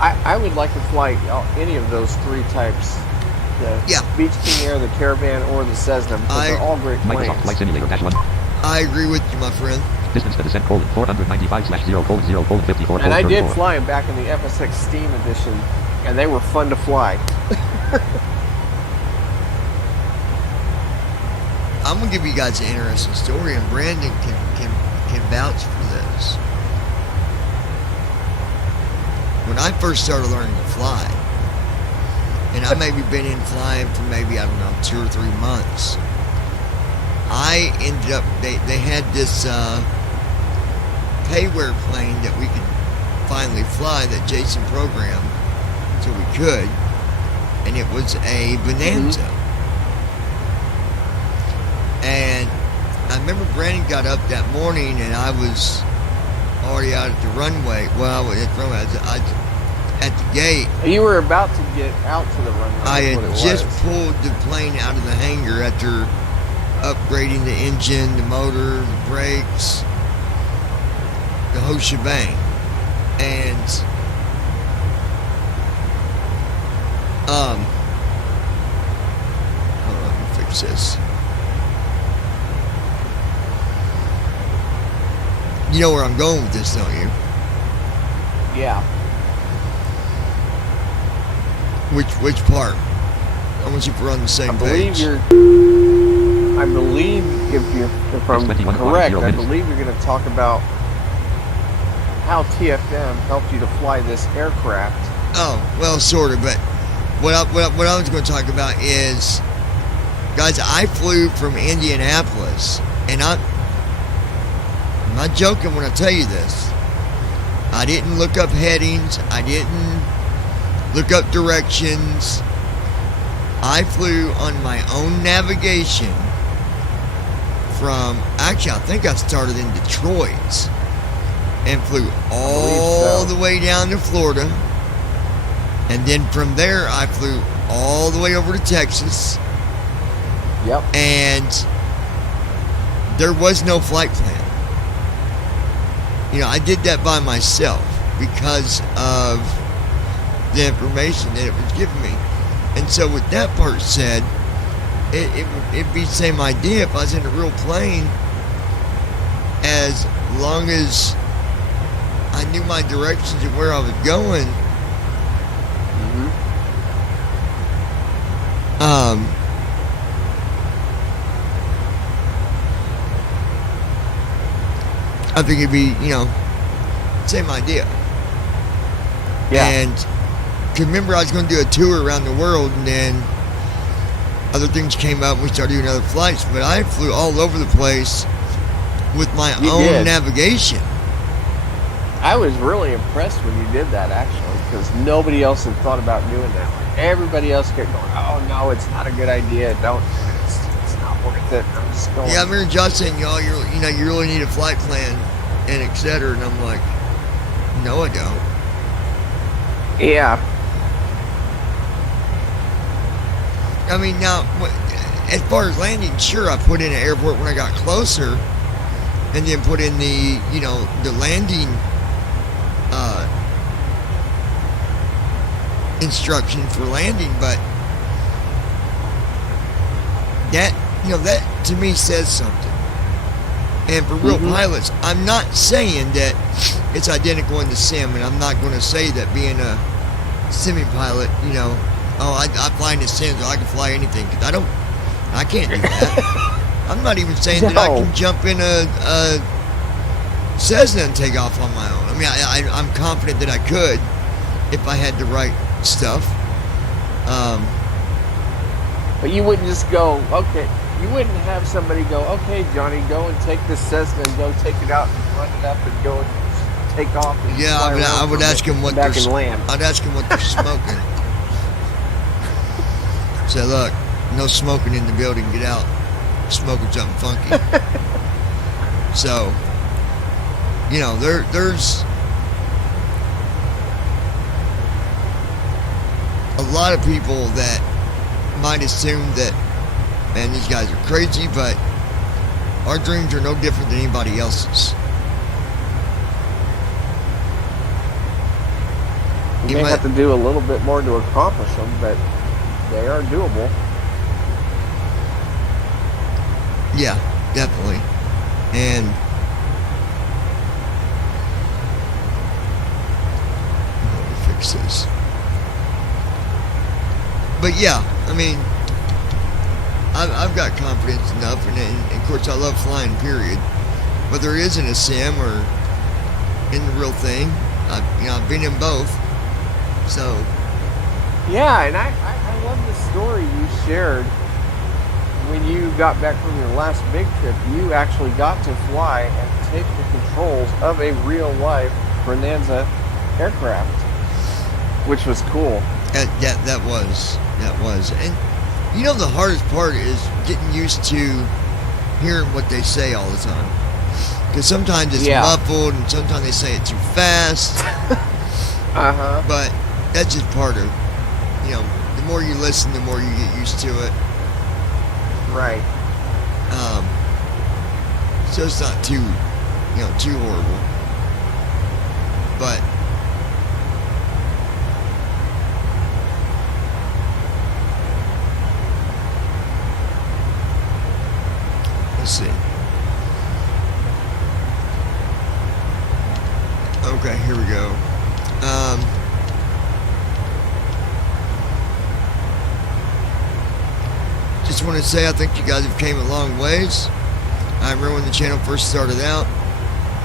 I would like to fly any of those three types. The Yeah. Beach King Air, the Caravan, or the Cessna, because they're all great Microsoft Flight planes. Simulator -1. I agree with you, my friend. Distance to descent: 495/0:0:54. And I did fly them back in the FSX Steam Edition, and they were fun to fly. I'm gonna give you guys an interesting story, and Brandon can vouch for this. When I first started learning to fly, and I maybe been in flying for maybe, I don't know, 2 or 3 months, I ended up, they had this payware plane that we could finally fly that Jason programmed so we could, and it was a Bonanza. And I remember Brandon got up that morning and I was already out at the runway. Well, I was at the runway. At the gate. You were about to get out to the runway. I is had what it just was. pulled the plane out of the hangar after upgrading the engine, the motor, the brakes, the whole shebang. And hold on, let me fix this. You know where I'm going with this, don't you? Yeah. Which part? I want you to run the same I believe page. I believe if I'm 21 correct, I minutes. believe you're going to talk about how TFM helped you to fly this aircraft. Oh, well, sort of, but what I was going to talk about is, guys, I flew from Indianapolis, and I'm not joking when I tell you this. I didn't look up headings. I didn't look up directions. I flew on my own navigation from, actually, I think I started in Detroit and flew all the way down to Florida. And then from there, I flew all the way over to Texas. Yep. And there was no flight plan. You know, I did that by myself because of the information that it was giving me. And so with that part said, it'd be the same idea if I was in a real plane, as long as I knew my directions and where I was going. I think it'd be, same idea. Yeah. And cause remember, I was going to do a tour around the world, and then other things came up, and we started doing other flights. But I flew all over the place with my own did. navigation. I was really impressed when you did that, actually, because nobody else had thought about doing that. Like, everybody else kept going, oh, no, it's not a good idea. Don't. It's not worth it. I'm just going. Yeah, I remember Josh saying, you really need a flight plan, and et cetera. And I'm like, no, I don't. Yeah. I mean, now, as far as landing, sure, I put in an airport when I got closer, and then put in the, you know, the landing instruction for landing, but that, you know, that to me says something. And for real pilots, I'm not saying that it's identical in the sim, and I'm not going to say that being a simming pilot, you know, oh, I fly in the sim, so I can fly anything, because I can't do that. I'm not even saying that I can jump in a Cessna and take off on my own. I mean, I'm confident that I could if I had the right stuff. But you wouldn't just go, okay, you wouldn't have somebody go, okay, Johnny, go and take this Cessna and go take it out and run it up and go and take off. And Yeah, fly I around would for a ask bit him what and back they're and land. I'd ask him what they're smoking. Say, look, no smoking in the building. Get out. Smoking something funky. So, you know, there's a lot of people that might assume that, man, these guys are crazy, but our dreams are no different than anybody else's. You may have to do a little bit more to accomplish them, but they are doable. Yeah, definitely. And let me fix this. But yeah, I mean, I've got confidence enough, and of course I love flying, period. Whether it is in a sim or in the real thing, I've been in both. So yeah, and I love the story you shared when you got back from your last big trip. You actually got to fly and take the controls of a real life Bonanza aircraft, which was cool. That was, and you know the hardest part is getting used to hearing what they say all the time, because sometimes it's muffled and sometimes they say it too fast. But that's just part of, you know, the more you listen, the more you get used to it. Right. So it's not too, you know, too horrible. But let's see. Okay, here we go. Just want to say I think you guys have came a long ways. I remember when the channel first started out,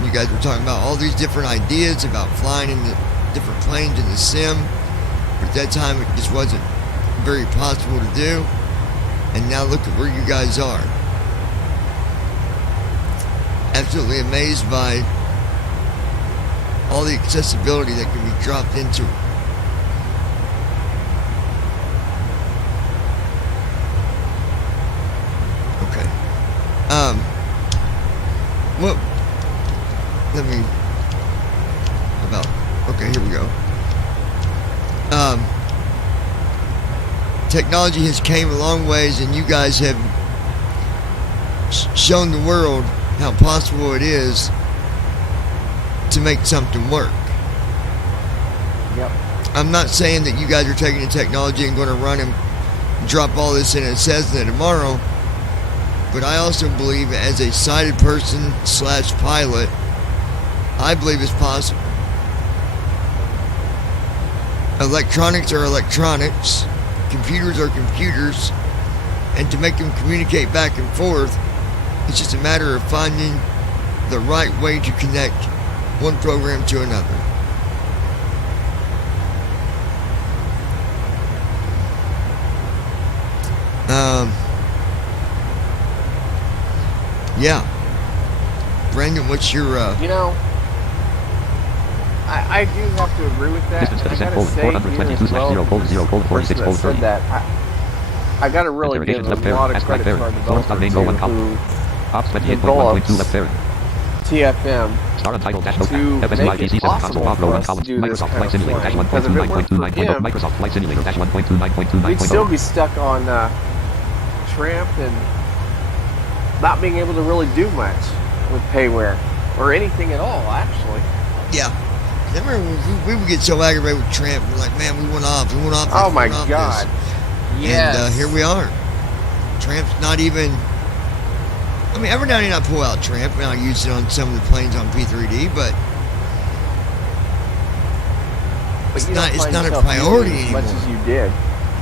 you guys were talking about all these different ideas about flying in the different planes in the sim, but at that time it just wasn't very possible to do. And now look at where you guys are. Absolutely amazed by all the accessibility that can be dropped into it. Okay. Well, let me, okay, here we go. Technology has came a long ways, and you guys have shown the world how possible it is to make something work. Yep. I'm not saying that you guys are taking the technology and going to run and drop all this in a Cessna tomorrow, but I also believe as a sighted person / pilot, I believe it's possible. Electronics are electronics, computers are computers, and to make them communicate back and forth, it's just a matter of finding the right way to connect one program to another. Yeah. Brandon, what's your You know, I do have to agree with that. Distance And I 30 gotta say, Colon, 422 as well, 0 Colon, 0 Colon, the 46 person that Colon, said 30. that, I gotta really give Interrogations left a parent. lot of Ask right credit to our parent. Forms developer not main row 1 column. who Ops 28.1.2 left develops parent. TFM Star Untitled Dash Note. to FSUI make it PC 7 console possible off row for 1 us to column. do this Microsoft kind Flight of Simulator dash flying. Because if it weren't for 1.29.9. Windows him, Microsoft Flight Simulator dash 1.29.29.0. we'd still be stuck on Tramp and not being able to really do much with payware or anything at all, actually. Yeah. I remember when we would get so aggravated with Tramp. We're like, man, we went off. We went off this. Oh we my went off God. This. Yes. And here we are. Tramp's not even... I mean, every now and then I pull out Tramp, and I use it on some of the planes on P3D, but it's you not, don't it's find not a yourself priority using it anymore. as much as you did.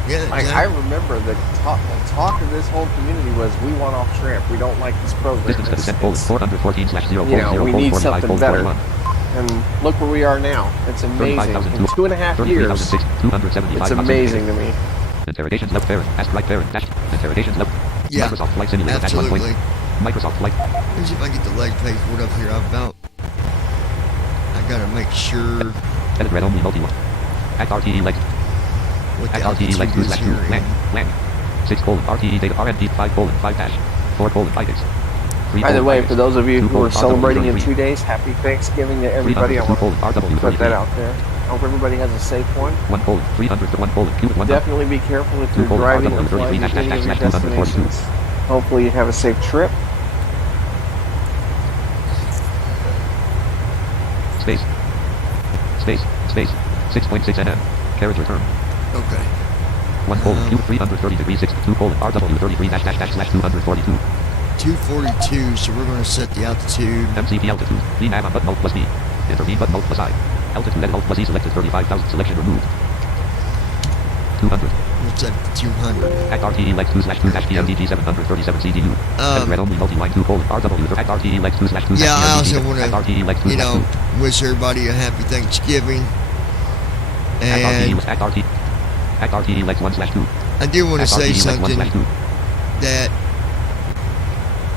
Yeah, Like, exactly. I remember the talk of this whole community was, we want off Tramp. We don't like this program. Distance to descent Poland 414/040 you know, we need 45 something better. And look where we are now. It's amazing. In 2.5 years, 275. it's amazing to me. Interrogations left parent. Ask right parent. Dash. Interrogations left. Yeah, Microsoft Flight Simulator dash 1. absolutely. Microsoft Flight. Let me see if I can get the leg page pulled up here. I gotta make sure Edit red only multi. Act RTE legs. what the Act RTE legs altitude is 2/2. here. Lang. Lang. 6 RTE data RND 5 5 4 5 6. By the way, for those of you who are 2 celebrating in 3. 2 days, happy Thanksgiving to everybody. I want to put that out there. I hope everybody has a safe one. 1 300 to 1 Q 1. Definitely be careful if you're 2 driving or 33 flying to any of your 242. destinations. Hopefully you have a safe trip. Space. 6.6 nm. Carriage return. Okay. 1 Q 330 degrees 6 2 RW 33 ///242. 242, so we're going to set the altitude. MCP altitude. VNAV on button alt plus B. Intervene button alt plus I. Altitude and alt plus E selected 35,000 selection removed. 200. We'll set it to 200. Act RTE legs 2/2-PMDG 737 CDU. Red only multi-line 2 RW. Act RTE legs 2/2 Yeah, I also want Act RTE legs 2 to, wish everybody a happy Thanksgiving. And Act RTE legs 1/2. I do want to say RTE legs something 1/2. that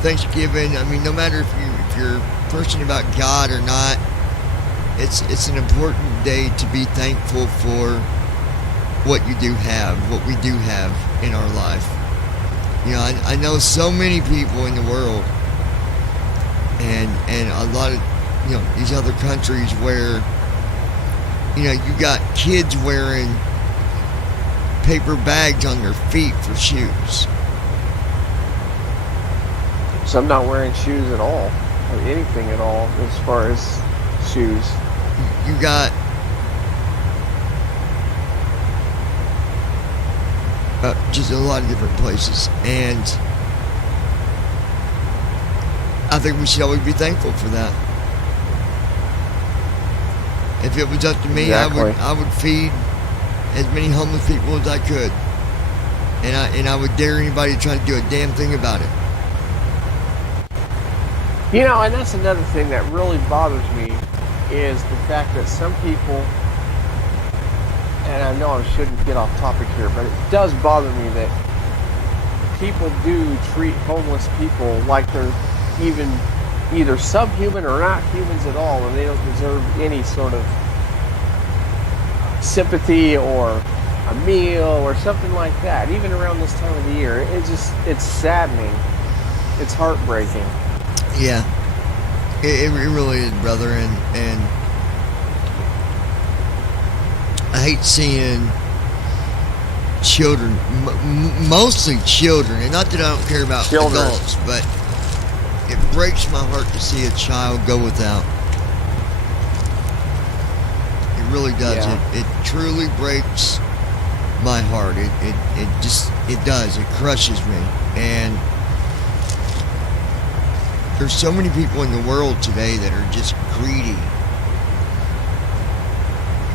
Thanksgiving, I mean, no matter if you're a person about God or not, it's an important day to be thankful for what you do have, what we do have in our life. You know, I know so many people in the world and a lot of, these other countries where, you got kids wearing paper bags on their feet for shoes. Some not wearing shoes at all, or anything at all as far as shoes. You got just a lot of different places, and I think we should always be thankful for that. If it was up to me, Exactly. I would feed as many homeless people as I could, and I would dare anybody to try to do a damn thing about it. And that's another thing that really bothers me is the fact that some people, and I know I shouldn't get off topic here, but it does bother me that people do treat homeless people like they're either subhuman or not humans at all, and they don't deserve any sort of sympathy or a meal or something like that, even around this time of the year. It's saddening. It's heartbreaking. Yeah, it really is, brother, and I hate seeing children, mostly children, and not that I don't care about Children. adults, but it breaks my heart to see a child go without. It really does. Yeah. It truly breaks my heart. It does. It crushes me. And there's so many people in the world today that are just greedy.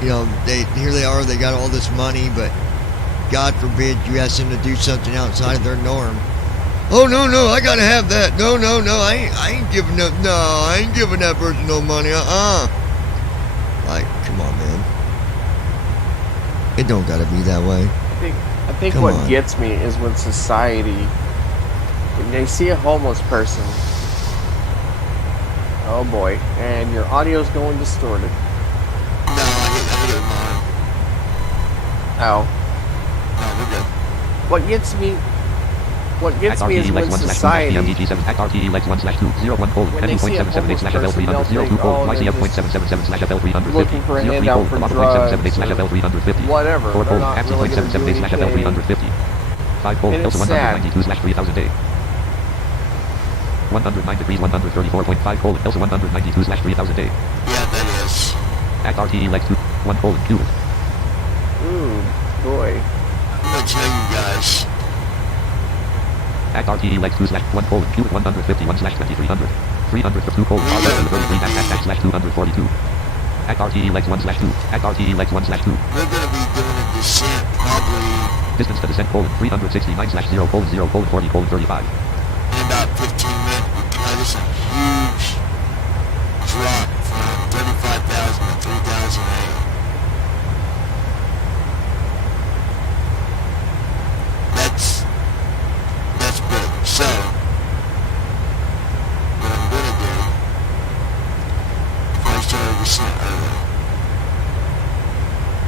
Here they are, they got all this money, but God forbid you ask them to do something outside of their norm. Oh, no, I gotta have that. No, I ain't giving up. No, I ain't giving that person no money. Like, come on, man. It don't gotta be that way. I think Come what on. gets me is when society, when they see a homeless person, oh boy, and your audio's going distorted. No, I hear mine. Oh. No, we're good. What gets me What gets me is when society, DG7 act RTE legs 1 slash 2 0 1 colon when they see a 10.778 slash homeless FL300 person, 0 2 they'll colon think, oh, YCF.777 slash FL350 looking for a 0 3 handout colon for 11.778 slash drugs or FL350 whatever. 4 They're colon not really gonna do 0.778 slash anything. FL350 5 colon And it's Elsa sad. 192 slash 3000 day 109 degrees 134.5 colon Elsa 192 slash 3000 day Yeah, that is. act RTE legs 2 1 colon cubic Ooh, boy. I'm gonna tell you guys. act RTE legs 2 slash 1 colon cubic 151 slash 2300 300 for 2 colon R33 slash 242 act RTE legs 1 slash 2 act RTE legs 1 slash 2 We're gonna be doing a descent probably distance to descent colon 369 slash 0 colon 0 colon 40 colon 35 in about 15 minutes. Because it's a huge drop from 35,000 to 3,008. That's big. So, what I'm gonna do, if I start a descent early,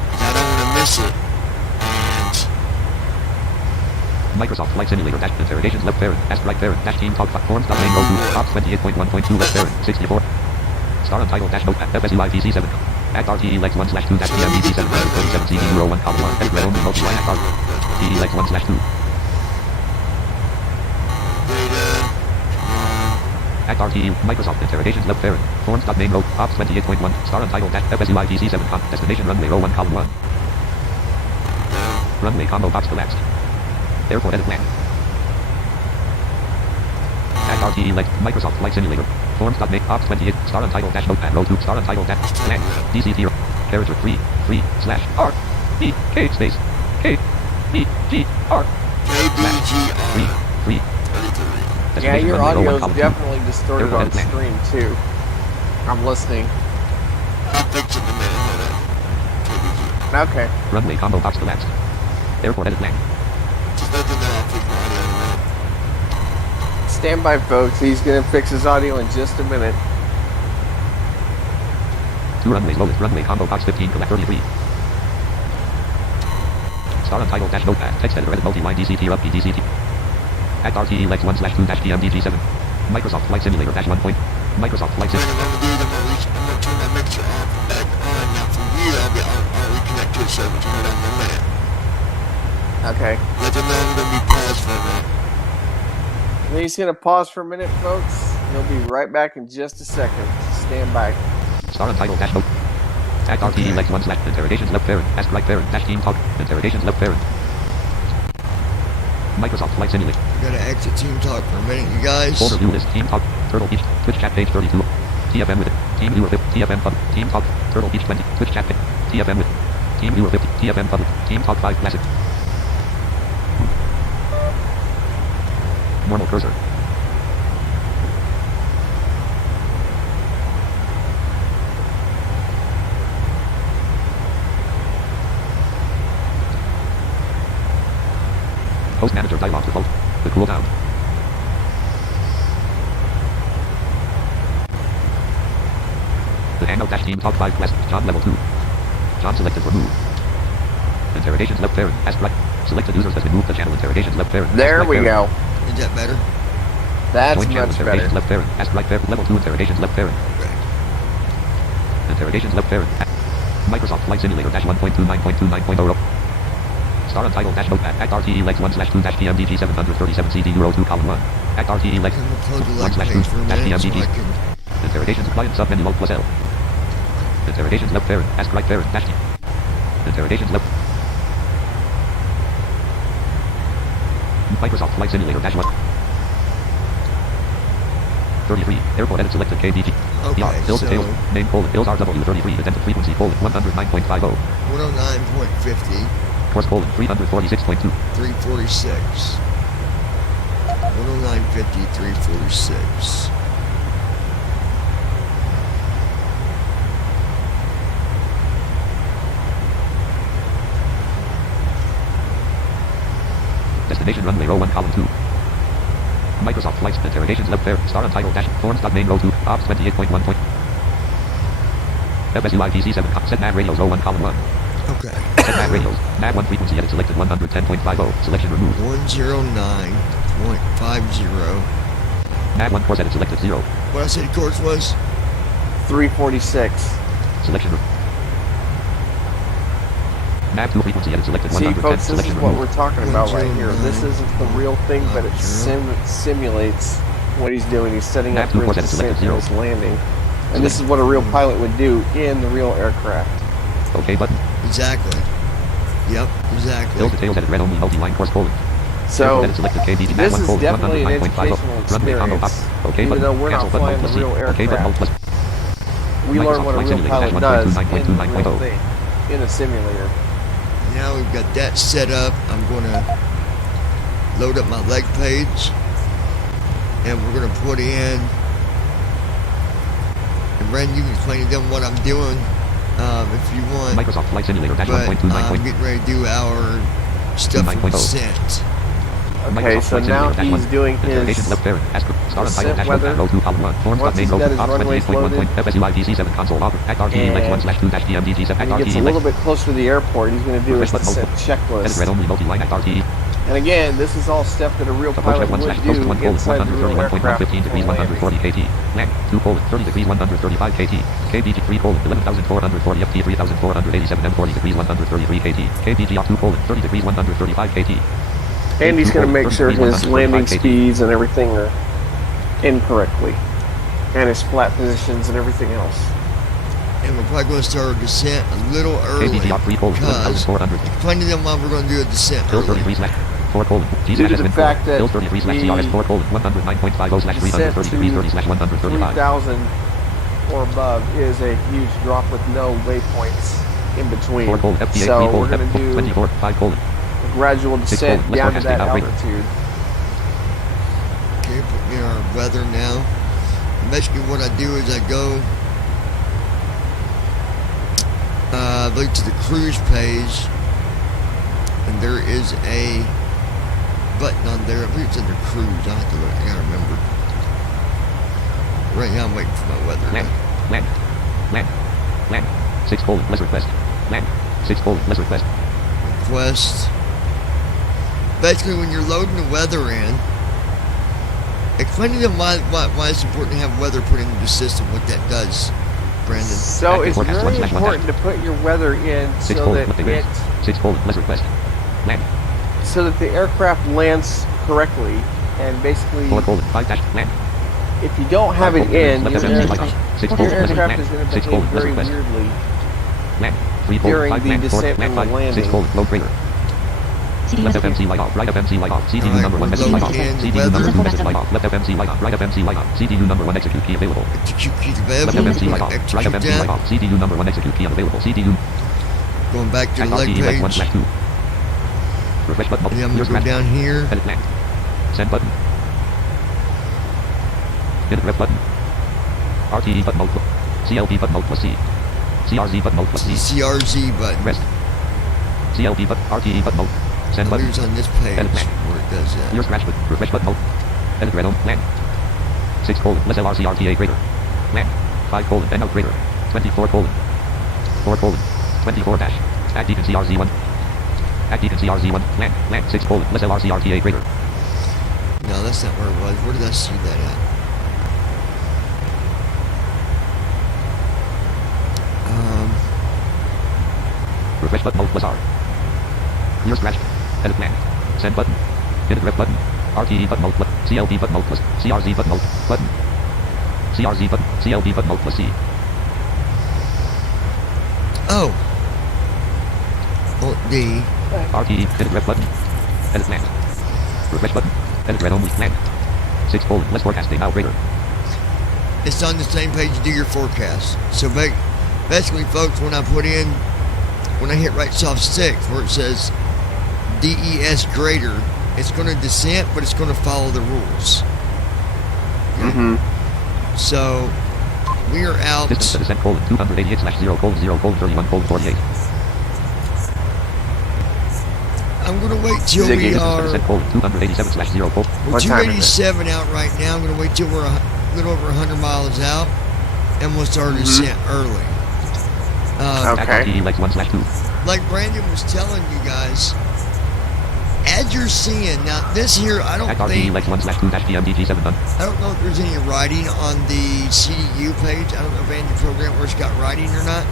is I don't wanna miss it, and Microsoft Flight Simulator dash interrogations left parent ask right parent dash team talk forms dot main row 2 ops 28.1.2 left parent 64 star untitled dash notepad FSUITC 7 act RTE legs 1 slash 2 dash PMDT 737 CD Euro 1 column 1 edit red only multi line act RTE legs 1 slash 2 act RTE Microsoft interrogations left parent forms dot main row ops 28.1 star untitled dash FSUITC 7 destination runway row 1 column 1 runway combo box collapsed airport edit plan act RTE legs Microsoft Flight Simulator forms dot make ops 28 star untitled dash notepad row 2 star untitled dash plan DC0 character 3 slash R B K space K B G R KBGR 3 Yeah, your runway row audio 1 is column 2 definitely distorted Airport on edit plan. stream too. I'm listening. I'll fix it in a minute. Hold on. KBGR. Okay. runway combo box collapsed airport edit plan Just let them know I'll fix my audio in a minute. Stand by, folks. He's gonna fix his audio in just a minute. 2 runways lowest runway combo box 15 collect 33 star untitled dash notepad text editor edit multi-line DCT up DCT act RTE legs 1 slash 2 dash PMDG 7 Microsoft Flight Simulator dash 1 point Microsoft Flight What Simulator I'm gonna do is I'm gonna turn that mixer off and back on. Now from here I'll reconnect to it so we turn it on in a minute. Okay. Let them know I'm gonna be paused for a minute. He's gonna pause for a minute, folks. He'll be right back in just a second. Stand by. star untitled dash note act RTE legs 1 slash interrogations left parent ask right parent dash team talk interrogations left parent Microsoft Flight Simulator Gotta exit Team Talk for a minute, you guys. folder view list team talk Turtle Beach Twitch chat page 32 TFM with it team viewer 50 TFM public team talk Turtle Beach 20 Twitch chat page TFM with team viewer 50 TFM public team talk 5 classic normal cursor Host manager dialog default. The cooldown. The hangout dash team talk 5 quest. John level 2. John selected remove. Interrogations left parent. Ask right. Selected users has removed the channel interrogations left parent. There we go. Is that better? That's Join channel much interrogations better. left parent. Ask right parent. Level 2 interrogations left parent. Right. Interrogations left parent. Microsoft Flight Simulator dash 1.29.29.0. Star untitled dash notepad. Act RTE legs 1 slash 2 dash PMDG 737 CD Euro 2 column 1. Act RTE legs I'm gonna close the 1 leg slash 2 page for a dash minute so PMDG. I can... Interrogations client submenu alt plus L. Interrogations left parent. Ask right parent dash T. Interrogations left. Microsoft Flight Simulator dash 1. 33. Airport edit selected KBG. Okay, Bills so... tails. Name colon. Bills RW33. Identity frequency colon. 109.50. 109.50. Course colon. 346.2. 346. 109.50, 346. Destination runway row 1 column 2. Microsoft flights interrogations left there. Star untitled dash forms dot main row 2. Ops 28.1 point. FSUITC 7 set nav radios row 1 column 1. Okay. Set back radios. Nav 1 frequency edit selected 110.50. Selection removed. 109.50. Nav 1 course edit selected 0. What I said course was? 346. Selection removed. Nav 2 frequency edit selected See, 110. folks, this is Selection what removed. we're talking about right here. This isn't the real thing, but it simulates what he's doing. He's setting up Nav 2 for course his edit descent selected and 0. his landing. And this is what a real pilot would do in the real aircraft. OK button. Exactly. Yep, exactly. Fill details edit red only multi-line course colon. So, Edit selected KBGR. this Nav 1 is colon definitely an 109.50. educational Runway combo box. experience. OK Even button. though we're Cancel not button flying plus the real C. OK button aircraft. plus. We learn what a Microsoft real Flight pilot Simulator does in the 1.29.20. real thing, in a simulator. Now we've got that set up. I'm going to load up my leg page. And we're going to put in... And Ren, you can explain to them what I'm doing if you want. Microsoft Flight Simulator dash But 1.29. I'm getting ready to do our stuff for 9.0. descent. Okay, so now he's doing his left parent, star descent dash weather. row 2 column 1. Forms Once main he's row got his 2 ops runways 28.1 loaded, FSUI DC7 console offer act RTE lex 1 slash 2 dash PM DC7 when act he gets a RTE little lex bit closer to the airport, he's going to do his Refresh button descent edit red checklist. only multi-line act RTE And again, this is all stuff that a real approach pilot F1 would slash post do 1 colon inside the real 131.1 aircraft 15 degrees before landing. 140 kt land 2 colon 30 degrees 135 kt KBG 3 colon 11,440 FT 3,487 M 40 degrees 133 kt KBGR 2 colon 30 degrees 135 kt. And he's going to make sure his landing speeds and everything are incorrectly. And his flat positions and everything else. And we're probably going to start our descent a little early. KBGR 3 colon Because 11,400 explain to them why we're going to do a descent Hill early. 33 slash 4 colon G Due to slash the S fact that Hill 33 slash CRS 4 colon 109.50 slash 330 degrees 30 slash 135 3,000 or above is a huge drop with no waypoints in between. 4 colon FTA 3 So we're colon going to do 24 5 colon a gradual descent colon, let's down to forecast that it out, altitude. Okay, put me in our weather now. And basically what I do is I go look to the cruise page, and there is a button on there. I believe it's under cruise. I have to look. I gotta remember. Right now I'm waiting for my weather. land 6 colon less request land 6 colon less request Request. Basically, when you're loading the weather in, explain to them why it's important to have weather put into the system. What that does, Brandon. So it's forecast very 1/1 important to put your weather in 6 so colon that left erase 6 colon less request land so that the aircraft lands correctly, and basically 4 colon 5 dash land if you don't have it in, left your FMC light aircraft, off 6 your colon less aircraft is land going to 6 behave colon less very request weirdly land 3 colon during 5 the land 4 descent land and the 5 6 landing. colon low crater CDU left message. FMC light off right FMC light off CDU Alright, number 1 we're message light off loading in the CDU weather. number 2 message light off left FMC light off right FMC light off CDU number 1 execute key available Execute key left available. FMC light off right Execute FMC light that. off CDU number 1 execute key unavailable CDU Going back to the act leg RTE lex 1 slash page. 2 refresh button And I'm clear going to go scratch down here. edit land send button hit ref button RTE button mode CLB button mode plus C CRZ button mode plus C CRZ button. rest CLB button RTE button mode send I button believe it's on this page Edit land. where it does that. clear scratch button refresh button mode edit red on land 6 colon less LRC RTA greater land 5 colon end out greater 24 colon 4 colon 24 dash act deacon CRZ1 act deacon CRZ1 land 6 colon less LRC RTA greater No, that's not where it was. Where did I see that at? refresh button mode plus R clear scratch edit land send button edit ref button RTE button mode plus CLB button mode plus CRZ button mode button CRZ button CLB button mode plus C Oh. Alt D. RTE edit ref button edit land refresh button edit red only land 6 colon less forecasting now greater It's on the same page you do your forecast. So basically, folks, when I hit right soft 6 where it says DES greater, it's going to descent, but it's going to follow the rules. Mm-hmm. So we are out. distance to descent colon 288 slash 0 colon 0 colon 31 colon 48 I'm going to wait till Ziggy. we distance to are. descent colon 287 slash 0 colon We're What time is it? 287 out right now. I'm going to wait till we're a little over 100 miles out, and we'll start our descent early. Okay. RTE lex 1 slash 2 like Brandon was telling you guys, as you're seeing now, this here, I don't RTE think, Lex 1/2-PMDG700. I don't know if there's any writing on the CDU page. I don't know if Andy Program Works got writing or not,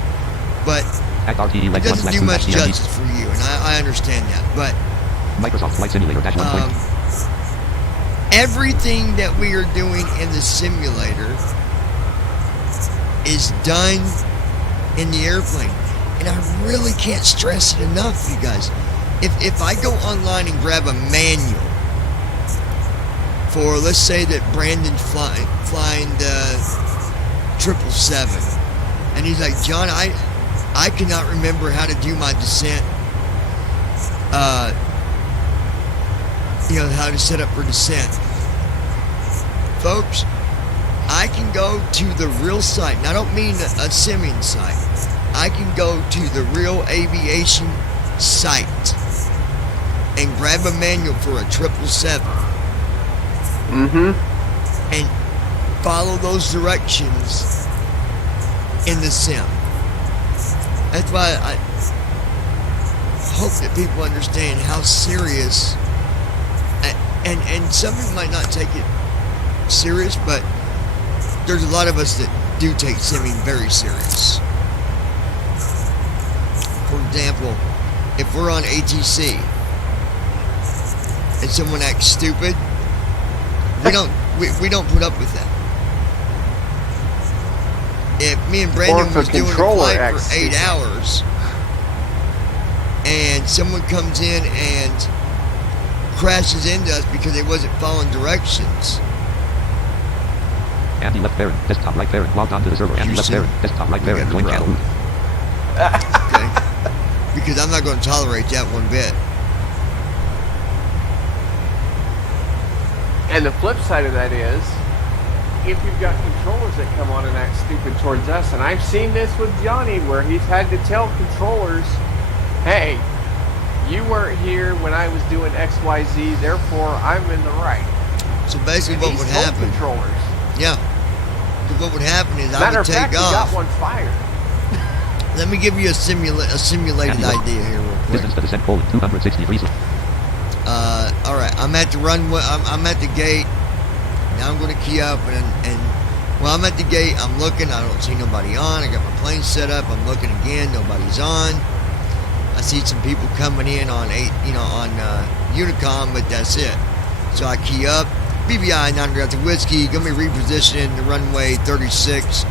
but RTE it Lex doesn't do much 1/2-PMDG. justice for you, and I understand that. But Microsoft Flight Simulator -1. everything that we are doing in the simulator is done in the airplane, and I really can't stress it enough, you guys. If I go online and grab a manual for, let's say that Brandon's flying the 777, and he's like, John, I cannot remember how to do my descent, how to set up for descent. Folks, I can go to the real site, and I don't mean a simming site. I can go to the real aviation site and grab a manual for a 777 and follow those directions in the sim. That's why I hope that people understand how serious, and some people might not take it serious, but there's a lot of us that do take simming very serious. For example, if we're on ATC and someone acts stupid, we don't put up with that. If me and Brandon was doing a flight for 8 hours and someone comes in and crashes into us because they wasn't following directions. Andy left parent, desktop right parent, logged onto the server. Andy left parent, desktop right parent, join channel. Okay? Because I'm not going to tolerate that one bit. And the flip side of that is, if you've got controllers that come on and act stupid towards us, and I've seen this with Johnny, where he's had to tell controllers, hey, you weren't here when I was doing XYZ, therefore I'm in the right. So basically, what would happen? Controllers. Yeah. So what would happen is Matter I would of fact, take he off. got one fired. Let me give you a simulated idea here, real quick. Distance to descent, 260 degrees. All right. I'm at the runway. I'm at the gate. Now I'm going to key up, and while I'm at the gate, I'm looking. I don't see nobody on. I got my plane set up. I'm looking again. Nobody's on. I see some people coming in on Unicom, but that's it. So I key up. BBI 9 Delta Whiskey. Going to be repositioning the runway 36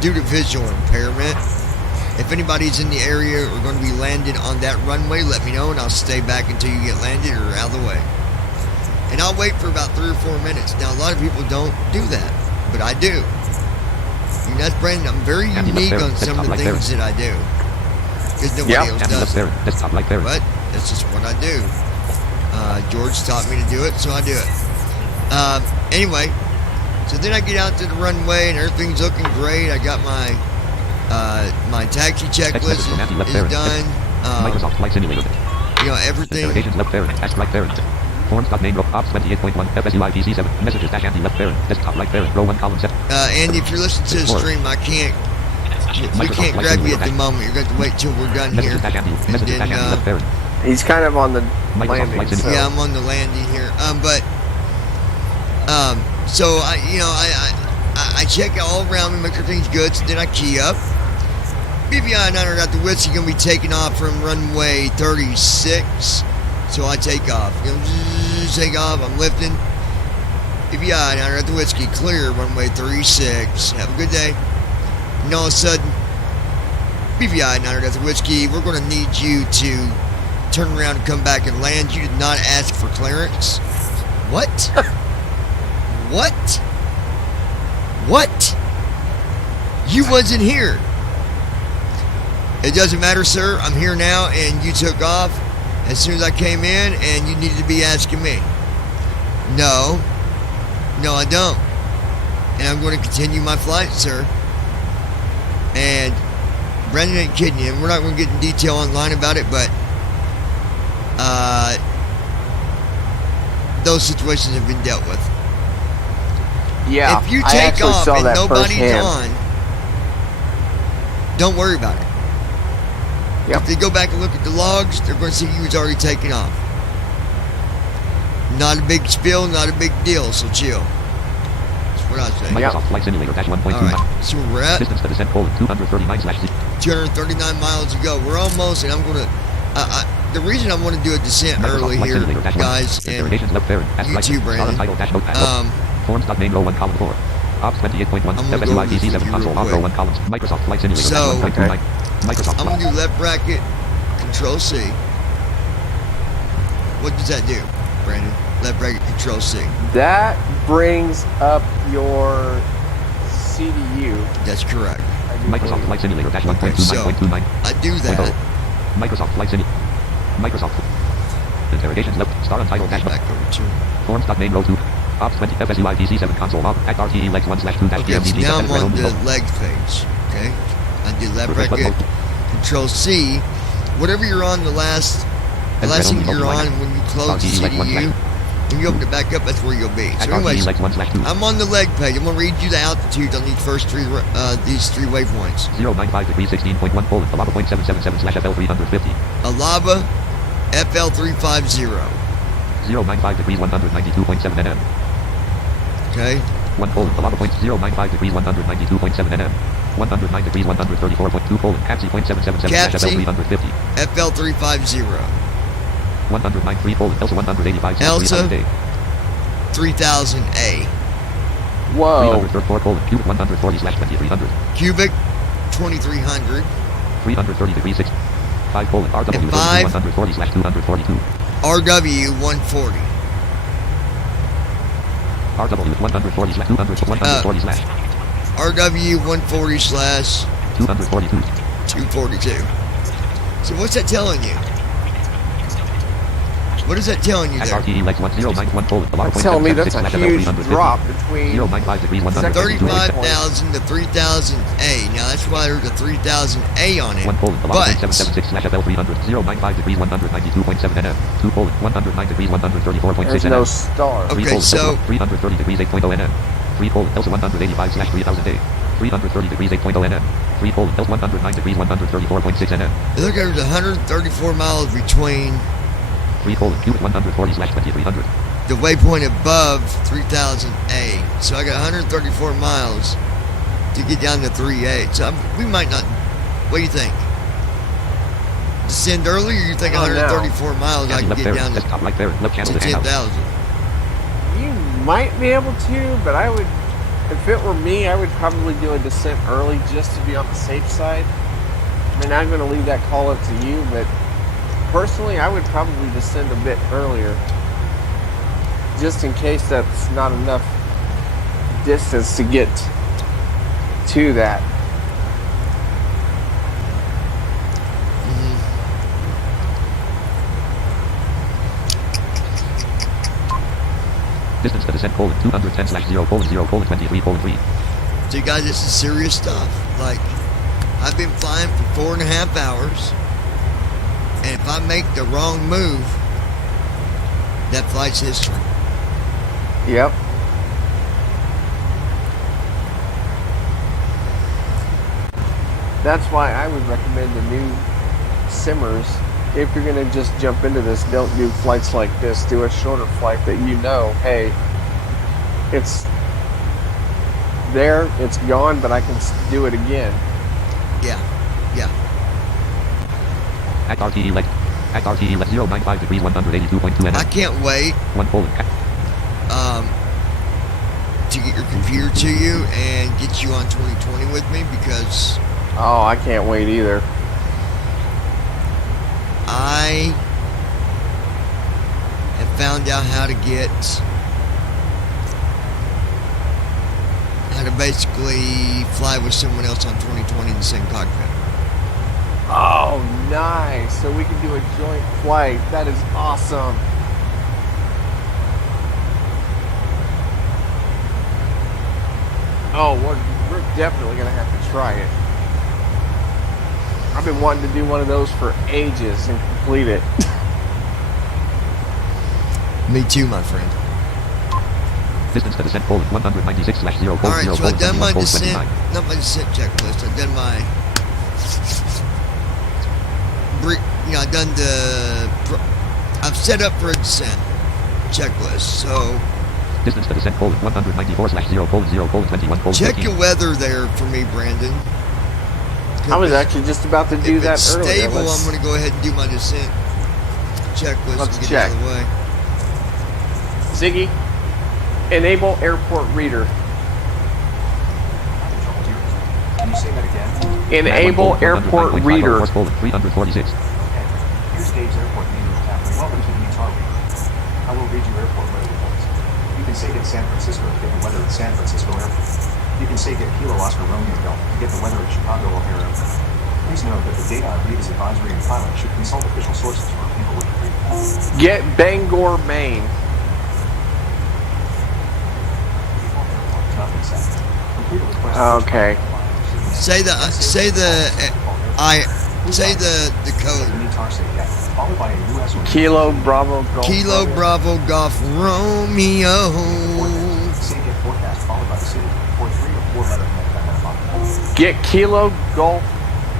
due to visual impairment. If anybody's in the area or going to be landing on that runway, let me know, and I'll stay back until you get landed or out of the way. And I'll wait for about 3 or 4 minutes. Now, a lot of people don't do that, but I do. And that's Brandon. I'm very unique on some of the things that I do, because nobody else does it. But that's just what I do. George taught me to do it, so I do it. Anyway, so then I get out to the runway, and everything's looking great. I got my taxi checklist is done. Microsoft Flight Simulator. Everything. Agent left parent, ask right parent. Forms.name, ops 28.1, FSUIPC7, messages dash Andy left parent, desktop right parent, row 1, column 7. Andy, if you're listening to the stream, we can't grab you at the moment. You're going to wait till we're done here. And then, He's kind of on the landing. So. Yeah, I'm on the landing here. So I check all around me, make sure everything's good. So then I key up. BBI 900 out the Whiskey going to be taking off from runway 36. So I take off. Take off. I'm lifting. BBI 900 out the Whiskey, clear runway 36. Have a good day. And all of a sudden, BBI 900 out the Whiskey, we're going to need you to turn around and come back and land. You did not ask for clearance. What? What? What? You wasn't here. It doesn't matter, sir. I'm here now, and you took off as soon as I came in, and you needed to be asking me. No, I don't. And I'm going to continue my flight, sir. And Brandon ain't kidding you. And we're not going to get in detail online about it, but those situations have been dealt with. Yeah, if you take off and nobody's on, don't worry about it. Yep. If they go back and look at the logs, they're going to see you was already taken off. Not a big spill, not a big deal, so chill. That's what I say. Microsoft Flight Simulator dash 1.2. Alright, so we're at Distance to descent colon 239/Z. 239 miles to go. We're almost, and I'm going to... the reason I want to do a descent early here, guys, and YouTube, Brandon, Forms.main row 1 column 4. Ops 28.1. I'm gonna go over this FSUIDC with 7 you console. real Off quick. row 1 columns. Microsoft Flight Simulator So, dash 1.29. Microsoft I'm going to do left bracket, Control C. What does that do, Brandon? Left bracket, Control C. That brings up your CDU. That's correct. I do Microsoft believe. Flight Simulator dash Okay, 1.29.29. I do that. Microsoft Flight Simulator. Microsoft. Interrogations left. Star untitled dash. Back over to Forms.main row 2. Ops 20 FSUIDC 7 console. Off. Act RTE legs 1/2 dash Okay, so DMDG. now I'm on the legs page. Okay, I did left bracket, Control C. Whatever you're on, the last thing you're on when you close the CDU, when you open it back up, that's where you'll be. So anyways, I'm on the leg page. I'm gonna read you the altitudes on these first these three waypoints. 095 degrees 16.1 colon. Alaba.777/FL350. Alaba, FL350. 095 degrees 192.7 nm. Okay, 1 colon. Alaba.095 degrees 192.7 nm. 109 degrees 134.2 colon. Capsi .777/FL350. FL350. 109 3 colon. Elsa 185 Elsa. 3000A. 3000A. Whoa. 334 colon. Cubic 140/2300. Cubic, 2300. 330 degrees 6. 5 colon. RW And 5. 140/242. RW 140. RW 140/240 slash RW 140 slash 242. 242. So what's that telling you? What is that telling you there? RTE legs 1091 colon. That's telling me that's a huge drop between 095 degrees 100. 35,000 to 3000A. Now that's why there's a 3000A on it. 1 colon. But 776/FL300. 095 degrees 192.7 nm. 2 colon. 109 degrees 134.6 there's nm. no star. Okay, 3 colon. so- 330 degrees 8.0 nm. 3 colon. Elsa 185/3000A. 330 degrees 8.0 nm. 3 colon. Elsa 109 degrees 134.6 nm. look, there's 134 miles between 3 colon. Cubic 140/2300. the waypoint above 3000A. So I got 134 miles to get down to 38. So we might not. What do you think? Descend early, or you think Oh, no. 134 miles I can left get there. down That's top right there. Left channel to to hangout. 10,000? You might be able to, but I would, if it were me, I would probably do a descent early just to be on the safe side. I mean, I'm going to leave that call up to you, but personally, I would probably descend a bit earlier, just in case that's not enough distance to get to that. Distance to descent colon 210/0 colon 0 colon 23 colon 3. So you guys, this is serious stuff. Like, I've been flying for 4.5 hours, and if I make the wrong move, that flight's history. Yep. That's why I would recommend the new simmers. If you're going to just jump into this, don't do flights like this. Do a shorter flight that you know, hey, it's there, it's gone, but I can do it again. Yeah, yeah. Act RTE leg. Act RTE leg 095 degrees 182.2 nm. I can't wait 1 colon. to get your computer to you and get you on 2020 with me, because Oh, I can't wait either. I have found out how to basically fly with someone else on 2020 in the same cockpit. Oh, nice. So we can do a joint flight. That is awesome. Oh, we're definitely going to have to try it. I've been wanting to do one of those for ages and complete it. Me too, my friend. Distance to descent colon 196/0 colon Alright, 0 so I've done my 21 descent, 29. not my descent checklist, I've done my I done I've set up for a descent checklist. So Distance to descent, 194/0/0/21. check your weather there for me, Brandon. I was actually just about to do if that it's earlier. stable, I'm going to go ahead and do my descent checklist Let's and get check. it out of the way. Ziggy, enable airport reader. Can you say that again? Enable airport reader. 346. Here's Dave's airport meter tab. Welcome to the guitar reader. I will read you airport weather reports. You can say get San Francisco to get the weather at San Francisco Airport. You can say get Kilo Oscar Romeo Delta to get the weather at Chicago O'Hare Airport. Please note that the data I read is advisory and pilot should consult official sources for people with the read. Get Bangor, Maine. Okay. Say the code. Followed by a US or Kilo Bravo Golf. Kilo Bravo Golf Romeo. say get forecast followed by the city for 3 or 4 letter identifier. Get Kilo Golf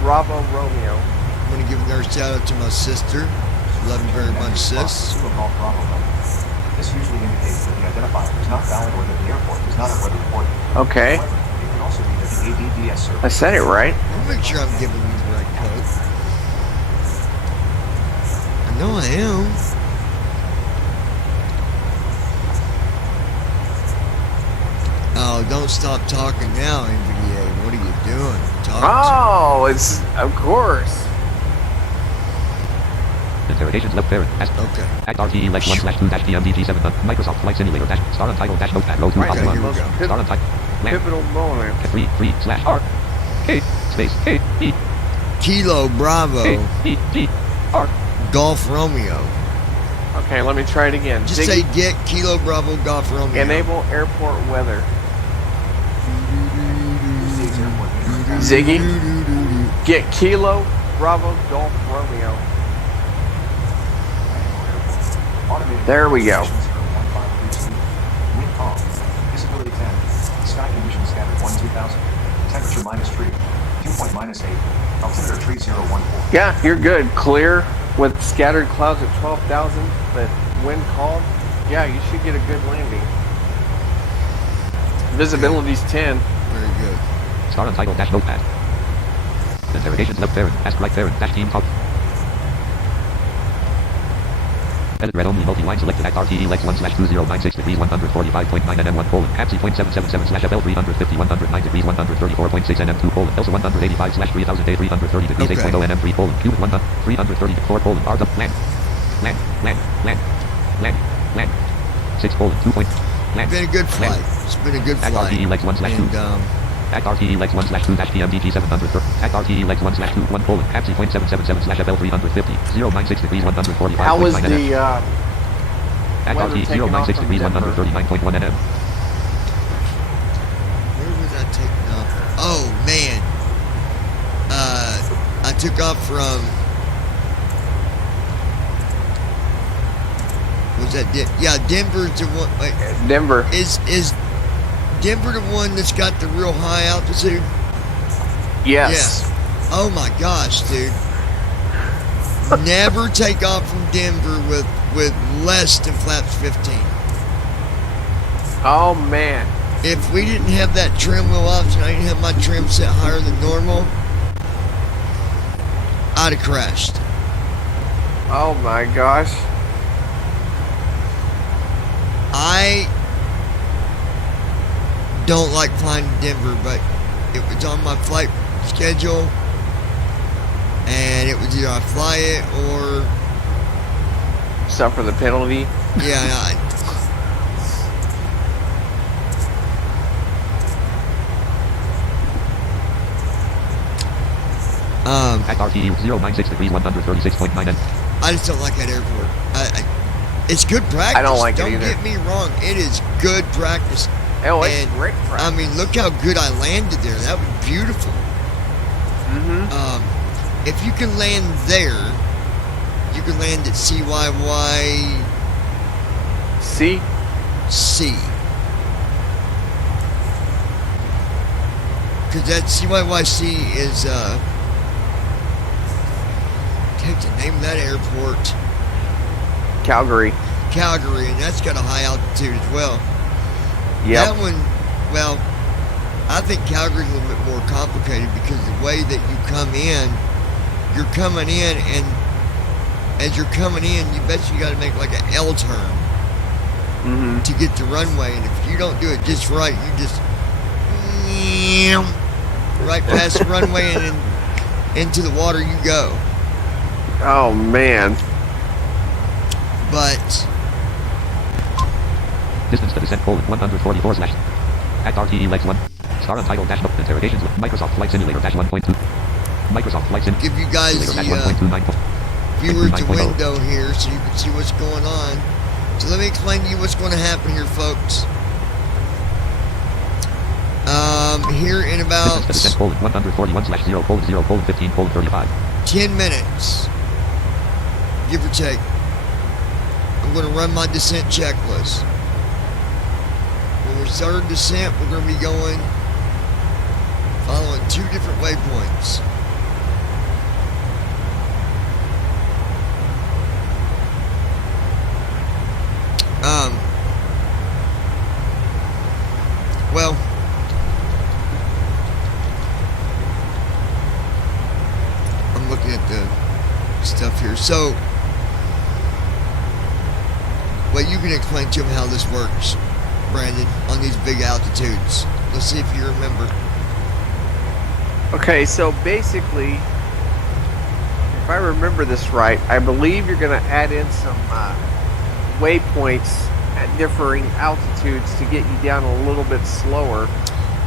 Bravo Romeo. I'm going to give another shout out to my sister. Love you very much, sis. This usually indicates that the identifier is not valid or that the airport is not a weather report. Okay. However, it can also be that the ADDS service. I said it right. I'll make sure I'm giving you the right code. I know I am. Oh, don't stop talking now, NVDA. What are you doing? Talk Oh, it's of course. Interrogations left parent. Okay. Act RTE Lex 1/2-DMDG7. Microsoft Flight Simulator dash star untitled dash notepad row 2 Right, Okay, column here 1. we go. Star untitled. Land. Pivotal moment. 3/R K space K E Kilo Bravo K E G R. Golf Romeo. Okay, let me try it again. Just Ziggy, say get Kilo Bravo Golf Romeo. enable airport weather. Ziggy, get Kilo Bravo Golf Romeo. There we go. Wind calm. Visibility 10. Sky conditions scattered 1-2000. Temperature -3. Dew point -8. Altimeter 3014. Yeah, you're good. Clear with scattered clouds at 12,000, but wind calm. Yeah, you should get a good landing. Visibility's 10. Very good. Star untitled dash notepad. Interrogations left parent. Ask right parent dash team top. Edit red only multi-line selected at RTE Lex 1/2096 degrees 145.9 nm 1 colon APSI .777/FL 350 109 degrees 134.6 nm 2 colon ELSA 185/3000 day 330 degrees Okay. 8.0 nm 3 colon Cubic 1 334 colon R up land 6 colon 2 point land. Been a good flight. It's been a good Act flight. RTE Lex 1/2. And Act RTE Lex 1/2-DMDG 700. Act RTE Lex 1/2 1 colon APSI .777/FL 350 096 degrees 145.9 How was nm. the Act weather RTE taken off 096 from degrees Denver? 139.1 nm. where was I taking off? Oh man. I took off from. Was that Denver's the one? Wait, Denver? is Denver the one that's got the real high altitude? Yes. Yeah. Oh my gosh, dude. Never take off from Denver with less than flaps 15. Oh man. If we didn't have that trim wheel option, I didn't have my trim set higher than normal, I'd have crashed. Oh my gosh. I don't like flying to Denver, but it was on my flight schedule, and it was either I fly it or Suffer the penalty. yeah. Act RTE 096 degrees 136.9 nm. I just don't like that airport. It's good practice. I don't like it Don't either. get me wrong. It is good practice. Oh, it's And, great I practice. mean, look how good I landed there. That was beautiful. Mm-hmm. If you can land there, you can land at CYYC. See? Because that CYYC is, tell think the name of that airport, Calgary. Calgary, and that's got a high altitude as well. Yep. That one, well, I think Calgary's a little bit more complicated because the way that you come in, you're coming in, and as you're coming in, you bet you got to make like an L turn to get the runway, and if you don't do it just right, you just right past the runway and then into the water you go. Oh man. But Distance to descent: 144 slash. At RTE legs 1. Star untitled dash interrogations with Microsoft Flight Simulator dash 1.2. Microsoft Flight Simulator give you guys dash the 1.29. viewers the 9.0. window here so you can see what's going on. So let me explain to you what's going to happen here, folks. Here in about Distance to descent: 141 slash 0 15 35. 10 minutes, give or take, I'm going to run my descent checklist. When we start our descent, we're going to be going following 2 different waypoints. Well, I'm looking at the stuff here. So, well, you can explain to him how this works, Brandon, on these big altitudes. Let's see if you remember. Okay, so basically, if I remember this right, I believe you're going to add in some waypoints at differing altitudes to get you down a little bit slower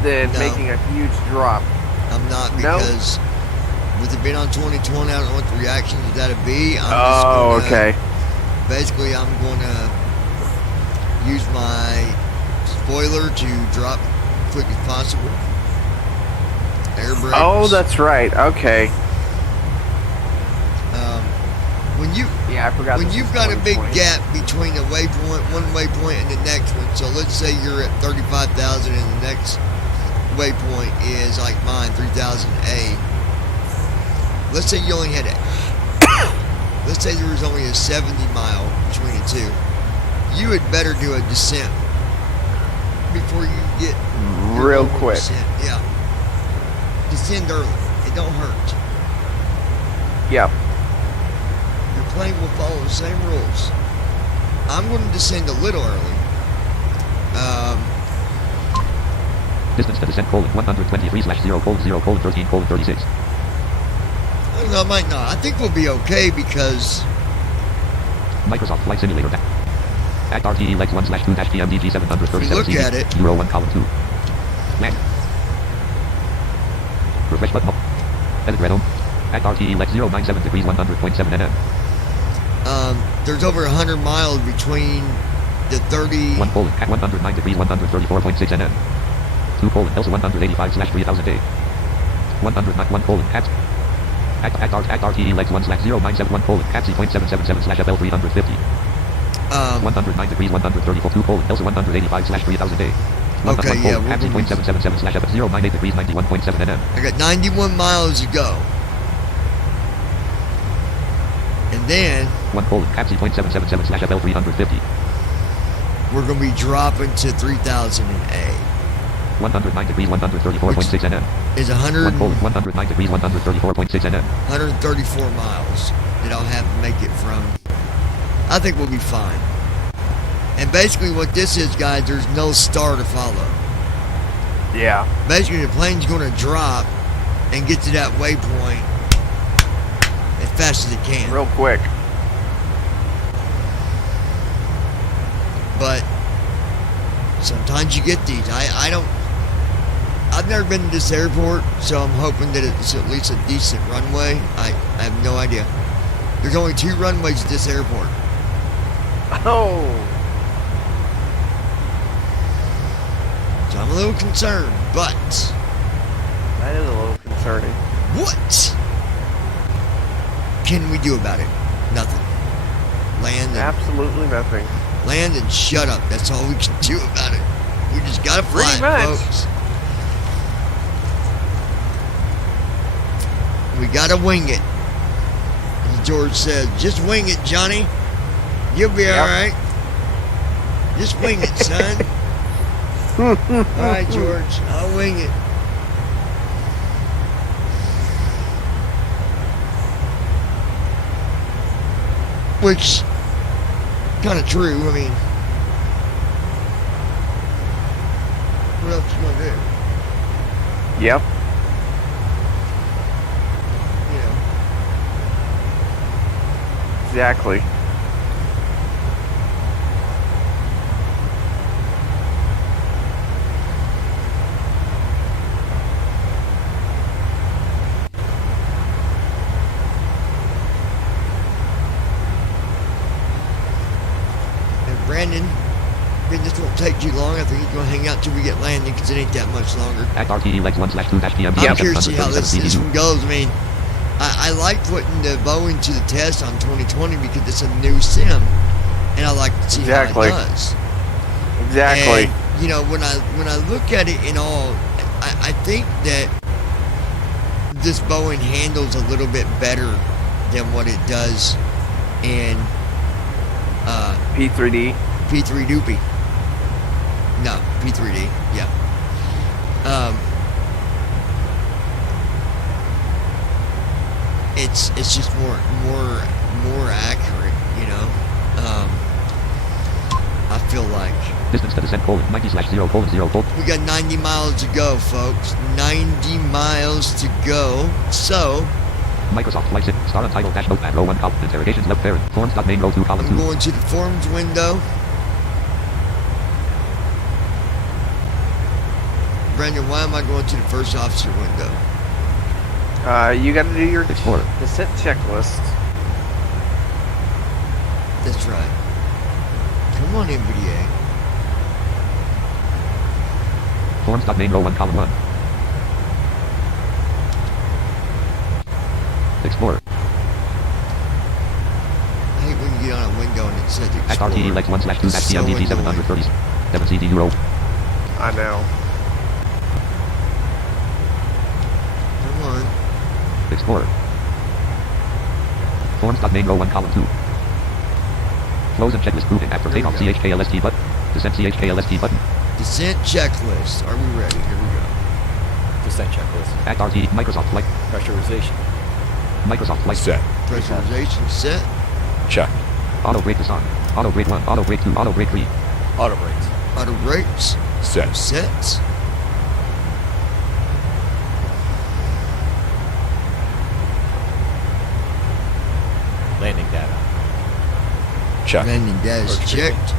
than No. making a huge drop. I'm not, No? because with it being on 2020, I don't know what the reaction to that'll be. I'm just Oh, gonna, okay. Basically, I'm going to use my spoiler to drop quick as possible. Air brakes. Oh, that's right. Okay. When you Yeah, I forgot. when this you've is got a big 2020. gap between a waypoint, one waypoint, and the next one. So let's say you're at 35,000 and the next waypoint is like mine, 3,000A. Let's say you only had it. Let's say there was only a 70 mile between the two. You had better do a descent before you get your Real normal quick. Descent. Yeah. Descend early. It don't hurt. Yep. Your plane will follow the same rules. I'm going to descend a little early. Distance to descent: 123 slash 0 13 36. I don't know, I might not. I think we'll be okay because Microsoft Flight Simulator dash. At RTE legs 1 slash 2 dash PMDG 737 Look at it. Euro 1 column 2. Land. Refresh button. Edit red home. At RTE legs 097 degrees 100.7 nm. there's over 100 miles between the 30. 1 Poland at 109 degrees 134.6 nm. 2 Poland Elsa 185 slash 3000 A. 101 Poland at RTE legs 1 slash 0971 Poland at 0.777 slash FL 350. 109 degrees 134 2 Poland Elsa 185 slash 3000 A. Okay, yeah, at 0.777 slash FL 098 degrees 91.7 nm. I got 91 miles to go. And then 1 Poland at 0.777 slash FL 350. we're going to be dropping to 3,000 in A. 109 degrees 134.6 nm. Is 1 Poland 109 degrees 134.6 nm. 134 miles that I'll have to make it from. I think we'll be fine. And basically what this is, guys, there's no star to follow. Yeah. Basically the plane's going to drop and get to that waypoint as fast as it can. Real quick. But sometimes you get these. I've never been to this airport, so I'm hoping that it's at least a decent runway. I have no idea. There's only 2 runways at this airport. Oh. So I'm a little concerned, but That is a little concerning. what can we do about it? Nothing. Absolutely nothing. Land and shut up. That's all we can do about it. We just gotta fly Pretty it, much. folks. We gotta wing it. You George says, just wing it, Johnny. You'll be all right. Just wing it, son. All right, George. I'll wing it. Which, kind of true. I mean, what else you gonna do? Yep. You know. Exactly. And Brandon, this won't take too long. I think he's gonna hang out till we get landing because it ain't that much longer. At RTE legs 1/2-PM. I'm curious to see how this one goes. I mean, I like putting the Boeing to the test on 2020 because it's a new sim, and I like to see Exactly. how it does. Exactly. And, you know, when I look at it in all, I think that this Boeing handles a little bit better than what it does in P3D. P3 Doopy. No, P3D. Yeah. It's just more accurate, you know. I feel like Distance to descent: 90/0:0. we got 90 miles to go, folks. 90 miles to go. So Microsoft Flight Sim. Star Untitled Dash Notepad row 1 column. Interrogations left parent. Forms.main row 2 column I'm 2. going to the forms window. Brandon, why am I going to the first officer window? You got to do your Explorer. descent checklist. That's right. Come on, NVDA. Forms.main row 1 column 1. Explorer. I hate when you get on a window and it says At Explorer. RTE legs 1/2 It's so DT annoying. 730. 7 CD row. I know. Come on. Explorer. Forms.main row 1 column 2. Close and checklist grouping after Here we takeoff go. CHKLST button. Descent CHKLST button. Descent checklist. Are we ready? Here we go. Descent checklist. At RTE Microsoft Flight. Pressurization. Microsoft Flight. Set. Pressurization set. Check. Auto brake disarm. Auto brake 1. Auto brake 2. Auto brake 3. Auto brakes. Auto brakes. Set. Sets. Landing data. Check. Landing data is Approach checked.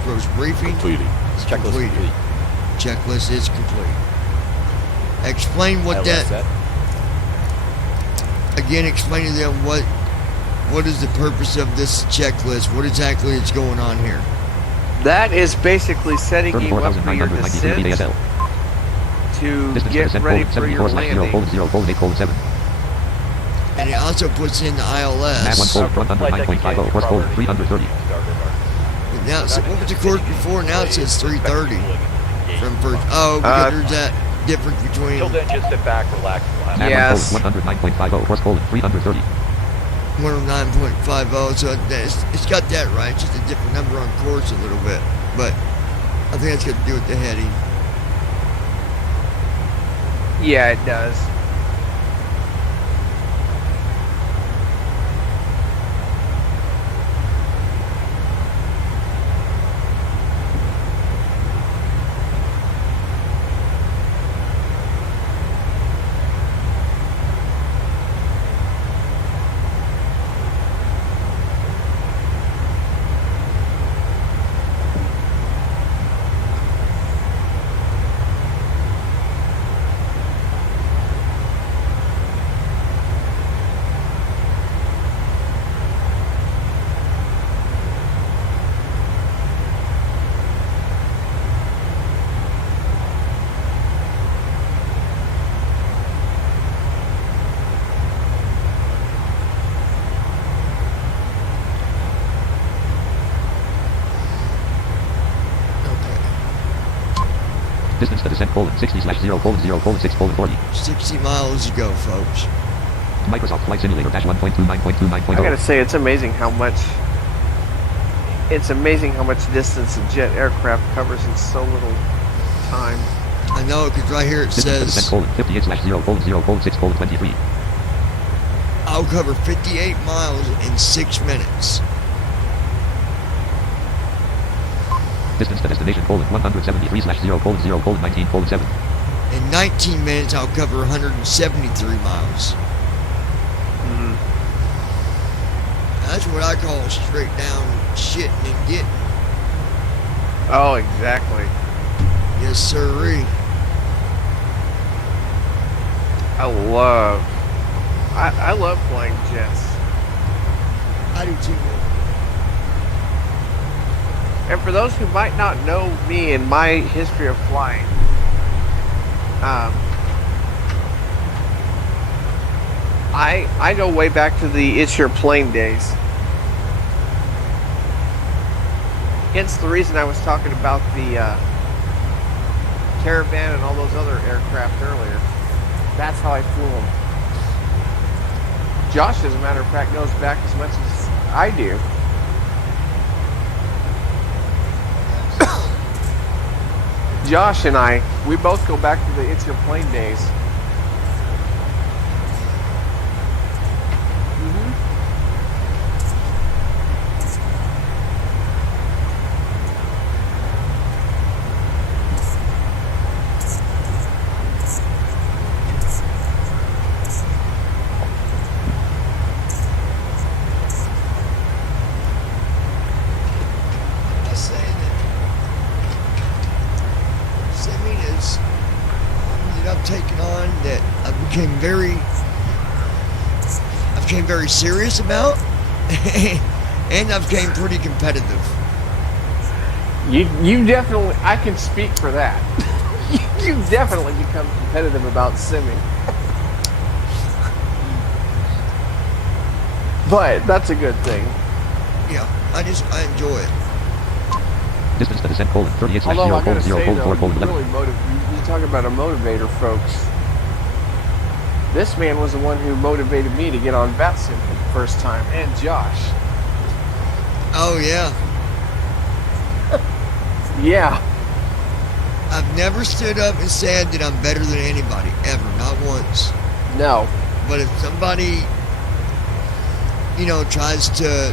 Approach briefing. Completed. It's Checklist completed. complete. Checklist is complete. Explain what ILS that. set. Again, explain to them what is the purpose of this checklist. What exactly is going on here? That is basically setting you up for your 34,993 descent ASL. to Distance to get descent: ready for your 74/0:0:8:7. And it also puts in the Nav 1 ILS. forward front under 9.50. Horse forward 330. But now, so what was the course before? Now it says 330 from first. Oh, because there's that difference between. Till then, just sit back, relax. We'll have Nav Yes. 1 109.50. Horse forward 330. 109.50, so it's got that right. It's just a different number on course a little bit, but I think that's got to do with the heading. Yeah, it does. Distance to descent: 60/0:0:6:40. 60 miles to go, folks. Microsoft Flight Simulator dash 1.29.29.0. I gotta say, it's amazing how much distance a jet aircraft covers in so little time. I know, because right here it Distance says 58/0:0:6:23. I'll cover 58 miles in 6 minutes. Distance to destination 173/0:0:19:7. In 19 minutes, I'll cover 173 miles. Mm-hmm. That's what I call straight down shitting and getting. Oh, exactly. Yes, sirree. I love flying jets. I do too. And for those who might not know me and my history of flying, I go way back to the It's Your Plane days. Hence the reason I was talking about the Caravan and all those other aircraft earlier. That's how I flew them. Josh, as a matter of fact, knows back as much as I do. Josh and I, we both go back to the It's Your Plane days. I say that swimming is that I've taken on that I became very serious about, and I've became pretty competitive. You definitely, I can speak for that. You definitely become competitive about simming. But that's a good thing. Yeah, I enjoy it. Distance to descent Although I gotta say though, 38/0:0:4:11. really you talk about a motivator, folks. This man was the one who motivated me to get on VATSIM for the first time, and Josh. Oh yeah. Yeah. I've never stood up and said that I'm better than anybody, ever, not once. No. But if somebody, tries to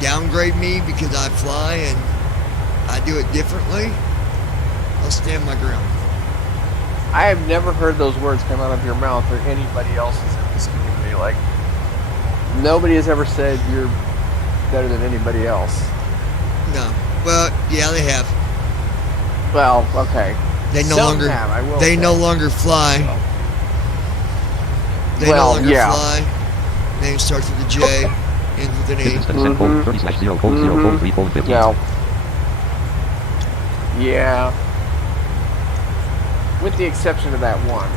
downgrade me because I fly and I do it differently, I'll stand my ground. I have never heard those words come out of your mouth or anybody else's in this community. Like, nobody has ever said you're better than anybody else. No. Well, yeah, they have. Well, okay. They no Some longer have, I will they say. no longer fly. So. They Well, no longer yeah. fly. Name starts with a J, ends with an E. Distance to descent 30/0:0:3:15. Yeah. Yeah. With the exception of that one.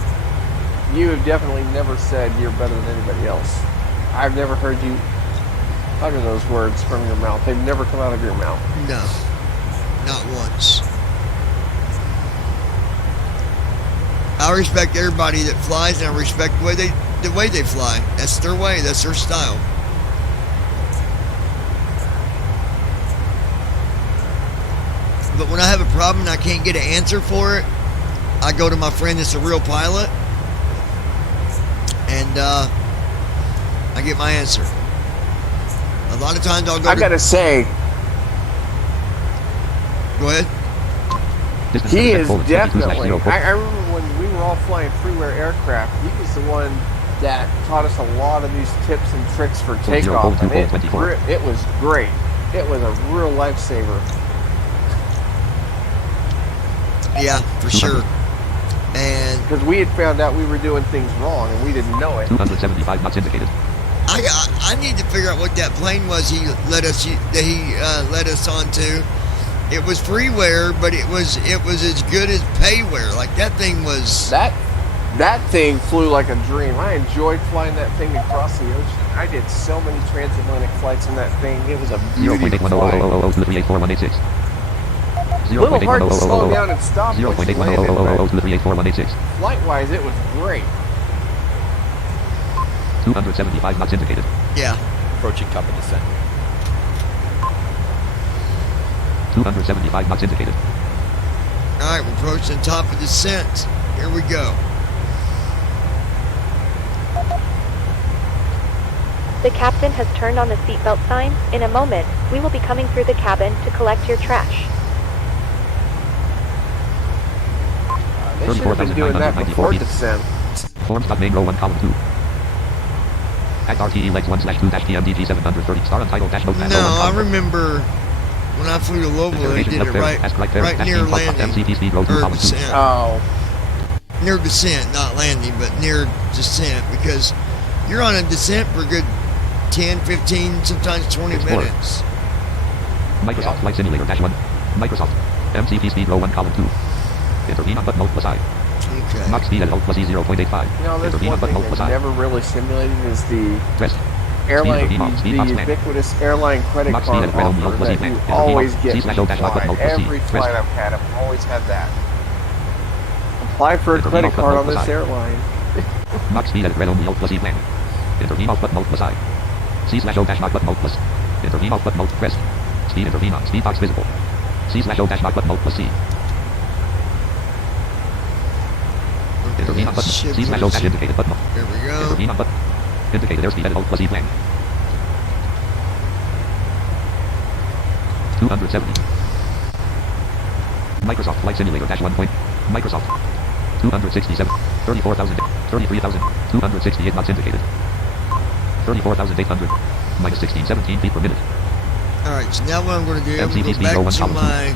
You have definitely never said you're better than anybody else. I've never heard you utter those words from your mouth. They've never come out of your mouth. No. Not once. I respect everybody that flies, and I respect the way they fly. That's their way. That's their style. But when I have a problem and I can't get an answer for it, I go to my friend that's a real pilot, and I get my answer. A lot of times I'll go. I gotta say, go ahead. he is definitely. I remember when we were all flying freeware aircraft, he was the one that taught us a lot of these tips and tricks for takeoff. And it was great. It was a real lifesaver. Yeah, for sure. And because we had found out we were doing things wrong and we didn't know it. 275 knots indicated. I need to figure out what that plane was he led us onto. It was freeware, but it was as good as payware. Like that thing was. That thing flew like a dream. I enjoyed flying that thing across the ocean. I did so many transatlantic flights in that thing. It was a beauty to fly. 0.810000238486. A little hard to slow down and stop. 0.810000238486. Flight-wise, it was great. 275 knots indicated. Yeah. Approaching top of descent. 275 knots indicated. All right, we're approaching the top of descent. Here we go. The captain has turned on the seatbelt sign. In a moment, we will be coming through the cabin to collect your trash. They should have been doing that 34,994 before feet. descent. Form stop main row 1 column 2. At RTE legs 1/2-PMDG 730 star untitled dash note. No, I remember when I flew to Louisville, they did it right near landing. MCP speed row 2 Or column 2. descent. Oh, Near descent, not landing, but near descent, because you're on a descent for a good 10, 15, sometimes 20 Explorer. minutes. Microsoft Flight Simulator dash 1. Microsoft. MCP speed row 1 column 2. Intervene on button alt plus I. Okay. Max speed at alt plus E 0.85. you know, there's Intervene one on button thing alt plus that's I. never really simulated is the Rest. airline, Speed box, speed box, the man. ubiquitous airline credit Max card speed at red on the alt offer plus E, that man. you Intervene always on get C when slash you O dash I button fly. alt plus C. Every Rest. flight I've had, I've always had that. Apply for a Intervene credit on card on button this alt airline. Max speed at red on the alt plus E plan. Intervene off button alt plus I. C slash O dash mark button alt plus. Intervene off button alt press. Speed intervene on speed box visible. C slash O dash mark button alt plus C. Intervene on button. C slash O dash indicated button. Here we go. Intervene on button. Indicated airspeed at alt plus E plan. 270. Microsoft Flight Simulator dash 1 point. Microsoft. 267. 34,000. 33,000. 268 knots indicated. 34,800. Minus 16, 17 feet per minute. Alright, so now what I'm going to do, I'm going to MCP go speed row back 1 to column 2. my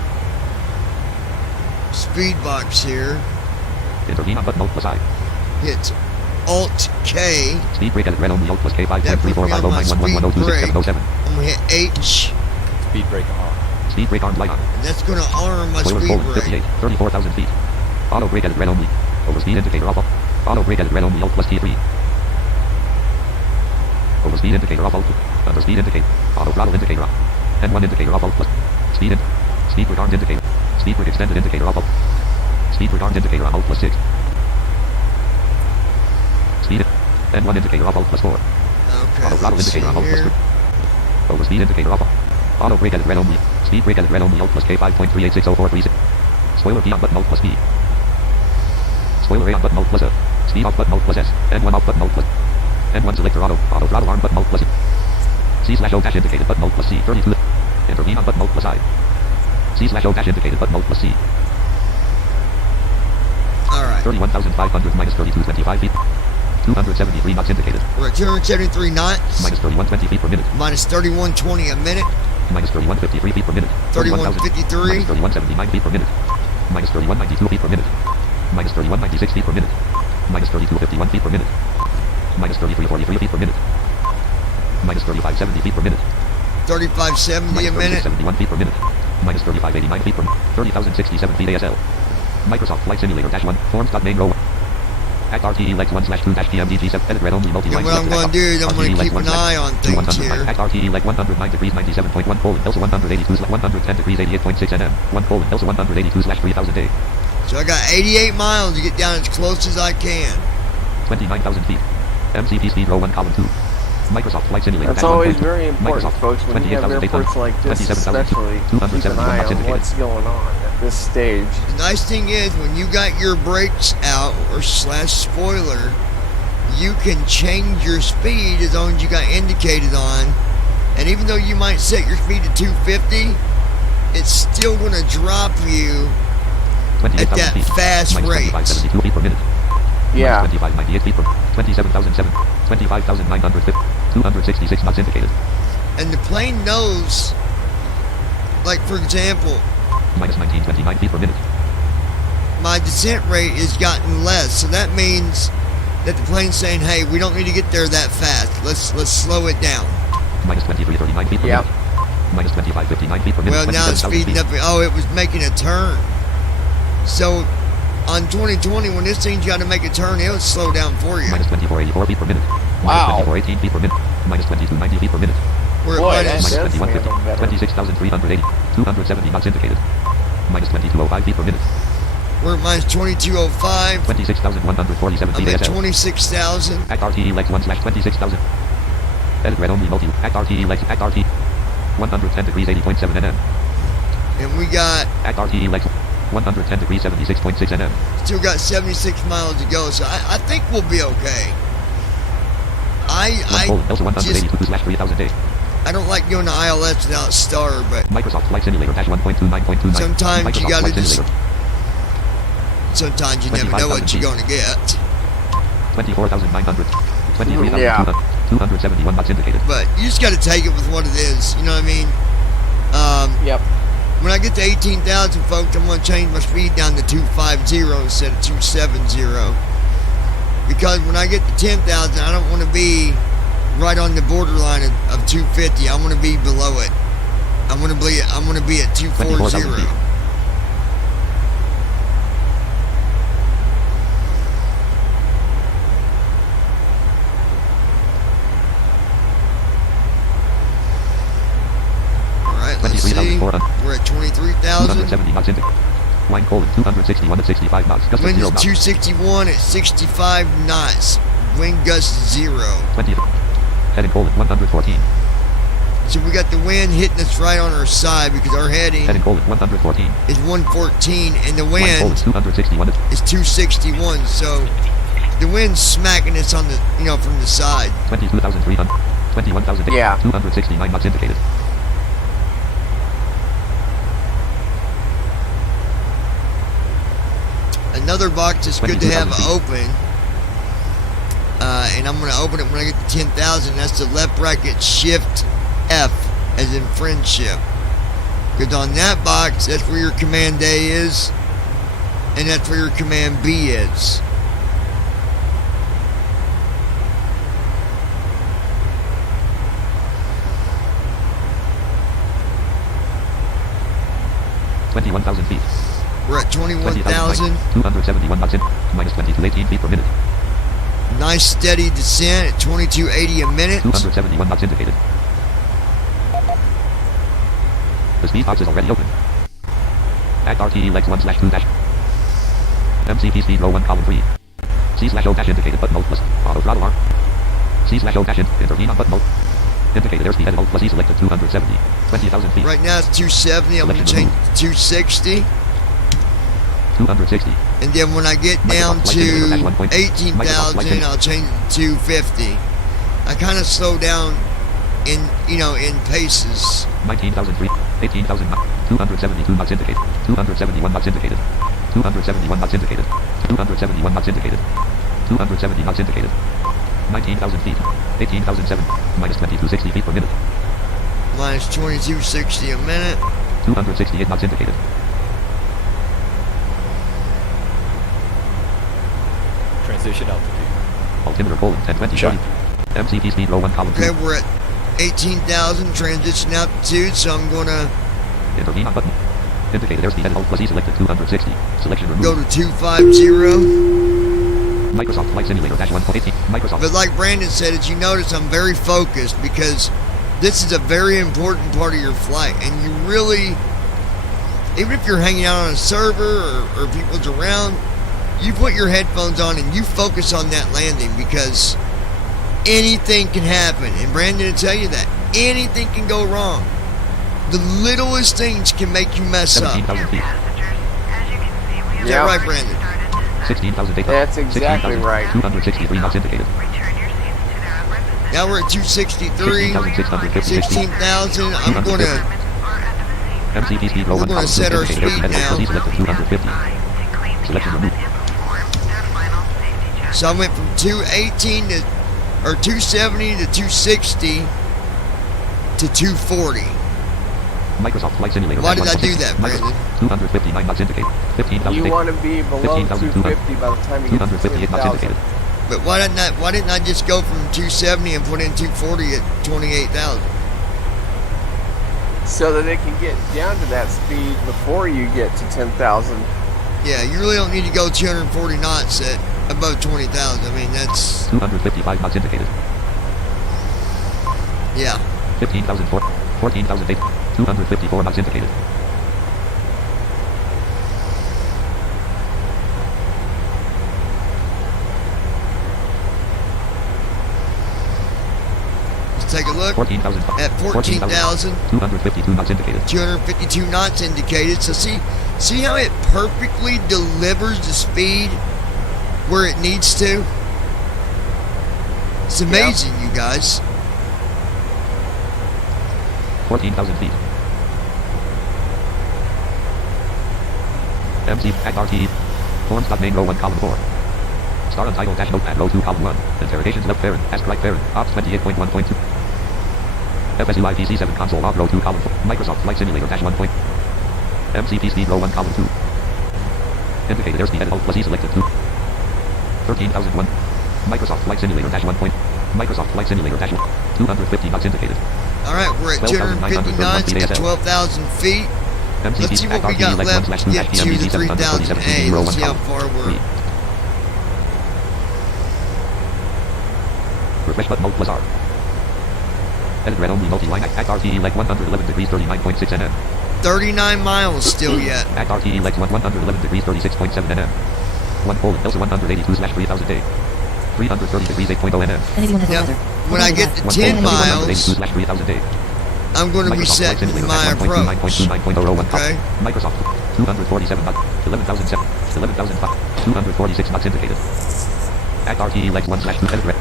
speed box here. Intervene on button alt plus I. Hit Alt K. Speed brake at red on the alt plus K That put me on my speed 5.345091111027. I'm going to hit H. Speed brake on. Speed brake armed light on. And that's going to arm my Spoiler speed forward brake. 58, 34,000 feet. Auto brake at red only. Overspeed indicator off. Auto brake at red only alt plus T3. Overspeed indicator off alt. Underspeed indicator. Auto throttle indicator off. N1 indicator off alt plus. Speed in. Speed brake armed indicator. Speed brake extended indicator off alt. Speed brake armed indicator on alt plus 6. Speed in. N1 indicator off alt plus 4. Okay, Auto throttle let's see indicator on alt plus here. 3. Overspeed indicator off. Auto brake at red only. Speed brake at red only alt plus K 5.386043. Spoiler key on button alt plus B. Spoiler A on button alt plus F. Speed off button alt plus S. N1 off button alt plus. N1 selector auto. Auto throttle arm button alt plus C slash O dash indicated button alt plus C 32. Intervene on button alt plus I. C slash O dash indicated button alt plus C. Alright, 31,500 minus 3225 feet. 273 knots indicated. we're at 273 knots. Minus 3120 feet per minute. Minus 3120 a minute. Minus 3153 feet per minute. 3153. Minus 3179 feet per minute. Minus 3192 feet per minute. Minus 3196 feet per minute. Minus 3251 feet per minute. Minus 3343 feet per minute. Minus 3570 feet per minute. 3570 a Minus minute. 3671 feet per minute. Minus 3589 feet per minute. 30,067 feet ASL. Microsoft Flight Simulator dash 1. Forms dot main row. At RTE legs 1/2-PMDG 7 edit red only multi-line. And what I'm going to do is I'm going to keep an eye on things here. At RTE leg 109 degrees 97.1 colon Elsa 182/110 degrees 88.6 nm 1 colon Elsa 182/3000 A. So I got 88 miles to get down as close as I can. 29,000 feet. MCP speed row 1 column 2. Microsoft Flight Simulator. That's dash always 1.2. very important, Microsoft, folks, when you have 28,800, airports like this, 27,000, especially, keep an 271 eye knots on indicated. what's going on at this stage. The nice thing is when you got your brakes out or slash spoiler, you can change your speed as long as you got indicated on. And even though you might set your speed to 250, it's still going to drop you at that feet. fast Minus rate. 2572 feet per minute. Yeah. Minus 2598 feet per 27,007. 25,950. 266 knots indicated. And the plane knows, like for example, Minus 1929 feet per minute. my descent rate has gotten less, so that means that the plane's saying, hey, we don't need to get there that fast. Let's slow it down. Minus 2339 feet per Yep. minute. Minus 2559 feet per minute. Well, now it's 27,000 speeding feet. up. Oh, it was making a turn. So on 2020, when this thing's got to make a turn, it'll slow down for you. Minus 2484 feet per minute. Wow. Minus 2418 feet per minute. Minus 2290 feet per minute. We're Boy, at that's- minus, Minus 2150. handle better. 26,380. 270 knots indicated. Minus 2205 feet per minute. We're at minus 2205. 26,147 I'm feet at ASL. 26,000. Act RTE legs 1/26,000. Edit red only multi. Act RTE legs. Act RT. 110 degrees 80.7 nm. And we got, Act RTE legs 110 degrees 76.6 nm. still got 76 miles to go, so I think we'll be okay. I Elsa 182/3000 day. I don't like going to ILS without Star, but Microsoft Flight Simulator dash 1.29.29. sometimes you Microsoft gotta Flight just, Simulator. sometimes you never know what you're gonna get. 24,900. Yeah. 23,271 knots indicated. But you just gotta take it with what it is, you know what I mean? Yep. When I get to 18,000, folks, I'm gonna change my speed down to 250 instead of 270. Because when I get to 10,000, I don't want to be right on the borderline of 250. I want to be below it. I want to be at 240. 24,000 feet. All right, let's see. 23,400. We're at 23,000. 270 knots indicated. Line colon 261 at 65 knots. Gust of Wind 0 is knots. 261 at 65 knots. Wind gust 0. 20. Heading colon 114. So we got the wind hitting us right on our side because our heading Heading colon 114. is 114 and the Line colon wind 261 at is 261. So the wind's smacking us on the, from the side. 22,300. 21,000. Yeah. 269 knots indicated. Another box that's good to have 22,000 feet. open, and I'm going to open it when I get to 10,000. That's the left bracket shift F, as in friendship. Because on that box, that's where your command A is, and that's where your command B is. $21,000 feet. We're at 21,000. 271 knots in. Minus 2218 feet per minute. Nice steady descent at 2280 a minute. 271 knots indicated. The speed box is already open. Act RTE legs 1/2 dash. MCP speed row 1 column 3. C/O dash indicated button mode plus auto throttle arm. C/O dash intervene on button mode. Indicated airspeed edit mode plus E selected 270. 20,000 feet. Right now it's 270. I'm going to change to 260. 260. And then when I get down to 18,000, I'll change it to 250. I kind of slow down in paces. 19,000 feet. 18,000 knots. 272 knots indicated. 271 knots indicated. 271 knots indicated. 271 knots indicated. 270 knots indicated. 19,000 feet. 18,007. Minus 2260 feet per minute. Minus 2260 a minute. 268 knots indicated. Transition altitude. Altimeter colon 1020. Sure. MCP speed row 1 column 2. Okay, we're at 18,000 transition altitude, so I'm going to Intervene on button. Indicated airspeed edit mode plus E selected 260. Selection removed. go to 250. Microsoft Flight Simulator dash 1.18. Microsoft. But like Brandon said, as you notice, I'm very focused because this is a very important part of your flight. And you really, even if you're hanging out on a server or people's around, you put your headphones on and you focus on that landing because anything can happen. And Brandon will tell you that. Anything can go wrong. The littlest things can make you mess up. 17,000 feet. Is that right, Brandon? 16,000 feet. That's exactly 16,000. right. 263 knots indicated. Now we're at 263, 16,650. 16,000. I'm going to, MCP speed row We're 1 gonna column 2. set our Indicated speed airspeed edit mode plus E now. selected 250. Selection removed. so I went from 218 to, or 270 to 260 to 240. Microsoft Flight Simulator. Why dash did I do 1.6. that, Brandon? 259 knots indicated. 15,000 You feet. want to be below 250 by the time you get to 258 knots 10,000. indicated. But why didn't I just go from 270 and put in 240 at 28,000? So that it can get down to that speed before you get to 10,000. Yeah, you really don't need to go 240 knots at above 20,000. I mean, that's, 255 knots indicated. yeah. 15,004. 14,000 feet. 254 knots indicated. take a look 14,000. at 14,000. 252 knots indicated. 252 knots indicated. So see how it perfectly delivers the speed where it needs to? It's amazing, you guys. 14,000 feet. MC at RTE. Form stop main row 1 column 4. Star untitled dash notepad row 2 column 1. Interrogations left parent. Ask right parent. Ops 28.1.2. FSUI PC7 console log row 2 column 4. Microsoft Flight Simulator dash 1 point. MCP speed row 1 column 2. Indicated airspeed edit alt plus E selected 2. 13,001. Microsoft Flight Simulator dash 1 point. Microsoft Flight Simulator dash 1. 250 knots indicated. Alright, we're at 250 knots at 12,000 feet. Let's see what we got left to get to the 3,000A. Let's see how far we're... Refresh button, Alt plus R. Edit red only multi-line at RTE leg 111 degrees 39.6 nm. 39 miles still yet. At RTE leg 111 degrees 36.7 nm. 1 Poland Delta 182/3000 330 degrees 8.0 nm. Now, when I get to 10 miles, I'm going to be setting my approach. Okay. Microsoft 247 knots, 11,007, 11,005, 246 knots indicated. At RTE leg 1/2 edit red.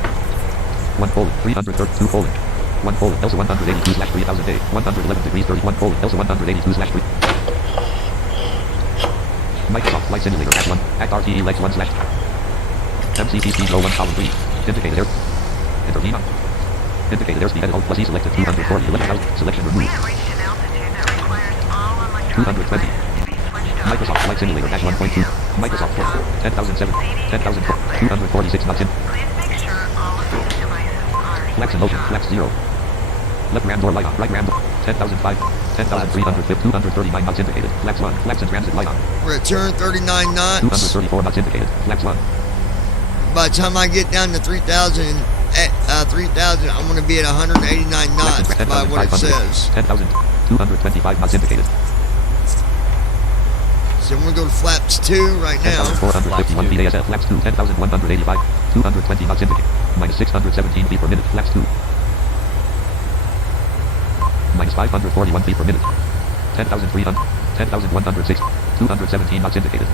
1 Poland 332 Poland. 1 Poland Delta 182/3000 111 degrees 31 Poland Delta 182/3. Microsoft Flight Simulator dash 1 at RTE legs 1/. MCP speed row 1 column 3. Indicated air. Enter V on. Indicated airspeed edit alt plus E selected 240 11,000. Selection removed. 220. Microsoft Flight Simulator dash 1.2. Microsoft 4. 10,007. 10,004. 246 knots in. Flex and motion. Flex 0. Left ram door light on. Right ram door. 10,005. 10,350. 239 knots indicated. Flex 1. Flex and transit light on. We're at 239 knots. 234 knots indicated. Flex 1. By the time I get down to 3,000, I'm going to be at 189 knots by what it says. 10,225 knots indicated. So I'm going to go to flaps 2 right now. 10,451 feet ASL. Flaps 2. 10,185. 220 knots indicated. Minus 617 feet per minute. Flaps 2. Minus 541 feet per minute. 10,300. 10,106. 217 knots indicated.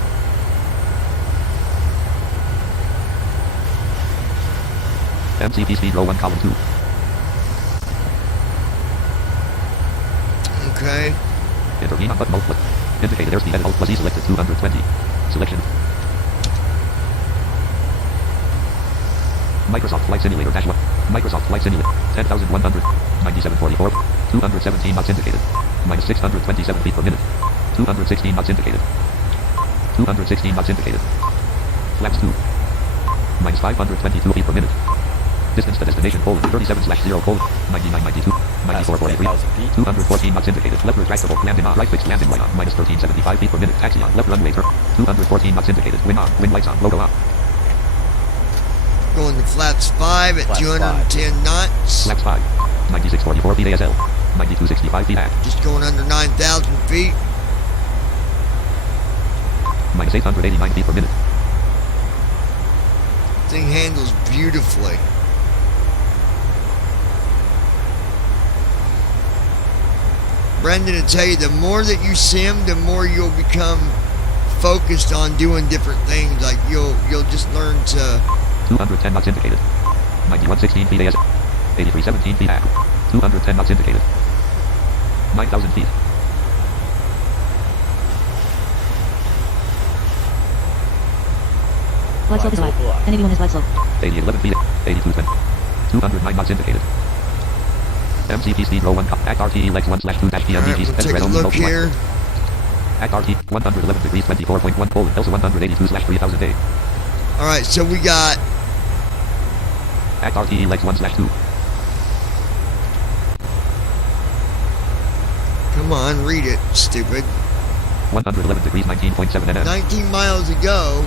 MCP speed row 1 column 2. Okay. Intervene on button alt plus. Indicated airspeed edit alt plus E selected 220. Selection. Microsoft Flight Simulator dash 1. Microsoft Flight Simulator. 10,100. 9744. 217 knots indicated. Minus 627 feet per minute. 216 knots indicated. 216 knots indicated. Flaps 2. Minus 522 feet per minute. Distance to destination Poland 37/0 Poland 9992 9443 214 knots indicated. Left retractable landing on. Right fixed landing light on. Minus 1375 feet per minute. Taxi on. Left runway turn 214 knots indicated. Wind on. Wind lights on. Logo on. Going to flaps 5 at 210 knots. Flaps 5. 9644 feet ASL. 9265 feet act. Just going under 9,000 feet. Minus 889 feet per minute. Thing handles beautifully. Brandon, to tell you, the more that you sim, the more you'll become focused on doing different things. Like you'll just learn to. 210 knots indicated. 9116 feet AS. 8317 feet act. 210 knots indicated. 9,000 feet. Glide slope is live. 1081 is glide slope. 8011 feet. 8220. 209 knots indicated. MCP speed row 1 at RTE legs 1/2 dash PM Alright, we'll take a look here. At RT 111 degrees 24.1 Poland Delta 182/3000 Alright, so we got at RTE legs 1/2. Come on, read it, stupid. 111 degrees 19.7 nm. 19 miles ago.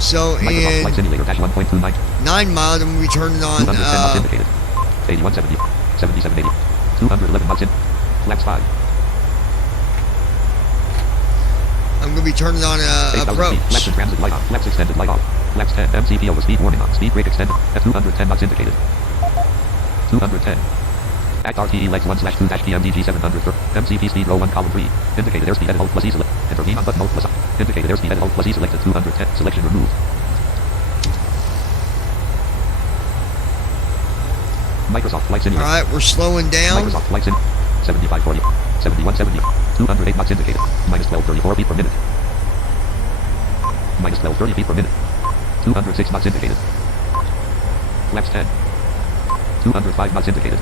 So Microsoft Flight in Simulator dash 1.29. 9 miles, I'm going to be turning on 210 knots indicated. 8170. 7780. 211 knots in. Flaps 5. I'm going to be turning on 8,000 approach. feet. Flaps and transit light on. Flaps extended light off. Flaps 10. MCP over speed warning on. Speed brake extended. At 210 knots indicated. 210. Act RTE legs 1/2-PMDG 700 MCP speed row 1 column 3. Indicated airspeed edit Alt plus E select. Intervene on button Alt plus I. Indicated airspeed edit Alt plus E selected 210. Selection removed. Microsoft Flight Simulator. Alright, we're slowing down. Microsoft Flight Sim. 7540. 7170. 208 knots indicated. Minus 1234 feet per minute. Minus 1230 feet per minute. 206 knots indicated. Flaps 10. 205 knots indicated.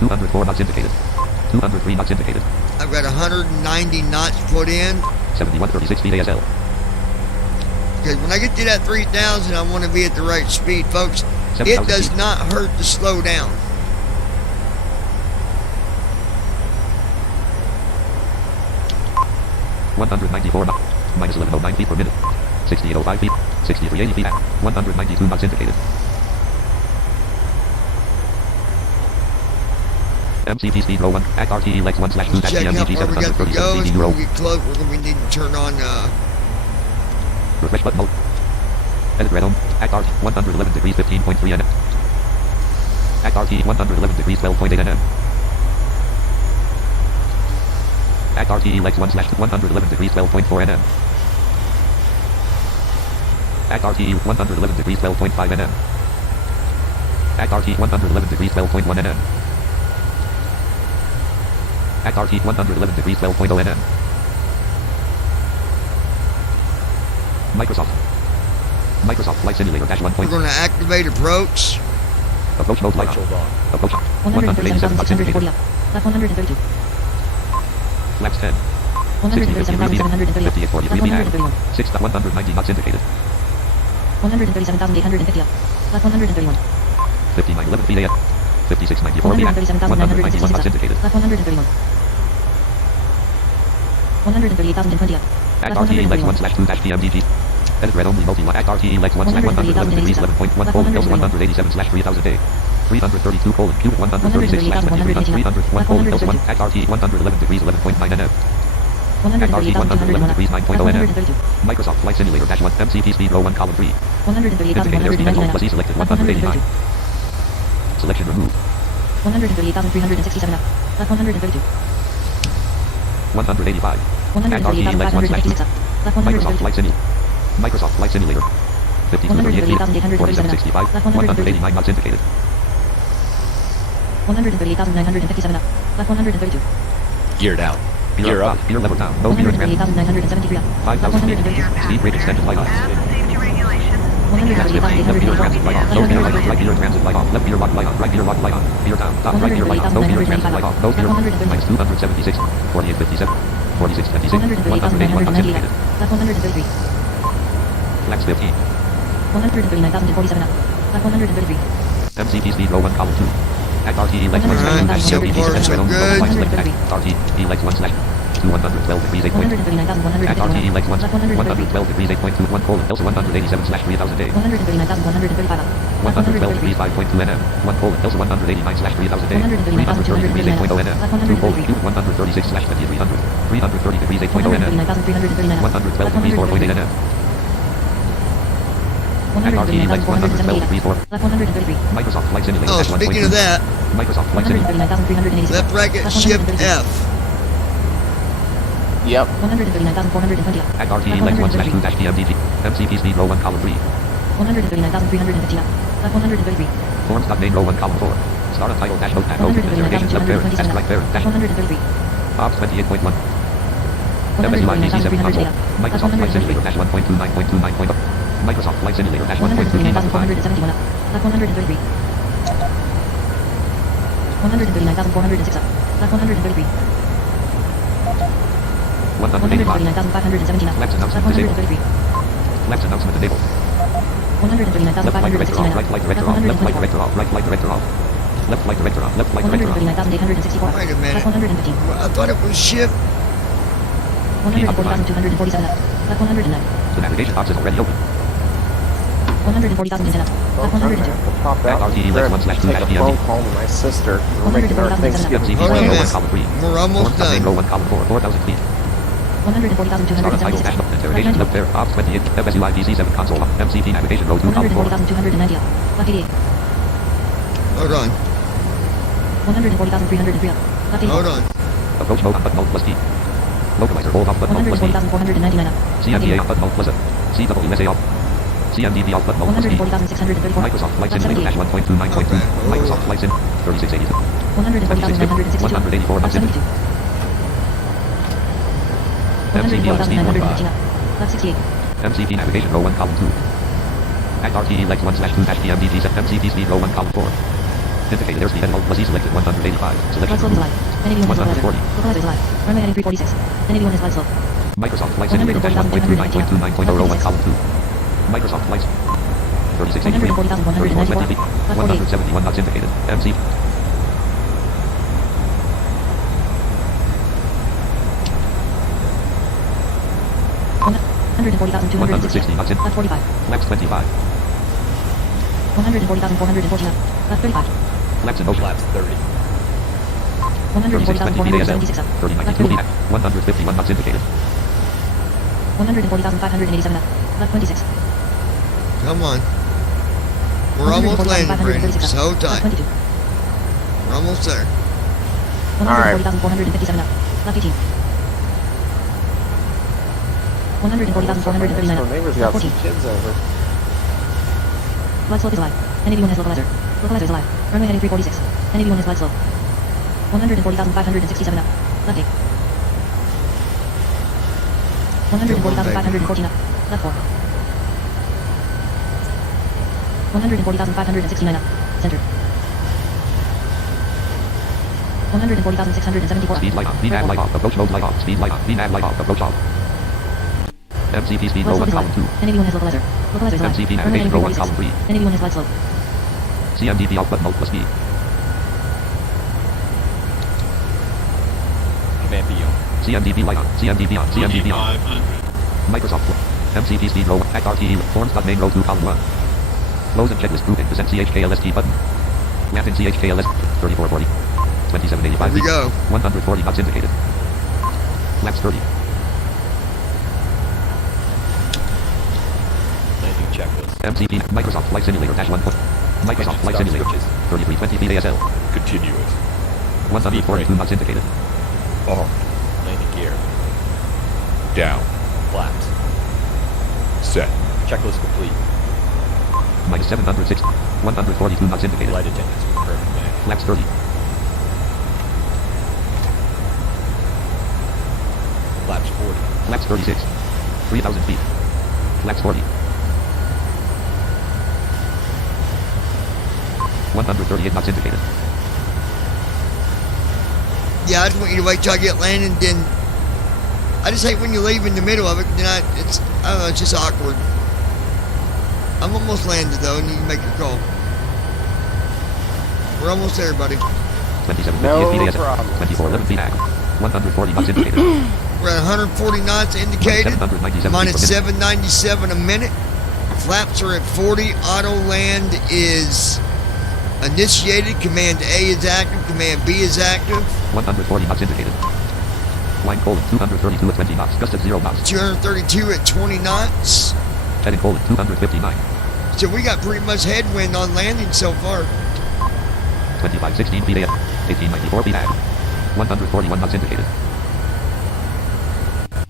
204 knots indicated. 203 knots indicated. I've got 190 knots put in. 7136 feet ASL. Because when I get to that 3,000, I want to be at the right speed, folks. 7,000 It does feet. not hurt to slow down. $194 knots. Minus 1109 feet per minute. 6805 feet. 6380 feet. 192 knots indicated. MCP speed row 1. Act RTE legs 1/2 Check how PMDG far we got to 737 go. CD As euro. we get close, we're going to need to turn on. Refresh button mode. Edit red home. Act RT 111 degrees 15.3 nm. Act RT 111 degrees 12.8 nm. Act RTE legs 1/111 degrees 12.4 nm. Act RTE 111 degrees 12.5 nm. Act RT 111 degrees 12.1 nm. Act RT 111 degrees 12.0 nm. Microsoft Flight Simulator -1. We're going to activate approach. Approach mode light on. Approach on. 187 knots indicated. 137,640. Left 132. Flaps 10. 137,730. 5840 Left 131. 6,190 knots indicated. 137,850. Left 131. 5911 feet AF. 5694 feet 191 knots indicated. Left 131. 138,020. Act Left RTE legs 131. 1/2-PMDG. Edit red only multi Act RTE legs 1/111 degrees 11.1 colon L 187/3000 day. 332 colon Q 136/300 colon L 1 Act RTE 111 degrees 11.9 nm. Act RTE 111 degrees 9.0 nm. Microsoft Flight Simulator -1 MCP speed row 1 column 3. Indicated airspeed edit Alt plus E selected 189. Selection removed. 138,367. Left 132. 185. Act RTE legs 138,556. Left Microsoft 132. Flight Simulator. Microsoft Flight Simulator. 5238 feet. 4765. 189 knots indicated. 138,957. Left 132. Gear down. Gear Gear up. up. Gear level down. No gear transfer. 138,973. 5,000 feet. 132. Speed brake extended light on. Left gear 138,850. transit light on. No gear light on. Right gear transit light on. Left gear lock light on. Right gear lock light on. Gear down. Top right gear light on. No gear transit light on. No gear. Minus 276. 4857. 4626. 181 knots indicated. Left 133. Flaps 15. 139,047. Left 133. MCP speed row 1 column 2. Act RTE legs 1/2 Alright, so MCP far so speed row 1 good. column 5 select Act RTE legs 1/112 degrees 8. 139,130. Act RTE legs 1 Left 133. 112 degrees 8.21 colon L 187/3000 day. 139,135. 112 degrees 5.2 nm. 1 colon L 189/3000 day. 330 degrees 8.0 nm. 2 colon Q 136/5300. 330 degrees 8.0 nm. 139,339. 112 degrees 4.8 nm. Act RTE legs 112 degrees 4. Left 133. Microsoft Flight Simulator Oh, -1.2. speaking of that, Microsoft Flight Simulator. 139,386. left bracket Left shift 133. F. Yep. 139,420. Act RTE legs 1/2-PMDG. MCP speed row 1 column 3. 139,350. Left 133. Forms.name row 1 column 4. Start untitled dash notepad open. Interrogation subparent. Test right parent dash. 133. Ops 28.1. MSUI DC7 console. Microsoft Flight Simulator -1.29.29. Microsoft Flight Simulator -1.2 139,471. Left 133. 139,406. Left 133. 185. 139,517. Flaps Left announcement disabled. 133. Flaps announcement enabled. Left flight director off. 139,569. Right flight director off. Left flight director off. Right flight director off. Left flight director off. Left flight director off. 139,864. Wait a minute. Left 115. I thought it was shift. 140,247. Left 109. The navigation box is already open. 140,010. Left 102. Pop out. RTE legs 1/2 Take a phone call to my sister. We're making our Thanksgiving. MCP Hold on a speed row 1 minute. column 3. We're almost Forms.name row done. 1 column 4. 4,000 feet. Start untitled 140,276. dash Left interrogation 90. left there. Ops 28. MSUI DC7 console. MCP navigation row 2 column 4. 140,290. Left 88. Hold on. 140,303 up. Left 84. Hold on. Approach mode on button alt plus T. Localizer hold off button alt plus T. 140,499 up. Left CMDA 84. off button alt plus F. CWSA off. CMDB off button alt plus T. 140,634. Microsoft Flight Left Simulator 78. dash 1.29.2. Okay. Microsoft Flight Sim 3682. 140,962. 184 Left 72. MCP on speed 140,915 45. up. Left 68. MCP navigation row 1 column 2. Act RTE legs 1 slash 2 dash PMDT set MCP speed row 1 column 4. Indicated airspeed and alt plus E selected 185. Selection Glide slope is removed. live. NAV1 is localizer. 140. Localizer is live. Runway heading 346. NAV1 is glide slope. Microsoft Flight Simulator dash 1.29.2.9.0 row 1 column 2. Microsoft Flight 3683. 140,194. 3420 feet. Left 48. 171 knots indicated. MC. $140,260. 160 knots in. Left 45. Flaps 25. 140,414 up. Left 35. Flaps in motion. Flaps 30. 140,476 up. 3092 Left feet. 30. 151 knots indicated. 140,587 up. Left 26. Come on. We're almost landing, Brandon. 140,536 up. So Left tight. 22. We're almost there. 140,457 up. Left 18. 140,439 up. Neighbor's Left got some 14. kids over. Glide slope is live. NAV1 is localizer. Localizer is live. Runway heading 346. NAV1 is glide slope. 140,567 up. Left 8. 140,514 up. Left 4. 140,569 up. Center. 140,674 up. Speed light on. VNAV light off. Approach mode light off. Speed light on. VNAV light off. Approach off. MCP speed row Glide 1 slope is column live. 2. NAV1 is localizer. Localizer is live. MCP Runway heading navigation row 1 346. column 3. NAV1 is glide slope. CMDB off button alt plus B. Command B on. CMDB light on. CMDB on. CMDB on. Microsoft. MCP speed row 1. Act RTE. Forms dot main row 2 column 1. Close and checklist grouping. Descent CHKLST button. Lamp in CHKLS 3440. 2785 Here we feet. go. 140 knots indicated. Flaps 30. Landing checklist. MCP Microsoft Flight Simulator dash 1. Microsoft Flight Stop Simulator switches. 3320 feet ASL. Continuous. 142 knots indicated. Armed. Landing gear. Down. Flaps. Set. Checklist complete. Minus 706. 142 knots indicated. Flight attendants confirmed command. Flaps 30. Flaps 40. Flaps 36. 3,000 feet. Flaps 40. 138 knots indicated. Yeah, I just want you to wait till I get landed, then I just hate when you leave in the middle of it, then I don't know, it's just awkward. I'm almost landed though, and you can make your call. We're almost there, buddy. 27 No feet ASL. problem. 2411 feet AG. 140 knots indicated. We're at 140 knots indicated, 797 minus feet per minute. 797 a minute. Flaps are at 40. Auto land is initiated. Command A is active. Command B is active. 140 knots indicated. Line colon 232 at 20 knots. Gust at 0 knots. 232 at 20 knots. Heading colon 259. So we got pretty much headwind on landing so far. 2516 feet AF. 1894 feet AG. 141 knots indicated.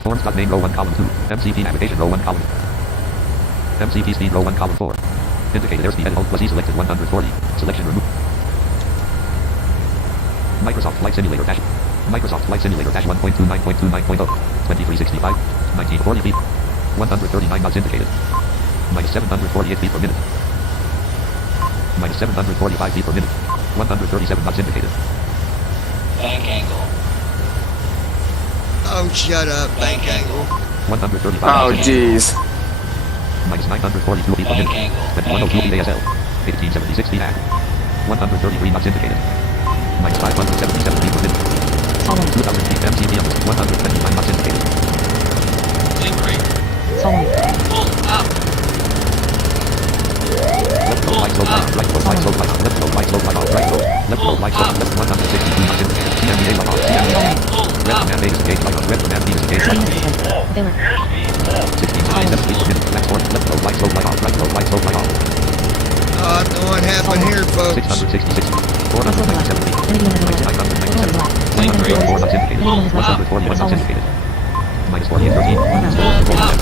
Forms dot main row 1 column 2. MCP navigation row 1 column. MCP speed row 1 column 4. Indicated airspeed and alt plus E selected 140. Selection removed. Microsoft Flight Simulator dash. Microsoft Flight Simulator dash 1.29.29.0. 2365. 1940 feet. 139 knots indicated. Minus 748 feet per minute. Minus 745 feet per minute. 137 knots indicated. Bank angle. Oh, shut up. Bank angle. 135 Oh, knots indicated. jeez. Minus 942 feet per Bank minute. angle. 2102 feet ASL. 1876 feet AG. 133 knots indicated. Minus 577 feet per minute. 2000 feet MCV on 129 knots indicated. Left row light slope light on, right row light slope light on, left row light slope light on, right row, left row light slope, left 162 knots indicated. CMDA light on, CMDA. Red command A is engaged light on, red command B is engaged light on. 1677 feet per minute. Left row light slope light on, right row light slope light on. I don't know what happened here, folks. 666 feet. Light slope to the left. Anyone has a right. Anyone is light. 141 It's knots all indicated. Minus 40 and 13.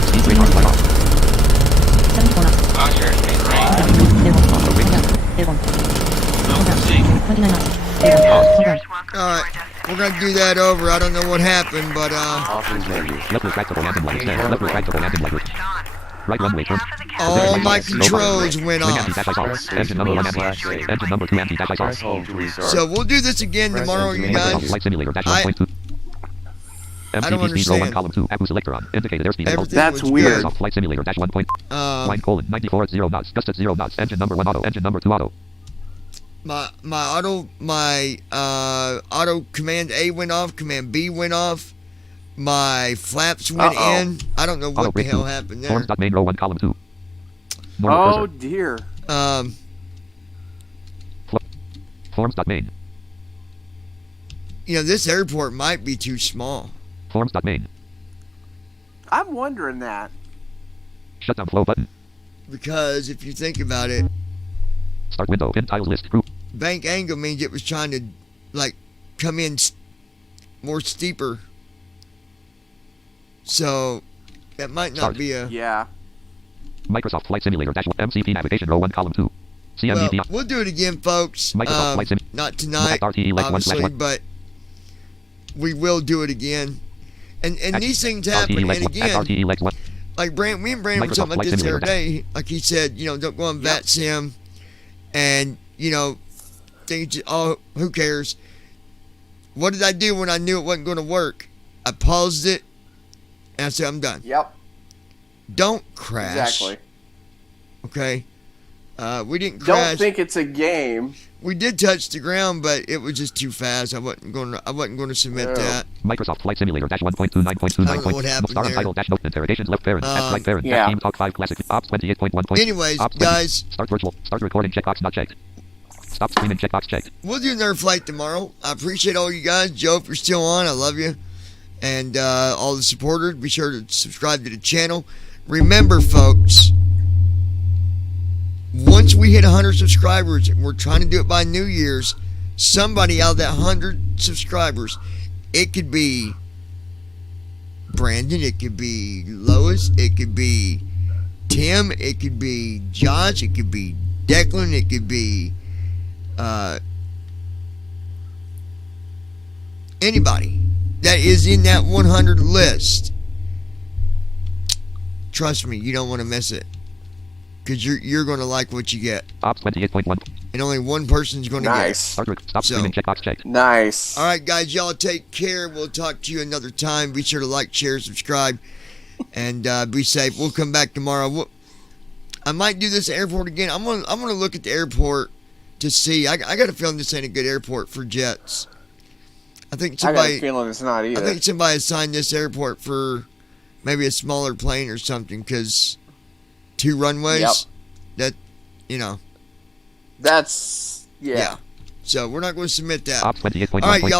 Speed radar flight off. 74 knots. Roger, speed range. Airborne. Auto brake. Airborne. No proceed. 29 knots. Airborne. Alright, we're gonna do that over. I don't know what happened, but Options menu. Left retractable landing light extend. Left retractable landing light. Right runway turn. all my controls went Wing off. anti-dash lights off. Engine number 1 anti. Engine number 2 anti-dash lights off. Press home to restart. So we'll do this again tomorrow, you Microsoft guys. Flight Simulator dash I- 1.2. don't MCP speed row 1 understand. column 2. Abu selector on. Indicated airspeed level. Everything That's was weird. Microsoft Flight Simulator dash 1. Um, Line colon 94 at 0 knots. Gust at 0 knots. Engine number 1 auto. Engine number 2 auto. my auto command A went off, command B went off, my flaps went Uh-oh. in. I don't know Auto what the brake hell 2. happened there. Forms dot main row 1 column 2. Normal Oh cursor. dear. Forms dot main. You know, this airport might be too small. Forms dot main. I'm wondering that. Shutdown flow button. Because if you think about it, Start window. Pin tiles list. Group. bank angle means it was trying to, like, come in more steeper. So, that might not Start. be a... Yeah. Microsoft Flight Simulator dash 1. MCP navigation row 1 column 2. Well, CMDP. we'll do it again, folks. Microsoft Flight Sim. Not tonight, RTE leg 1 obviously, 1. but we will do it again. And these things happen. RTE And leg 1. again, RTE leg 1. like me and Brandon were Microsoft talking about Flight this the other Simulator. day. Like he said, you know, don't go on VATSIM, and you know, think, oh, who cares? What did I do when I knew it wasn't going to work? I paused it, and I said, I'm done. Yep. Don't crash. Exactly. Okay. We didn't crash. Don't think it's a game. We did touch the ground, but it was just too fast. I wasn't going to submit Oh. that. Microsoft Flight Simulator dash 1.29.29. I don't know what happened Star there. untitled dash note interrogations left parent at right parent yeah. team talk 5 classic ops 28.1. Anyways, Ops 20. guys, Start virtual. Start recording checkbox not checked. Stop streaming checkbox checked. we'll do another flight tomorrow. I appreciate all you guys. Joe, if you're still on, I love you. And all the supporters, be sure to subscribe to the channel. Remember, folks, once we hit 100 subscribers, we're trying to do it by New Year's, somebody out of that 100 subscribers, it could be Brandon, it could be Lois, it could be Tim, it could be Josh, it could be Declan, it could be anybody that is in that 100 list. Trust me, you don't want to miss it, because you're going to like what you get, Ops 28.1. and only one person's going to Nice. Start stop So- streaming checkbox checked. Nice. get it. All right, guys, y'all take care. We'll talk to you another time. Be sure to like, share, subscribe, and be safe. We'll come back tomorrow. I might do this airport again. I'm gonna look at the airport to see. I got a feeling this ain't a good airport for jets. I think I got somebody. a feeling it's not either. I think somebody assigned this airport for maybe a smaller plane or something, because 2 runways. Yep. That, you know. That's yeah. So we're not going to submit that. Ops 28.1. All right, y'all.